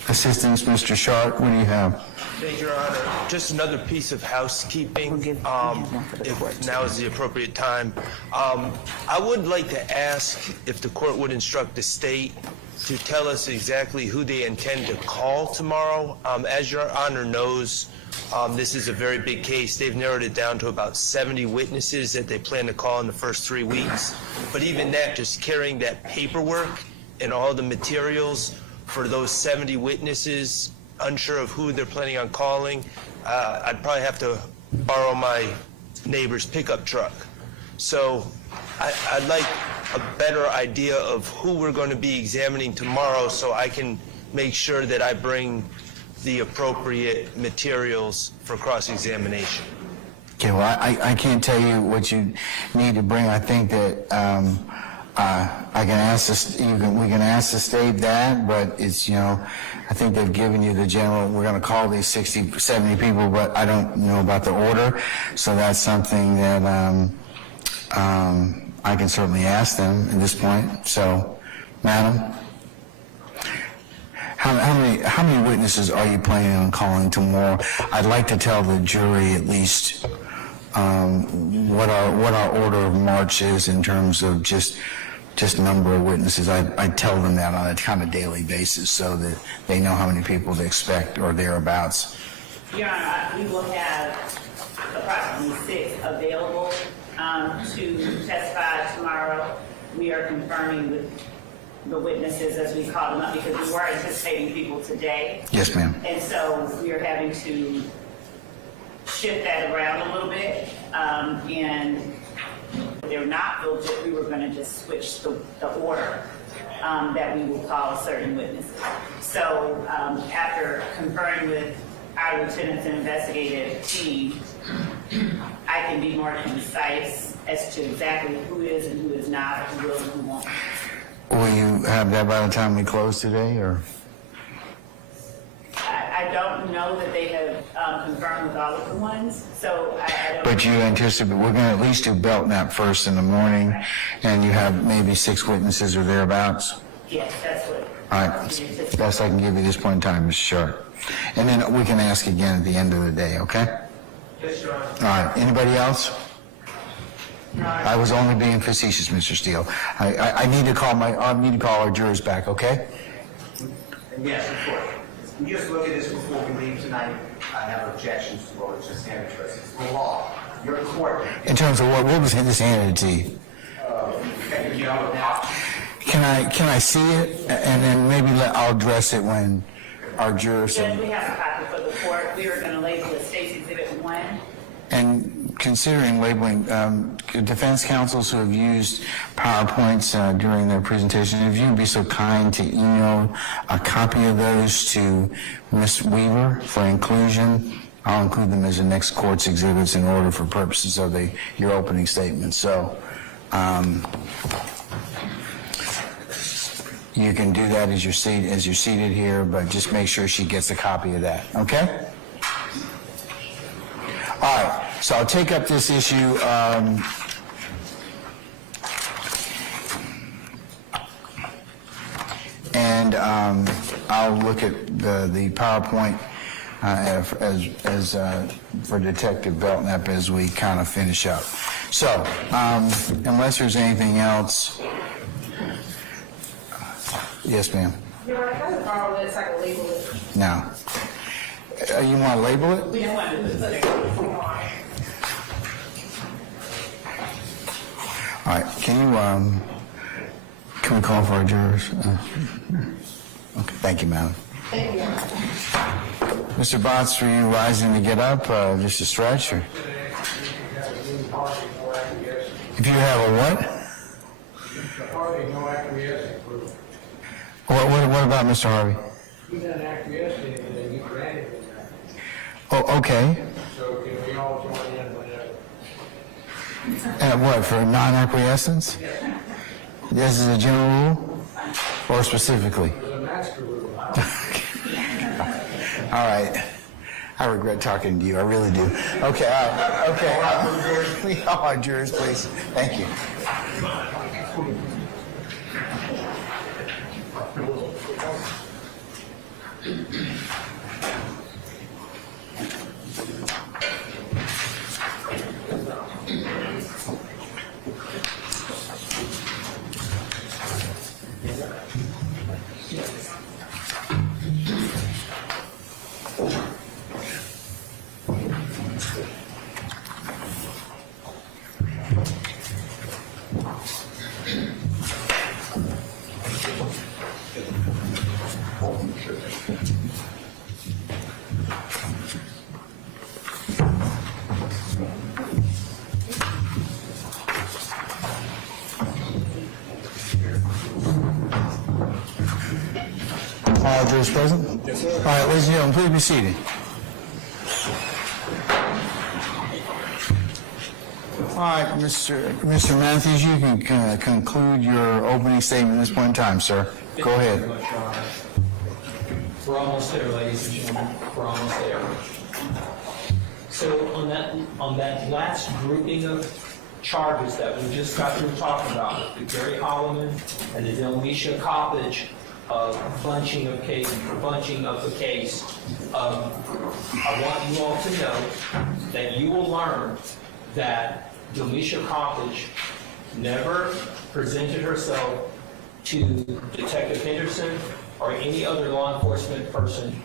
assistants, Mr. Sharp, what do you have? Thank you, Your Honor. Just another piece of housekeeping, if now is the appropriate time. I would like to ask if the court would instruct the state to tell us exactly who they intend to call tomorrow. As Your Honor knows, this is a very big case. They've narrowed it down to about 70 witnesses that they plan to call in the first 3 weeks. But even that, just carrying that paperwork and all the materials for those 70 witnesses, unsure of who they're planning on calling, I'd probably have to borrow my neighbor's pickup truck. So I'd like a better idea of who we're going to be examining tomorrow so I can make sure that I bring the appropriate materials for cross-examination. Okay, well, I can't tell you what you need to bring. I think that I can ask this, we can ask the state that, but it's, I think they've given you the general, we're going to call these 60, 70 people, but I don't know about the order. So that's something that I can certainly ask them at this point. So, Madam, how many witnesses are you planning on calling tomorrow? I'd like to tell the jury at least what our order of march is in terms of just number of witnesses. I tell them that on a kind of daily basis so that they know how many people to expect or thereabouts. Your Honor, we will have approximately 6 available to testify tomorrow. We are confirming with the witnesses as we call them up because we were anticipating people today. Yes, ma'am. And so we are having to shift that around a little bit. And if they're not, we were going to just switch the order that we will call certain witnesses. So after conferring with our lieutenants and investigative team, I can be more concise as to exactly who is and who is not, who will and who won't. Will you have that by the time we close today, or? I don't know that they have confirmed with all of the ones, so I don't. But you anticipate, we're going to at least do Belknap first in the morning, and you have maybe 6 witnesses or thereabouts? Yes, that's what. All right, best I can give you at this point in time, Mr. Sharp. And then we can ask again at the end of the day, okay? Yes, Your Honor. All right, anybody else? I was only being facetious, Mr. Steele. I need to call our jurors back, okay? And yes, of course. We just look at this before we leave tonight. I have objections to what was just handed to us. It's the law. Your court. In terms of what was just handed to you? Can I see it, and then maybe I'll address it when our jurors. Judge, we have a copy for the court. We are going to label it State's Exhibit 1. And considering labeling, defense counsels who have used PowerPoints during their presentation, if you would be so kind to email a copy of those to Ms. Weaver for inclusion, I'll include them as the next court's exhibits in order for purposes of your opening statement. So you can do that as you're seated here, but just make sure she gets a copy of that. Okay? All right, so I'll take up this issue. And I'll look at the PowerPoint as for Detective Belknap as we kind of finish up. So, unless there's anything else. Yes, ma'am. You're right, I have a problem with it, so I can label it. No. You want to label it? We don't want to put it. All right. Can we call for our jurors? Okay. Thank you, madam. Thank you. Mr. Botts, for you rising to get up, just a stretch, or? If you have a what? What about Mr. Harvey? He doesn't acquiesce to anything, he granted it. Oh, okay. So can we all join in whenever? What, for non-acquiescence? This is a general rule? Or specifically? There's a master rule. All right. I regret talking to you, I really do. Okay, all right, okay. All right, jurors, please. Thank you. All jurors present? Yes, sir. All right, ladies and gentlemen, please be seated. All right, Mr. Matthews, you can conclude your opening statement at this point in time, sir. Go ahead. Thank you very much, Your Honor. We're almost there, ladies and gentlemen. We're almost there. So on that last grouping of charges that we just got through talking about, the Gary Holloman and the Delmecia Coppage bunching of the case, I want you all to know that you will learn that Delmecia Coppage never presented herself to Detective Henderson or any other law enforcement person